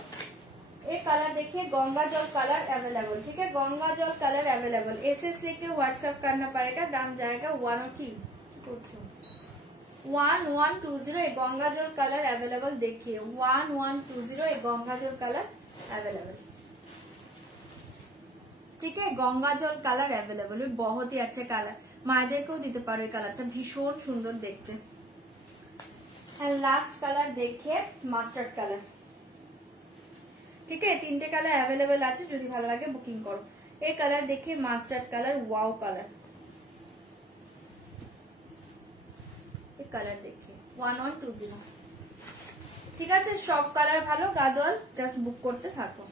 ये कलर देखिए गंगा जल कलर अवेलेबल। ठीक है, गंगा जल कलर अवेलेबल। एसएस लेके व्हाट्सएप करना पड़ेगा। दाम जाएगा 1120। ये गंगा जल कलर अवेलेबल देखिए 1120। ये गंगा जल कलर अवेलेबल। ठीक है, गंगा जल कलर अवेलेबल, बहुत ही अच्छे कलर, মায়েদেরকেও দিতে পারো। এই কালারটা ভীষণ সুন্দর দেখতে। एंड लास्ट कलर देखिए मास्टार्ड कलर। ठीक है, तीनटे कलर अवेलेबल আছে, যদি ভালো লাগে বুকিং করো। এই কালার देखिए मास्टार्ड कलर, वाओ कलर। ये कलर देखिए 1120। ঠিক আছে, সব কালার ভালো, গাদোয়াল, জাস্ট বুক করতে থাকো।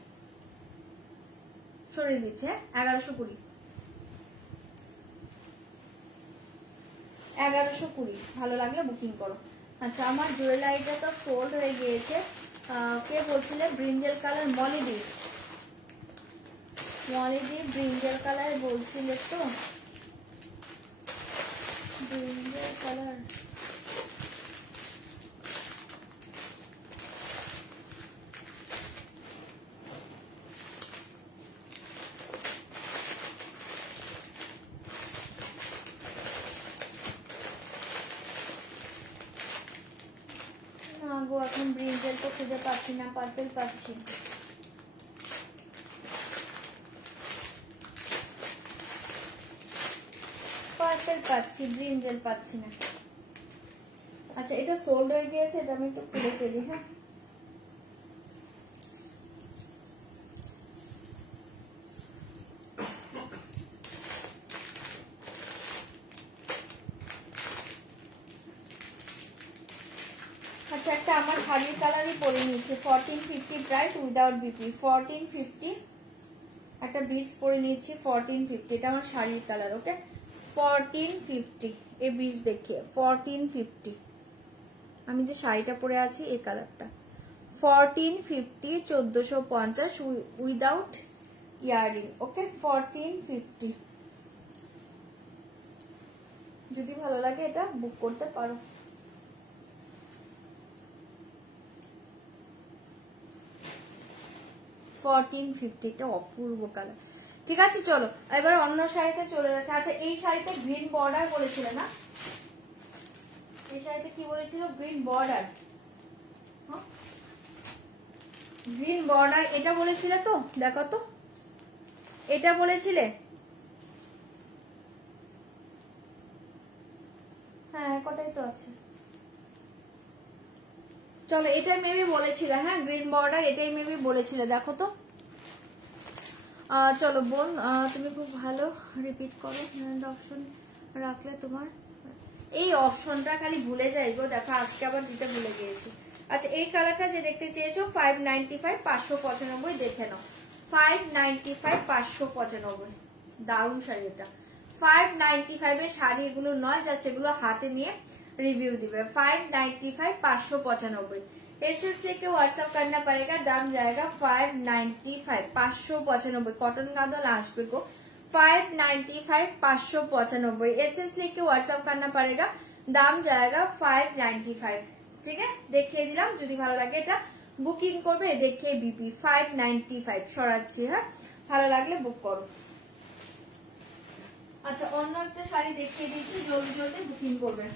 সরিয়ে দিচ্ছে 1120, 1120 ভালো লাগলে বুকিং করো। আচ্ছা, আমার জুয়েলারিটা তো সোল্ড হয়ে গিয়েছে। কে বলছিলে ব্রিঞ্জেল কালার? মলিদি ব্রিঞ্জেল কালার বলছিলে তো, ব্রিঞ্জেল কালার। গো এখন ব্রিঞ্জেল তো খুঁজে পাচ্ছি না, পার্পেল পাচ্ছি। পার্পেল পাচ্ছি, ব্রিঞ্জেল পাচ্ছি না। আচ্ছা, এটা সোল্ড হয়ে গিয়েছে, এটা আমি একটু খুলে ফেলি। হ্যাঁ, আচ্ছা, একটা আমার শাড়ির কালারই পরে নিয়েছে, 1450 প্রাইস উইদাউট বিপি, 1450। একটা বিটস পরে নিয়েছি 1450, এটা আমার শাড়ির কালার। ওকে, 1450 এই বিটস দেখিয়ে 1450। আমি যে শাড়িটা পরে আছি এই কালারটা 1450, 1450 উইদাউট ইয়ারিং। ওকে, 1450। যদি ভালো লাগে এটা বুক করতে পারো। একটা অপূর্ব কালার। ঠিক আছে, চলো এবার অন্য শাড়িতে চলে যাচ্ছে। আচ্ছা, এই শাড়িতে গ্রিন বর্ডার বলেছিল না? এই শাড়িতে কি বলেছিল? গ্রিন বর্ডার, গ্রিন বর্ডার এটা বলেছিলে তো? দেখো তো, এটা বলেছিলে? হ্যাঁ, কটাই তো আছে। চলো, এটাই মেবি বলেছিল। হ্যাঁ, গ্রিন বর্ডার এটাই মেবি বলেছিল। দেখো তো, চলো বোন, তুমি খুব ভালো, রিপিট করো। অপশন রাখলে তোমার এই অপশনটা খালি ভুলে যাই গো। দেখো, আজকে আবার দিতে ভুলে গিয়েছি। আচ্ছা, এই কালারটা যে দেখতে চেয়েছো 595, 595 দেখে নাও। 595, 595 দারুণ শাড়ি এটা। 595 এর শাড়ি এগুলো নয়, জাস্ট এগুলো হাতে নিয়ে रिव्यू दिवे। 595, 595। एसएस लेके व्हाट्सएप करना पड़ेगा, दाम जाएगा 595, 595 कॉटन गादोल आसबे को 595, 595। एसएस लेके व्हाट्सएप करना पड़ेगा, दाम जाएगा 595। ठीक है, देखिए दिलाम, যদি ভালো লাগে এটা বুকিং করবে। দেখে বিপি 595 সরাচ্ছি। হ্যাঁ, ভালো লাগলে বুক করো। আচ্ছা, অন্য একটা শাড়ি দেখিয়ে দিচ্ছি, জলদি জলদি বুকিং করবে।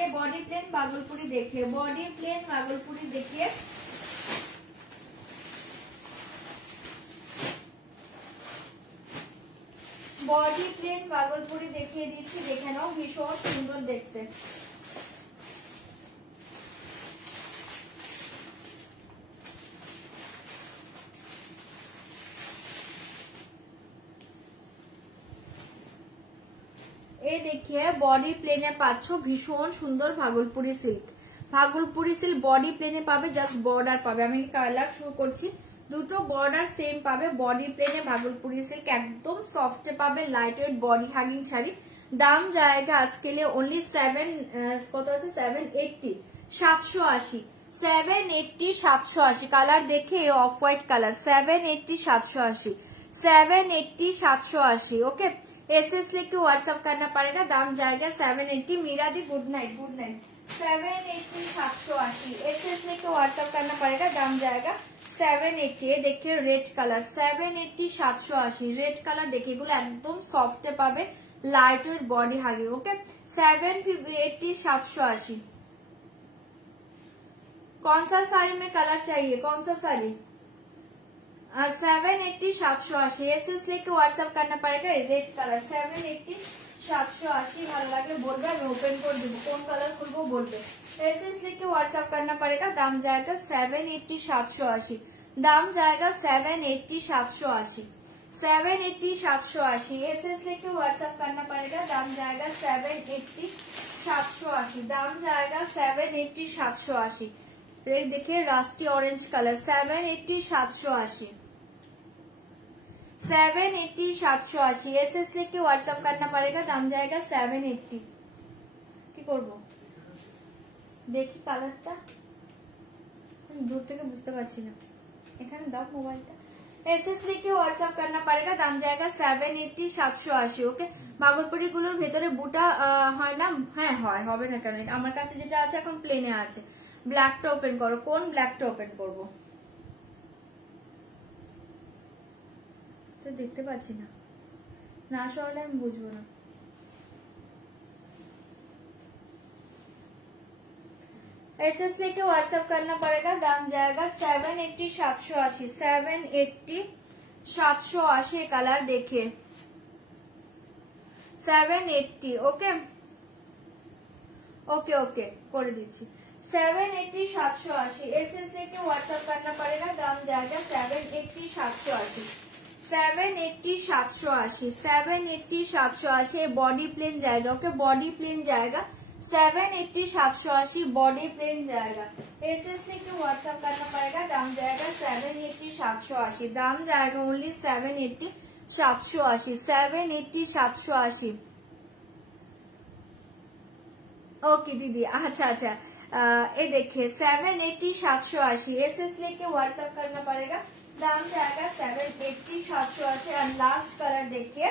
এই বডি প্লেন ভাগলপুরি देखिए, बॉडी प्लेन भागलपुरी देखिए। बॉडी प्लेन भागलपुरी দেখিয়ে দিচ্ছি, দেখে নাও, ভীষণ সুন্দর দেখতে। এই দেখিয়ে বডি প্লেনে পাচ্ছ ভীষণ সুন্দর Bhagalpuri silk. Bhagalpuri silk body প্লেনে পাবে, জাস্ট বর্ডার পাবে। আমি কালার শুরু করছি, দুটো বর্ডার সেম পাবে। বডি প্লেনে ভাগলপুরি সিল্ক একদম সফটে পাবে, light weight body hugging sari. দাম জায়গা আজকে লিয়ে ओनली 7 কত আছে 780, 780, 780, 780। কালার দেখে off white colour 780, 780, 780, 780। Okay, SS लेके व्हाट्सएप करना पड़ेगा, दाम जाएगा 780। मीरा दी good night, good night. 780, 780 SS लेके व्हाट्सएप करना पड़ेगा, दाम जाएगा 780। ये देखिए रेड कलर 780, 780 रेड कलर देखिए, এগুলো একদম সফটে পাবে, লাইট ওয়েট বডি হাগিং। ওকে, 780, 780। कौन सा साड़ी में कलर चाहिए, कौन सा साड़ी? 780, 780 एसएस लेके व्हाट्सएप करना पड़ेगा। रेड कलर 780, 780 ভালো লাগলে বলবে, আমি ওপেন করে দিব। কোন কালার খুলবো বলবে। एसएस लेके व्हाट्सएप करना पड़ेगा, दाम जाएगा 780, 780। दाम जाएगा 780, 780, 780, 780। एसएस लेके व्हाट्सएप करना पड़ेगा, दाम जाएगा 780, 780। दाम जाएगा 780, 780। देखिए रास्टी ऑरेंज कलर 780 780 780 780 एसएस लेके व्हाट्सएप करना पड़ेगा, दाम जाएगा 780। কি করব দেখি কালারটা দূর থেকে বুঝতে পারছি না, এখানে দাও মোবাইলটা। এসএস লিখে হোয়াটসঅ্যাপ करना पड़ेगा, দাম जाएगा 780 780। ওকে, ভাগলপুরি গুলোর ভেতরে বুটা হয় না? হ্যাঁ হয়, হবে না কেন? আমার কাছে যেটা আছে এখন প্লেনে আছে। ব্ল্যাকটা ওপেন করো, কোন ব্ল্যাকটা ওপেন করব? তো দেখতে পাচ্ছি না, না সরালে আমি বুঝবো না। एसएस लेके व्हाट्सएप करना पड़ेगा, दाम जाएगा 780 780 780 780। कलर देखिए 780। ओके ओके ओके कर दीजिए 780 780 एसएस लेके व्हाट्सएप करना पड़ेगा, दाम जाएगा 780 780 780 780 780 780। बॉडी प्लेन जाएगा। ओके, बॉडी प्लेन जाएगा 780 780 बॉडी प्लेन जाएगा। एसएस लेके व्हाट्सएप करना पड़ेगा, दाम जाएगा 780 780 दाम जाएगा ओनली 780 780 780 780। ओके दीदी, अच्छा अच्छा, ये देखिए 780 780 एसएस लेके व्हाट्सएप करना पड़ेगा, दाम जाएगा 780 780। और लास्ट कलर देखिए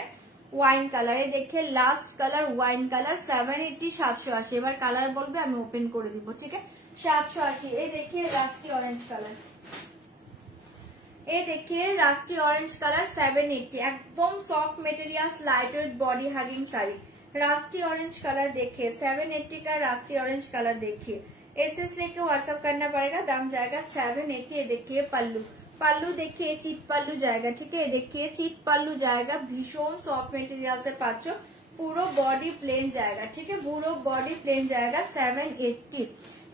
ওয়াইন কালার, এই দেখে লাস্ট কালার ওয়াইন কালার 780 780। এবার কালার বলবে আমি ওপেন করে দিব, ঠিক আছে? 780। এই দেখে রাস্টি অরেঞ্জ কালার, এই দেখে রাস্টি অরেঞ্জ কালার 780, একদম soft materials light weight body hugging sari. Rusty orange colour देखिए 780 का रास्टी ऑरेंज कलर देखिए। एसएस लेके व्हाट्सएप करना पड़ेगा, दाम जाएगा 780। देखिए पल्लू, पल्लू देखिए चित पल्लू जाएगा, ठीक है? देखिए चित पल्लू जाएगा, भीषण सॉफ्ट मेटेरियल से पाचो, पूरा बॉडी प्लेन जाएगा, ठीक है? पूरा बॉडी प्लेन जाएगा 780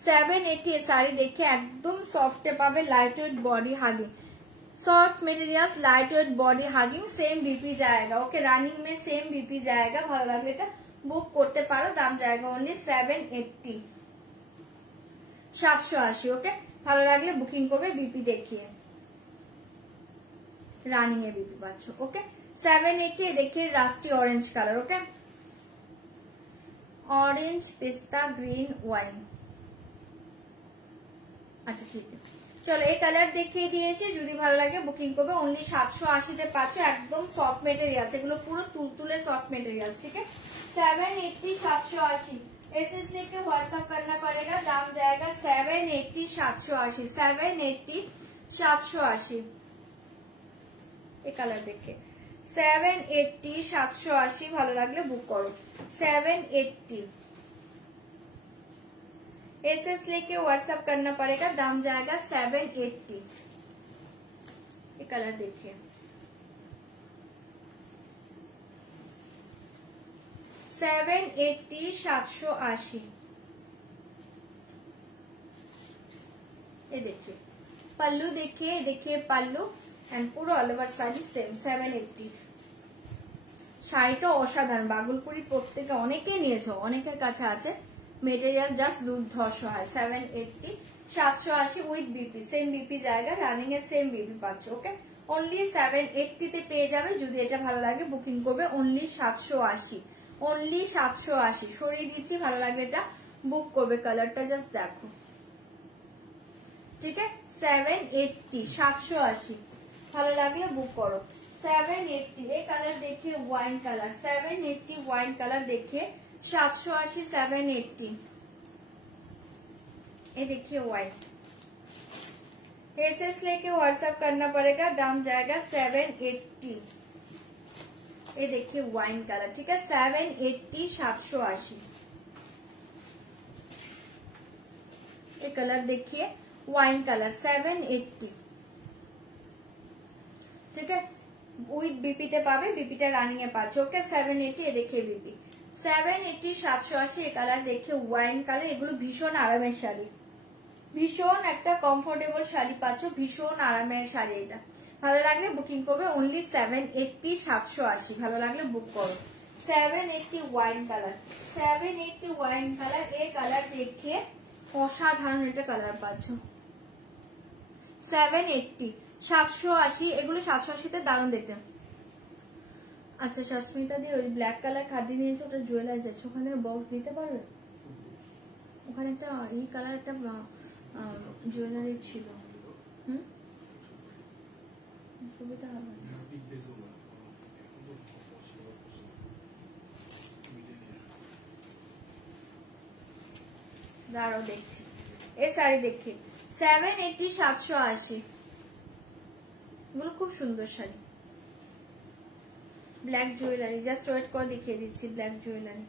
780। साड़ी देखिए एकदम सॉफ्ट पावे, light weight body hugging, soft materials light weight body hugging, same BP जाएगा। ओके, रनिंग में सेम बीपी जाएगा। ভালো লাগলে এটা বুক করতে পারো, দাম जाएगा ओनली 780 780। ওকে, ভালো লাগলে বুকিং করবে। बीपी देखिए রানিং এ बीपी পাচ্ছ। ওকে, 780। देखिए रास्टी ऑरेंज कलर। ओके, ऑरेंज पिस्ता ग्रीन वाइन। আচ্ছা ঠিক আছে, চলো এই কালার দেখিয়ে দিয়েছি, যদি ভালো লাগে বুকিং করবে। অনলি 780 তে পাচ্ছ, একদম সফট মেটেরিয়ালস, এগুলো পুরো তুলতুলে সফট মেটেরিয়ালস, ঠিক है? 780 780 एसएस लेके व्हाट्सएप करना पड़ेगा, दाम जाएगा 780 780 780 780। এই কালার দেখে 780 780 ভালো লাগলে বুক করো। 780 एसएस लेके व्हाट्सएप करना पड़ेगा, दाम जाएगा 780। ये कलर देखिए 780 780। ये देखिए पल्लू, देखिए देखिए पल्लू एंड पूरा ऑल ओवर साड़ी सेम 780। শাড়িটা অসাধারণ, বাগলপুরি প্রত্যেকে অনেকে নিয়েছো, অনেকের কাছে আছে, মেটেরিয়াল জাস্ট দুর্ধর্ষ হয়। 780 780 উইথ বিপি, সেম বিপি জায়গা, রানিং এর সেম বিপি পাচ্ছ। ওকে, অনলি 780 তে পেয়ে যাবে। যদি এটা ভালো লাগে বুকিং করবে অনলি 780 অনলি 780। সরিয়ে দিচ্ছি, ভালো লাগে এটা বুক করবে। কালারটা জাস্ট দেখো, ঠিক আছে? 780 780 ভালো লাগলে বুক করো। 780 এই কালার देखिए वाइन कलर 780 वाइन कलर देखिए 780 780। ये देखिए वाइन। एसएस लेके व्हाट्सएप करना पड़ेगा, दाम जाएगा 780। ये देखिए वाइन कलर, ठीक है? 780 780। ये कलर देखिए वाइन कलर 780, ठीक है? উইথ বিপিতে পাবে, বিপিটা রানিং এ পাচ্ছে। ওকে, 780। এ দেখে বিপি 780 780। এই কালার দেখে ওয়াইন কালার, এগুলো ভীষণ আরামের শাড়ি, ভীষণ একটা কমফোর্টেবল শাড়ি পাচ্ছ, ভীষণ আরামের শাড়ি। এটা ভালো লাগলে বুকিং করবে অনলি 780 780। ভালো লাগলে বুক করো। 780 ওয়াইন কালার 780 ওয়াইন কালার। এই কালার দেখে অসাধারণ এটা কালার পাচ্ছ। 780 780, এগুলো 780 তে দারুণ দেখতে। আচ্ছা সস্মিতা দি ওই ব্ল্যাক কালার খাদি নিয়েছে, ওটা জুয়েলারি যাচ্ছে, ওখানে বক্স দিতে পারবে? ওখানে একটা এই কালার একটা জুয়েলারি ছিল। সুবিধা হবে দাঁড়াও দেখছি। এই শাড়ি দেখি 780 780, এগুলো খুব সুন্দর sari. Black jewellery, just wait করে দেখিয়ে দিচ্ছি। ব্ল্যাক জুয়েলারি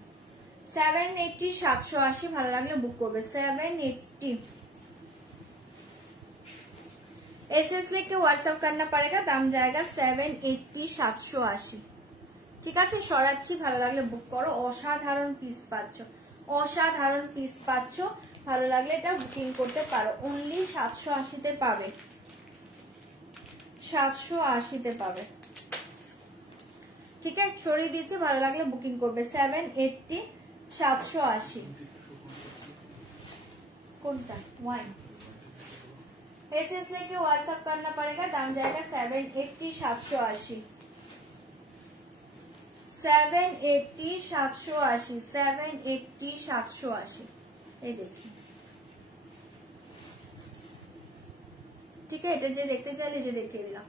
780 780, ভালো লাগলে বুক করবে। 780 एसएस लेके व्हाट्सएप करना पड़ेगा, दाम जाएगा 780 780। ঠিক আছে, সরাচ্ছি, ভালো লাগলে বুক করো। অসাধারণ পিস পাচ্ছ, অসাধারণ পিস পাচ্ছ, ভালো লাগলে এটা বুকিং করতে পারো। অনলি 780 তে পাবে, 780 তে পাবে। ঠিক আছে, সরিয়ে দিচ্ছে, ভালো লাগলে বুকিং করবে। 780 780 কোনটা? ওয়ান एसएस लेके व्हाट्सएप करना पड़ेगा, दाम जाएगा 780 780 780 780 780 780। এই দেখি, ঠিক আছে, এটা যে দেখতে চাইলে যে দেখিয়ে দিলাম।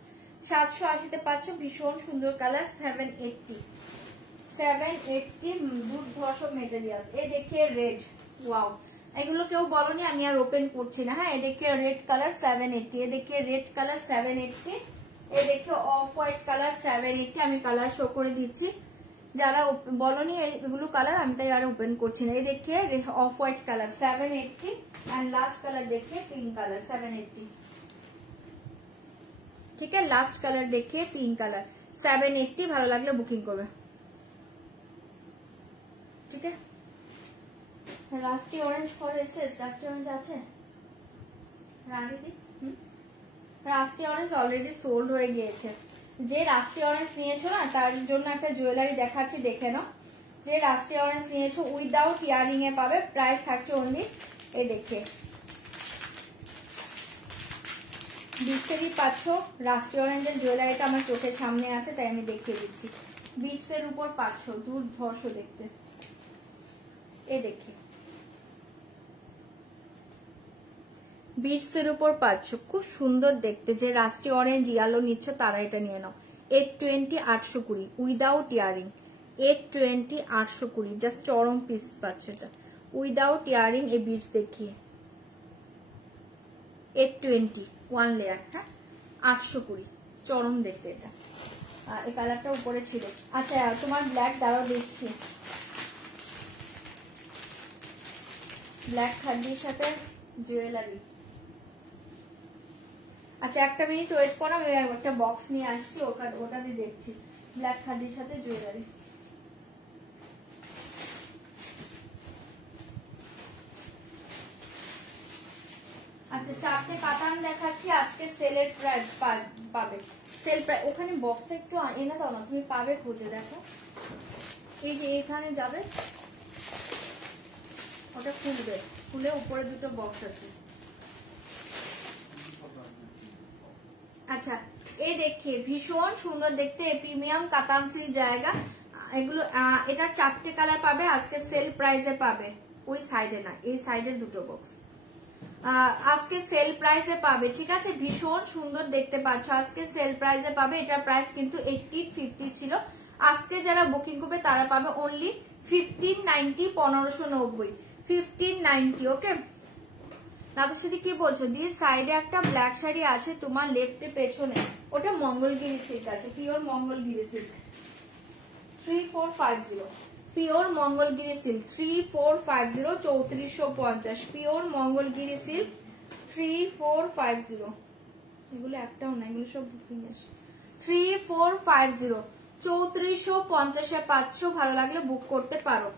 780 তে পাচ্ছ, ভীষণ সুন্দর কালার। 780 780 দুর্ধর্ষ মেটেরিয়ালস। এই দেখিয়ে রেড, ওয়াও, এগুলো কেউ বলনি, আমি আর ওপেন করছি না। হ্যাঁ, এ দেখে রেড কালার 780, এ দেখে রেড কালার 780, এ দেখে অফ হোয়াইট কালার 780। আমি কালার শো করে দিচ্ছি, যারা বলনি এগুলো কালার, আমি তাই আর ওপেন করছি না। এই দেখে off white colour 780, and last colour দেখে পিঙ্ক কালার 780। ঠিক আছে, লাস্ট কালার দেখে পিঙ্ক কালার 780, ভালো লাগলে বুকিং করবে। ঠিক আছে, rusty orange for SS, rusty orange আছে Ranidi? Rusty orange already sold হয়ে গিয়েছে। যে রাস্টি অরেঞ্জ নিয়েছো না, তার জন্য একটা জুয়েলারি দেখাচ্ছি, দেখে নাও। যে রাস্টি অরেঞ্জ নিয়েছো উইদাউট ইয়ারিং এ পাবে, প্রাইস থাকছে অনলি, এই দেখে বিটসেরই পাচ্ছ। রাস্টি অরেঞ্জের জুয়েলারিটা আমার চোখের সামনে আছে, তাই আমি দেখিয়ে দিচ্ছি। বিটসের উপর পাচ্ছ, দুর্ধর্ষ দেখতে। এ দেখে বিটসের উপর পাচ্ছ, খুব সুন্দর দেখতে। যে রাস্টি অরেঞ্জ ইয়ালো নিচ্ছ তারা এটা নিয়ে নাও। 820 820 উইদাউট ইয়ারিং, 820 820, জাস্ট চরম পিস পাচ্ছ এটা উইদাউট ইয়ারিং। এই বিটস দেখিয়ে 820 ওয়ান লেয়ার, হ্যাঁ 820, চরম দেখতে এটা। এই কালারটা উপরে ছিল। আচ্ছা তোমার ব্ল্যাক দাঁড়াও দেখছি, ব্ল্যাক খাদির সাথে জুয়েলারি। আচ্ছা একটা মিনিট ওয়েট করো, আমি একটা বক্স নিয়ে আসছি, ওটা দিয়ে দেখছি। ব্ল্যাক খাদির সাথে জুয়েলারি। আচ্ছা চারটে কাতান দেখাচ্ছি, আজকে সেলের প্রাইস পাবে। সেল প্রাইস ওখানে বক্সটা একটু এনে দাও না, তুমি পাবে খুঁজে দেখো। এই যে এখানে যাবে, ওটা খুলবে, খুলে উপরে দুটো বক্স আছে। আচ্ছা এই দেখিয়ে ভীষণ সুন্দর দেখতে, প্রিমিয়াম কাতান সিল্ক জায়গা এগুলো। এটা চারটে কালার পাবে, আজকে সেল প্রাইসে পাবে। ওই সাইডে না, এই সাইডের দুটো বক্স আজকে সেল প্রাইসে পাবে। ঠিক আছে, ভীষণ সুন্দর দেখতে পাচ্ছ, আজকে সেল প্রাইসে পাবে। এটার প্রাইস কিন্তু 1850 ছিল, আজকে যারা বুকিং করবে তারা পাবে অনলি 1590 1590 1590। ওকে, তাদের সাথে কি বলছো দি? সাইডে একটা ব্ল্যাক শাড়ি আছে তোমার লেফটে পেছনে, ওটা মঙ্গলগিরি সিল্ক আছে, pure Mangalagiri silk 3450, pure Mangalagiri silk 3450 3450, pure Mangalagiri silk 3450। এগুলো একটাও না, এগুলো সব বুকিং আছে। 3450 3450 পাচ্ছ, ভালো লাগলে বুক করতে পারো।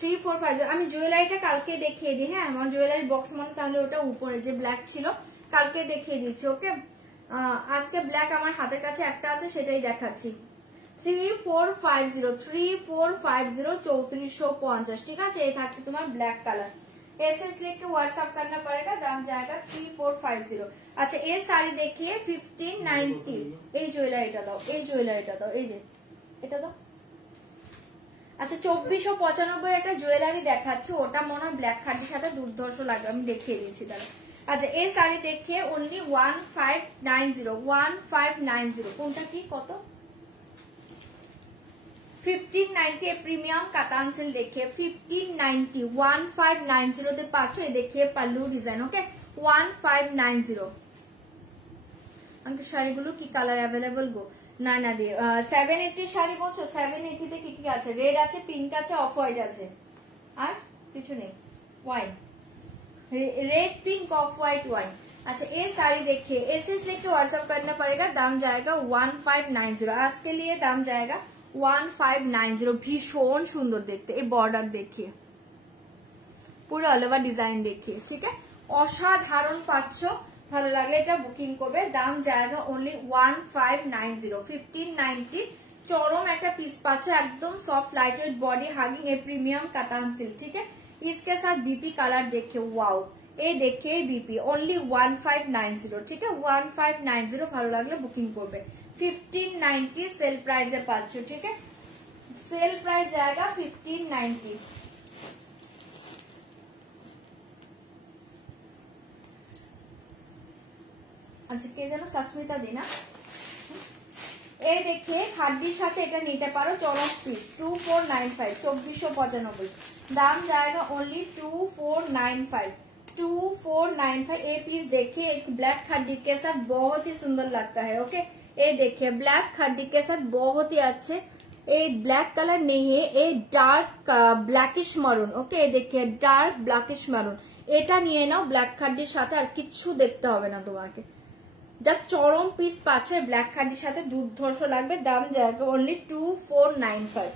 3450। আমি জুয়েলারিটা কালকে দেখিয়ে দিই। হ্যাঁ, আমার জুয়েলারি বক্স মানে তাহলে ওটা উপরে যে ব্ল্যাক ছিল কালকে দেখিয়ে দিচ্ছি। ওকে, আজকে ব্ল্যাক আমার হাতের কাছে একটা আছে, সেটাই দেখাচ্ছি। 3450 3450 3450। ঠিক আছে, এই থাকছে তোমার ব্ল্যাক কালার। एसएस लेके व्हाट्सएप करना पड़ेगा, दाम जाएगा 3450। अच्छा ये साड़ी देखिए 1590। এই জুয়েলারিটা দাও, এই জুয়েলারিটা দাও, এই যে এটা দাও। আচ্ছা 2495 একটা জুয়েলারি দেখাচ্ছে, ওটা মনে হয় ব্ল্যাক খাদির সাথে দুর্ধর্ষ লাগবে, আমি দেখিয়ে দিচ্ছি তাহলে। আচ্ছা এই শাড়ি দেখে অনলি 1590, 1590 কোনটা কি কত 1590 প্রিমিয়াম কাতান সিল্ক দেখে 1590 1590 তে পাচ্ছ। এই দেখে পাল্লু ডিজাইন, ওকে 1590। আঙ্কেল শাড়িগুলো কি কালার অ্যাভেলেবল গো? না না দিয়ে 780 শাড়ি বলছো, 780 তে কি কি আছে? রেড আছে, পিঙ্ক আছে, অফ হোয়াইট আছে, আর কিছু নেই। Wine, red pink of white wine. अच्छा ये साड़ी देखिए एसएस लेके व्हाट्सएप करना पड़ेगा, दाम जाएगा 1590। आज के लिए दाम जाएगा 1590। भीषण सुंदर देखते, ये बॉर्डर देखिए, পুরো অল ওভার ডিজাইন দেখিয়ে, ঠিক আছে অসাধারণ পাচ্ছ। ভালো লাগলে এটা বুকিং করবে, দাম জায়গা অনলি 1590, 1590। চরম একটা পিস পাচ্ছ, একদম soft light weight body hugging a premium কাতান সিল্ক, ঠিক है। इसके साथ बीपी कलर देखिए, वाओ ये देखिए बीपी ओनली 1590, ठीक है 1590। ভালো লাগলে বুকিং করবে। 1590 সেল প্রাইসে পাচ্ছ, ঠিক है সেল প্রাইস জায়গা 1590। আচ্ছা কে যেন সস্মিতা দিনা, এই দেখে খাদ্যির সাথে এটা নিতে পারো, চরম পিস 2495, 2495। दाम जाएगा ओनली 2495, 2495। ये पीस देखिए एक ब्लैक खड्डी के साथ बहुत ही सुंदर लगता है, ओके ये देखिए ब्लैक खड्डी के साथ बहुत ही अच्छे। ये ब्लैक कलर नहीं है, ये डार्क ब्लैकिश मरून, ओके ये देखिए डार्क ब्लैकिश मरून। এটা নিয়ে নাও ব্ল্যাক খাড্ডির সাথে, আর কিচ্ছু দেখতে হবে না তোমাকে, জাস্ট চরম পিস পাচ্ছ ব্ল্যাক খাড্ডির সাথে, দুর্ধর্ষ লাগবে। দাম যাবে অনলি 2495।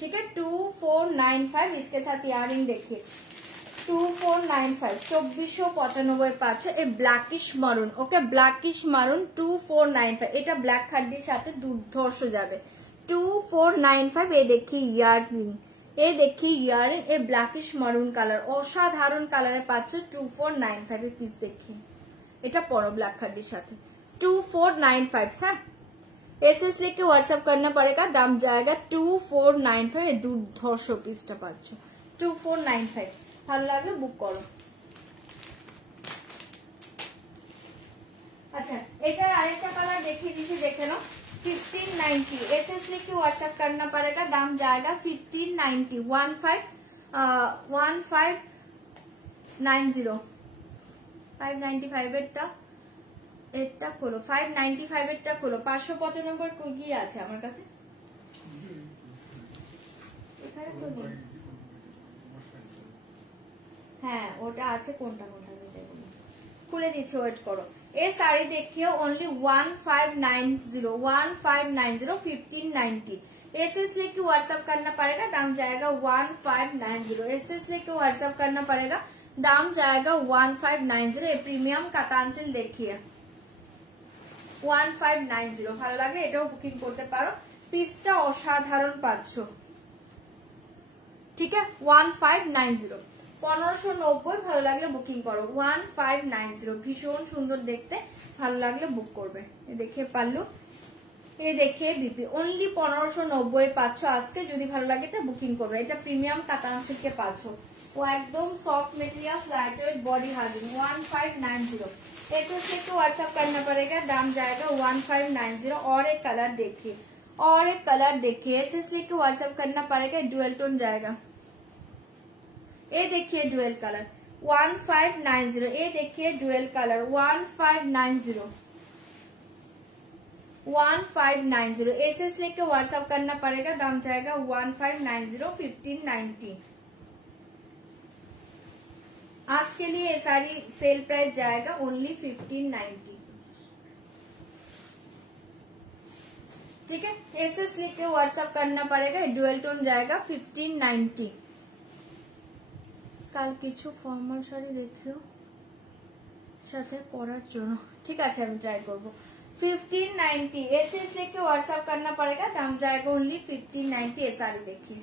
ठीक है 2495। इसके साथ ইয়ারিং देखिए 2495, 2495 পাচ্ছ। এই ব্ল্যাকিশ মারুন, ওকে ব্ল্যাকিশ মারুন 2495। এটা ব্ল্যাক খাড্ডির সাথে দুর্ধর্ষ যাবে 2495। এই দেখি ইয়ারিং, এই দেখি ইয়ারিং, এই ব্ল্যাকিশ মারুন কালার, অসাধারণ কালারে পাচ্ছ 2495 এর পিস দেখি। এটা পরো ব্ল্যাক খাড্ডির সাথে 2495। হ্যাঁ एसएस लेके व्हाट्सएप करना पड़ेगा, दाम जाएगा 2495। দুর্ধর্ষ পিসটা পাচ্ছ 2495। ভালো লাগলে বুক করো। আচ্ছা এটার আরেকটা কালার দেখিয়ে দিচ্ছি, দেখে নাও 1590। एसएस लेके व्हाट्सएप करना पड़ेगा, दाम जाएगा 1590, 1590। 595 এরটা, এটা খোলো 595 এরটা খোলো। 595 কি আছে আমার কাছে, হ্যাঁ ওটা আছে, কোনটা কোনটা খুলে দিচ্ছি, ওয়েট করো। এই শাড়ি দেখিও অনলি 1590, 1590, 1590। एसएस लेके व्हाट्सएप करना पड़ेगा, दाम जाएगा 1590। एसएस लेके व्हाट्सएप करना पड़ेगा, दाम जाएगा 1590। ये प्रीमियम कातान सिल्क देखिए 1590। ভালো লাগে এটাও বুকিং করতে পারো, পিসটা অসাধারণ পাচ্ছ, ঠিক আছে 1590, 1590। ভালো লাগলে বুকিং করো 1590। ভীষণ সুন্দর দেখতে, ভালো লাগলে বুক করবে। দেখে পাল্লু, ये देखिए बीपी ओनली 1590 পাচ্ছ আজকে। যদি ভালো লাগে এটা বুকিং করবে। এটা প্রিমিয়াম কাতান সিল্কে পাচ্ছ, ও একদম soft material light weight body hugging 1590। SS लेके व्हाट्सएप करना पड़ेगा, दाम जाएगा 1590। और एक कलर देखिए, और एक कलर देखिए एसएस लेके व्हाट्सएप करना पड़ेगा, डुअल टोन जाएगा। ये देखिए डुअल कलर 1590। ये देखिए डुअल कलर 1590, 1590। एसएस लेके व्हाट्सएप करना पड़ेगा, दाम जाएगा 1590, 1590। आज के लिए ये सारी सेल प्राइस जाएगा ओनली 1590, ठीक है। एसएस लेके व्हाट्सएप करना पड़ेगा, डुअल टोन जाएगा 1590। কাল কিছু ফর্মাল শাড়ি দেখিও সাথে परार জন্য। ठीक है আমি ट्राई করব। 1590 ऐसे इसलिए कि व्हाट्सएप करना पड़ेगा, दाम जाएगा ओनली 1590। ये साड़ी देखिए,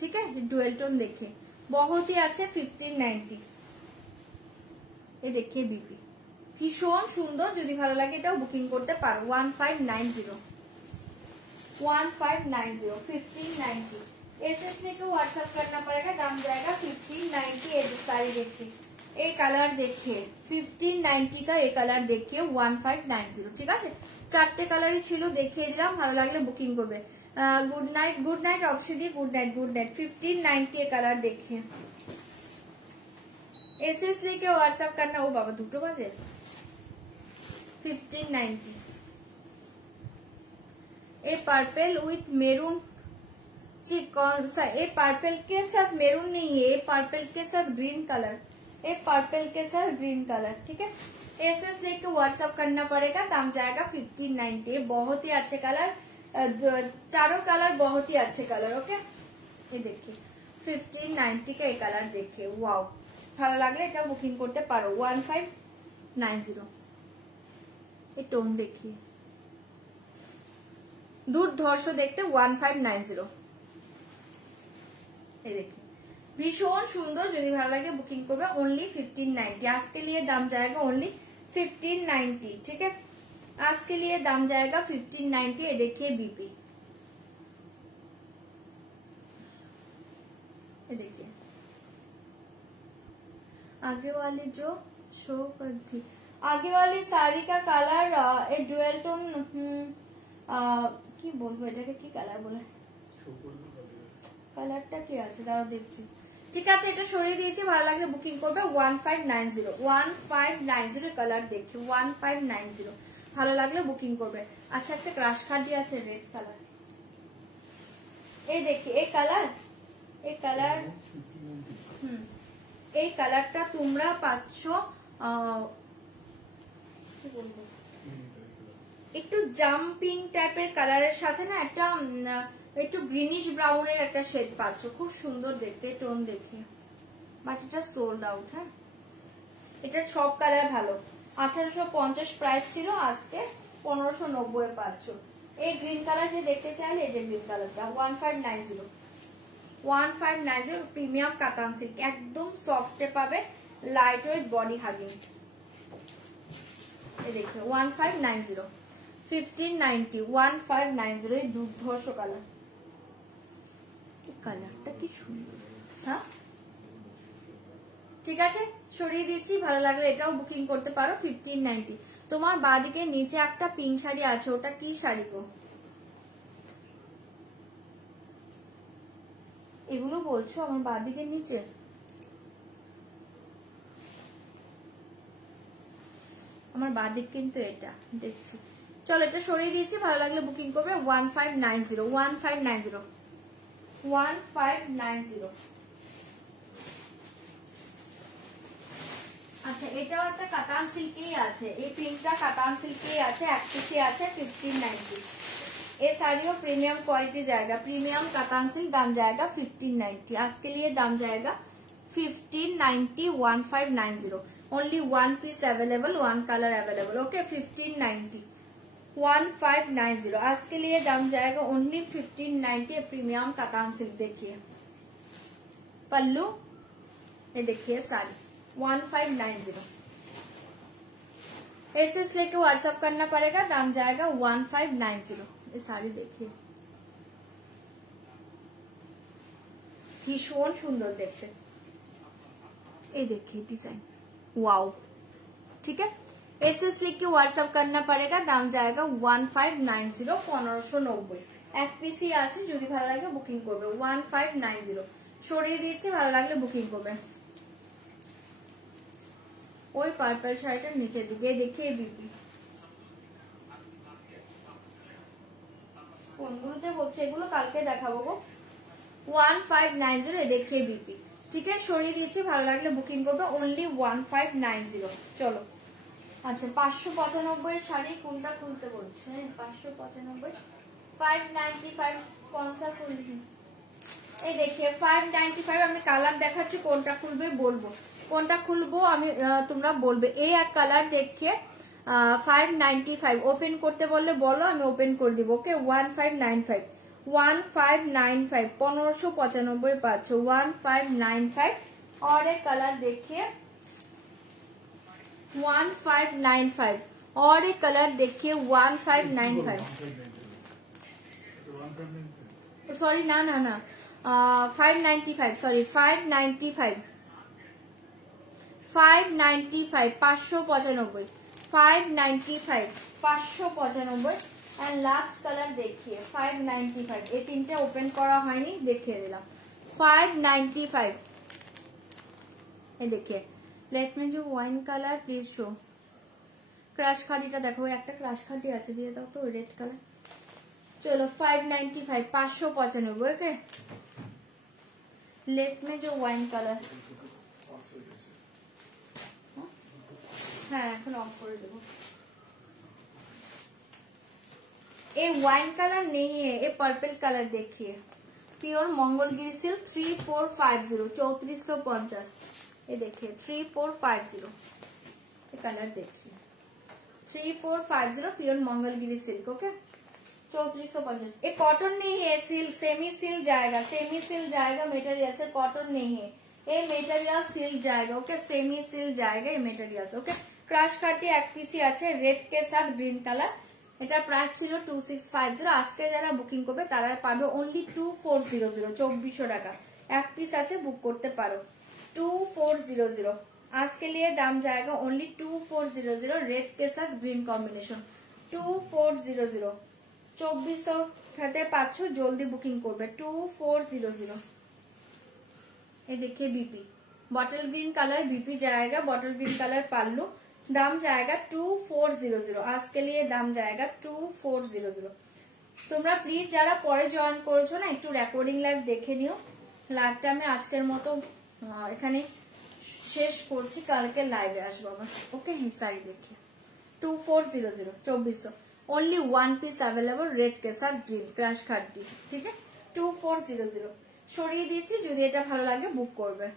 ठीक है डुअल टोन देखिए बहुत ही अच्छे 1590। ये देखिए बीपी ভীষণ সুন্দর, যদি ভালো লাগে এটাও বুকিং করতে পারো। 1590 1590 1590 एसएस लेके व्हाट्सएप करना पड़ेगा, दाम जाएगा 1590। ये साड़ी देखिए, ये कलर देखिए 1590 का ये कलर देखिए 1590। ঠিক আছে চারটে কালারই ছিল, দেখিয়ে দিলাম, ভালো লাগলে বুকিং করবে। Good night option good night 1590 ये कलर देखिए। एसएस लेके व्हाट्सएप करना। ओ बाबा दुटो बाजे 1590। ये पर्पल विथ मेरून, कौन सा? ये पर्पल के साथ मेरून नहीं है, ये पर्पल के साथ ग्रीन कलर, ये पर्पल के साथ ग्रीन कलर। ठीक है एसएस लेके व्हाट्सएप करना पड़ेगा, दाम जाएगा 1590। बहुत ही अच्छे कलर, चारों कलर बहुत ही अच्छे कलर। ओके ये देखिए 1590 का ये कलर देखिए, वाओ ভালো লাগলে এটা বুকিং করতে পারো। 1590 এই টোন देखिए দুর্ধর্ষ দেখতে 1590। ये देखिए भीषण सुंदर, যদি ভালো লাগে বুকিং করবে ओनली 1590। आज के लिए दाम जाएगा ओनली 1590। ठीक है आज के लिए दाम जाएगा 1590। ये देखिए बीपी, ये देखिए आगे वाली जो शो कर थी, आगे वाली साड़ी का कलर ए डुअल टोन কি বলবো এটাকে কি কালার বলে, কালারটা কি আছে দাঁড়াও দেখছি। ঠিক আছে এটা সরিয়ে দিয়েছি, ভালো লাগলে বুকিং করবে 1590 1590 কালার দেখি 1590 ভালো লাগলে বুকিং করবে। আচ্ছা একটা ক্রাশ খাদি আছে রেড কালার, এই দেখি এই কালার, এই কালার এই কালারটা তোমরা পাচ্ছ কি বলবো একটু জাম্পিং টাইপের কালারের সাথে না একটা একটু গ্রিনিশ ব্রাউনের একটা শেড পাচ্ছ, খুব সুন্দর দেখতে টোন দেখে। বাট এটা সোল্ড আউট। হ্যাঁ এটা সব কালার ভালো। 1850 প্রাইস ছিল, আজকে 1590 এ পাচ্ছ। এই গ্রিন কালার যে দেখতে চাইলে এই যে গ্রিন কালারটা 1590 1590 প্রিমিয়াম কাতান সিল্ক, একদম সফটে পাবে, লাইট ওয়েট বডি হাগিং। এই দেখো 1590 1590 1590 এই দুর্ধর্ষ কালার, কালারটা কি সুন্দর। হ্যাঁ ঠিক আছে সরিয়ে দিচ্ছি, ভালো লাগলে এটাও বুকিং করতে পারো 1590। তোমার বাঁদিকে নিচে একটা পিঙ্ক শাড়ি আছে, ওটা কি শাড়ি গো? এগুলো বলছো আমার বাঁদিকে নিচে? আমার বাঁদিক কিন্তু এটা দেখছি। চলো এটা সরিয়ে দিয়েছি, ভালো লাগলে বুকিং করবে 1590 1590 1590। আচ্ছা এটাও একটা কাতান সিল্কেই আছে, এই পিঙ্কটা কাতান সিল্কেই আছে, এক পিসি আছে 1590। ये साड़ियों प्रीमियम क्वालिटी जाएगा, प्रीमियम कातान सिल्क, दाम जाएगा 1590। आज के लिए दाम जाएगा 1590 1590। Only one piece available, one colour available. Okay 1590 1590। आज के लिए दाम जाएगा ओनली 1590। प्रीमियम कातान सिल्क देखिए, पल्लू ये देखिए साड़ी 1590। एसएस लेके व्हाट्सएप करना पड़ेगा, दाम जाएगा 1590। ये साड़ी देखिए भीषण सुंदर देखते, ये देखिए डिजाइन, वाओ। ठीक है एसएस लेके व्हाट्सएप करना पड़ेगा, दाम जाएगा 1590 1590। एक पीसी আছে, যদি ভালো লাগে বুকিং করবে 1590। সরিয়ে দিয়েছি, ভালো লাগলে বুকিং করবে। ওই পার্পল শাড়িটার নিচের দিকে দেখে বিপি কোনগুলোতে বলছে, এগুলো কালকে দেখাবো গো। 1590 দেখে বিপি। ঠিক আছে সরিয়ে দিচ্ছি, ভালো লাগলে বুকিং করবে ওনলি 1590। চলো আচ্ছা 595 এর শাড়ি কোনটা খুলতে বলছে? 595 595 कौन सा खुल এই দেখিয়ে 595 আমি কালার দেখাচ্ছি, কোনটা খুলবে বলবো, কোনটা খুলবো আমি তোমরা বলবে। এই এক কালার দেখিয়ে 595 ওপেন করতে বললে বলো, আমি ওপেন করে দিব। ওকে 1595 1595 পাচ্ছ 1595। और एक कलर देखिए 1595 और एक कलर देखिए 1595 सॉरी ना ना ना 595 सॉरी 595 595 595 595 595 एंड लास्ट कलर देखिए 595 ये तीनटे ओपन करा হয়নি দেখিয়ে দিলাম 595 ये देखिए लेट में जो wine colour please show crush খাড়িটা দেখো একটা ক্রাশ খাড়ি আছে দিয়ে দাও তো রেড কালার चलो 595 595 ओके लेट में जो वाइन कलर হ্যাঁ এখন অফ করে দেব। ये वाइन कलर नहीं है, ये पर्पल कलर देखिए प्योर मंगलगिरी सिल्क 3450 3450 ये देखिए 3450 ये कलर देखिए 3450 प्योर मंगलगिरी सिल्क ओके 3450। ये कॉटन नहीं है, सिल्क सेमी सिल्क जाएगा, सेमी सिल्क जाएगा मटेरियल से, कॉटन नहीं है ये मटेरियल सिल्क जाएगा ओके, सेमी सिल्क जाएगा ये मटेरियल ओके। ক্রাশ কাটি এক পিসি আছে রেড কে সাথ গ্রিন কালার, এটা প্রাইস ছিল 2650, আজকে যারা বুকিং করবে তারা পাবে অনলি 2400 2400 টাকা এক পিস আছে, বুক করতে পারো 2400 आज के लिए दाम जाएगा ओनली 2400 रेड के साथ ग्रीन कॉम्बिनेशन 2400 2400 खाते पाচ্ছো जल्दी बुकिंग করবে 2400। ये देखिए BP bottle green colour BP जाएगा, बॉटल ग्रीन कलर पाल्लू दाम जाएगा 2400 आज के लिए दाम जाएगा 2400। তোমরা প্লিজ যারা পরে জয়েন করেছো না একটু রেকর্ডিং লাইভ দেখে নিও, লাইভটা আমি আজকের মতো এখানে শেষ করছি, কালকে লাইভে আসবো আবার ওকে। হিসাব देखिए 2400 2400 only one piece available red के साथ ग्रीन क्रैश खाटी ठीक है 2400 সরিয়ে দিয়েছি, যদি এটা ভালো লাগে বুক করবে।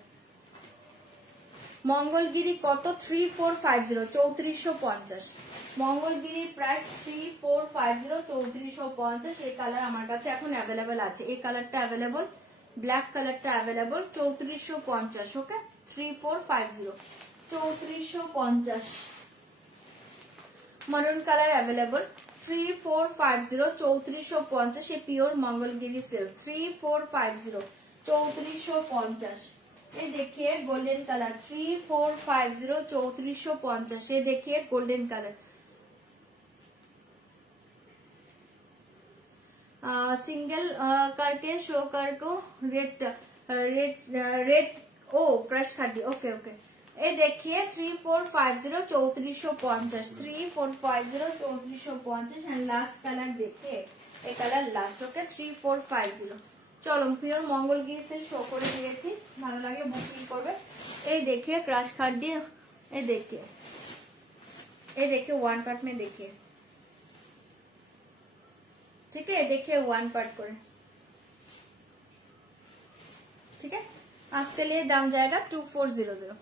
মঙ্গলগিরি কত 3450 3450 মঙ্গলগিরি প্রাইস 3450 3450। এই কালার আমার কাছে এখন অ্যাভেলেবল আছে, এই কালারটা অ্যাভেলেবল, ব্ল্যাক কালারটা অ্যাভেলেবল 3450 ওকে 3450 3450। मरून कलर अवेलेबल 3450 3450 ये प्योर मंगलगिरी सिल्क 3450 3450। ये देखिए गोल्डन कलर 3450 3450 ये देखिए गोल्डन कलर सिंगल करके शो कर को रेड रेड रेड ओ क्रश कर दी ओके ओके। ये देखिए 3450 3450 3450 3450 एंड लास्ट कलर देखिए ये कलर लास्ट ओके 3450। চলো পিওর মঙ্গলগিরি সেল শো করে দিয়েছি, ভালো লাগে বুকিং করবে। এই देखिए क्रश কাট দিয়ে ये देखिए वन पार्ट में देखिए ठीक है, देखिए वन पार्ट করে ठीक है। आज के लिए दाम जाएगा 2400।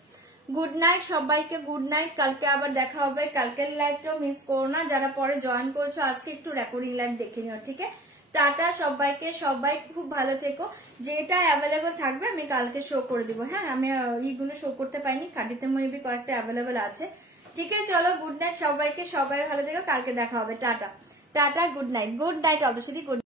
গুড নাইট সবাইকে, গুড নাইট, কালকে আবার দেখা হবে। কালকের লাইভটাও মিস করো না, যারা পরে জয়েন করেছো আজকে একটু রেকর্ডিং লাইভ দেখে নিও ঠিক আছে। টাটা সবাইকে, সবাই খুব ভালো থেকো। যেটা অ্যাভেলেবল থাকবে আমি কালকে শো করে দিব। হ্যাঁ আমি এইগুলো শো করতে পাইনি, খাটিতে মেবি কয়েকটা অ্যাভেলেবল আছে ঠিক আছে। চলো গুড নাইট সবাইকে, সবাই ভালো থেকো, কালকে দেখা হবে। টাটা টাটা গুড নাইট অত শুধু গুড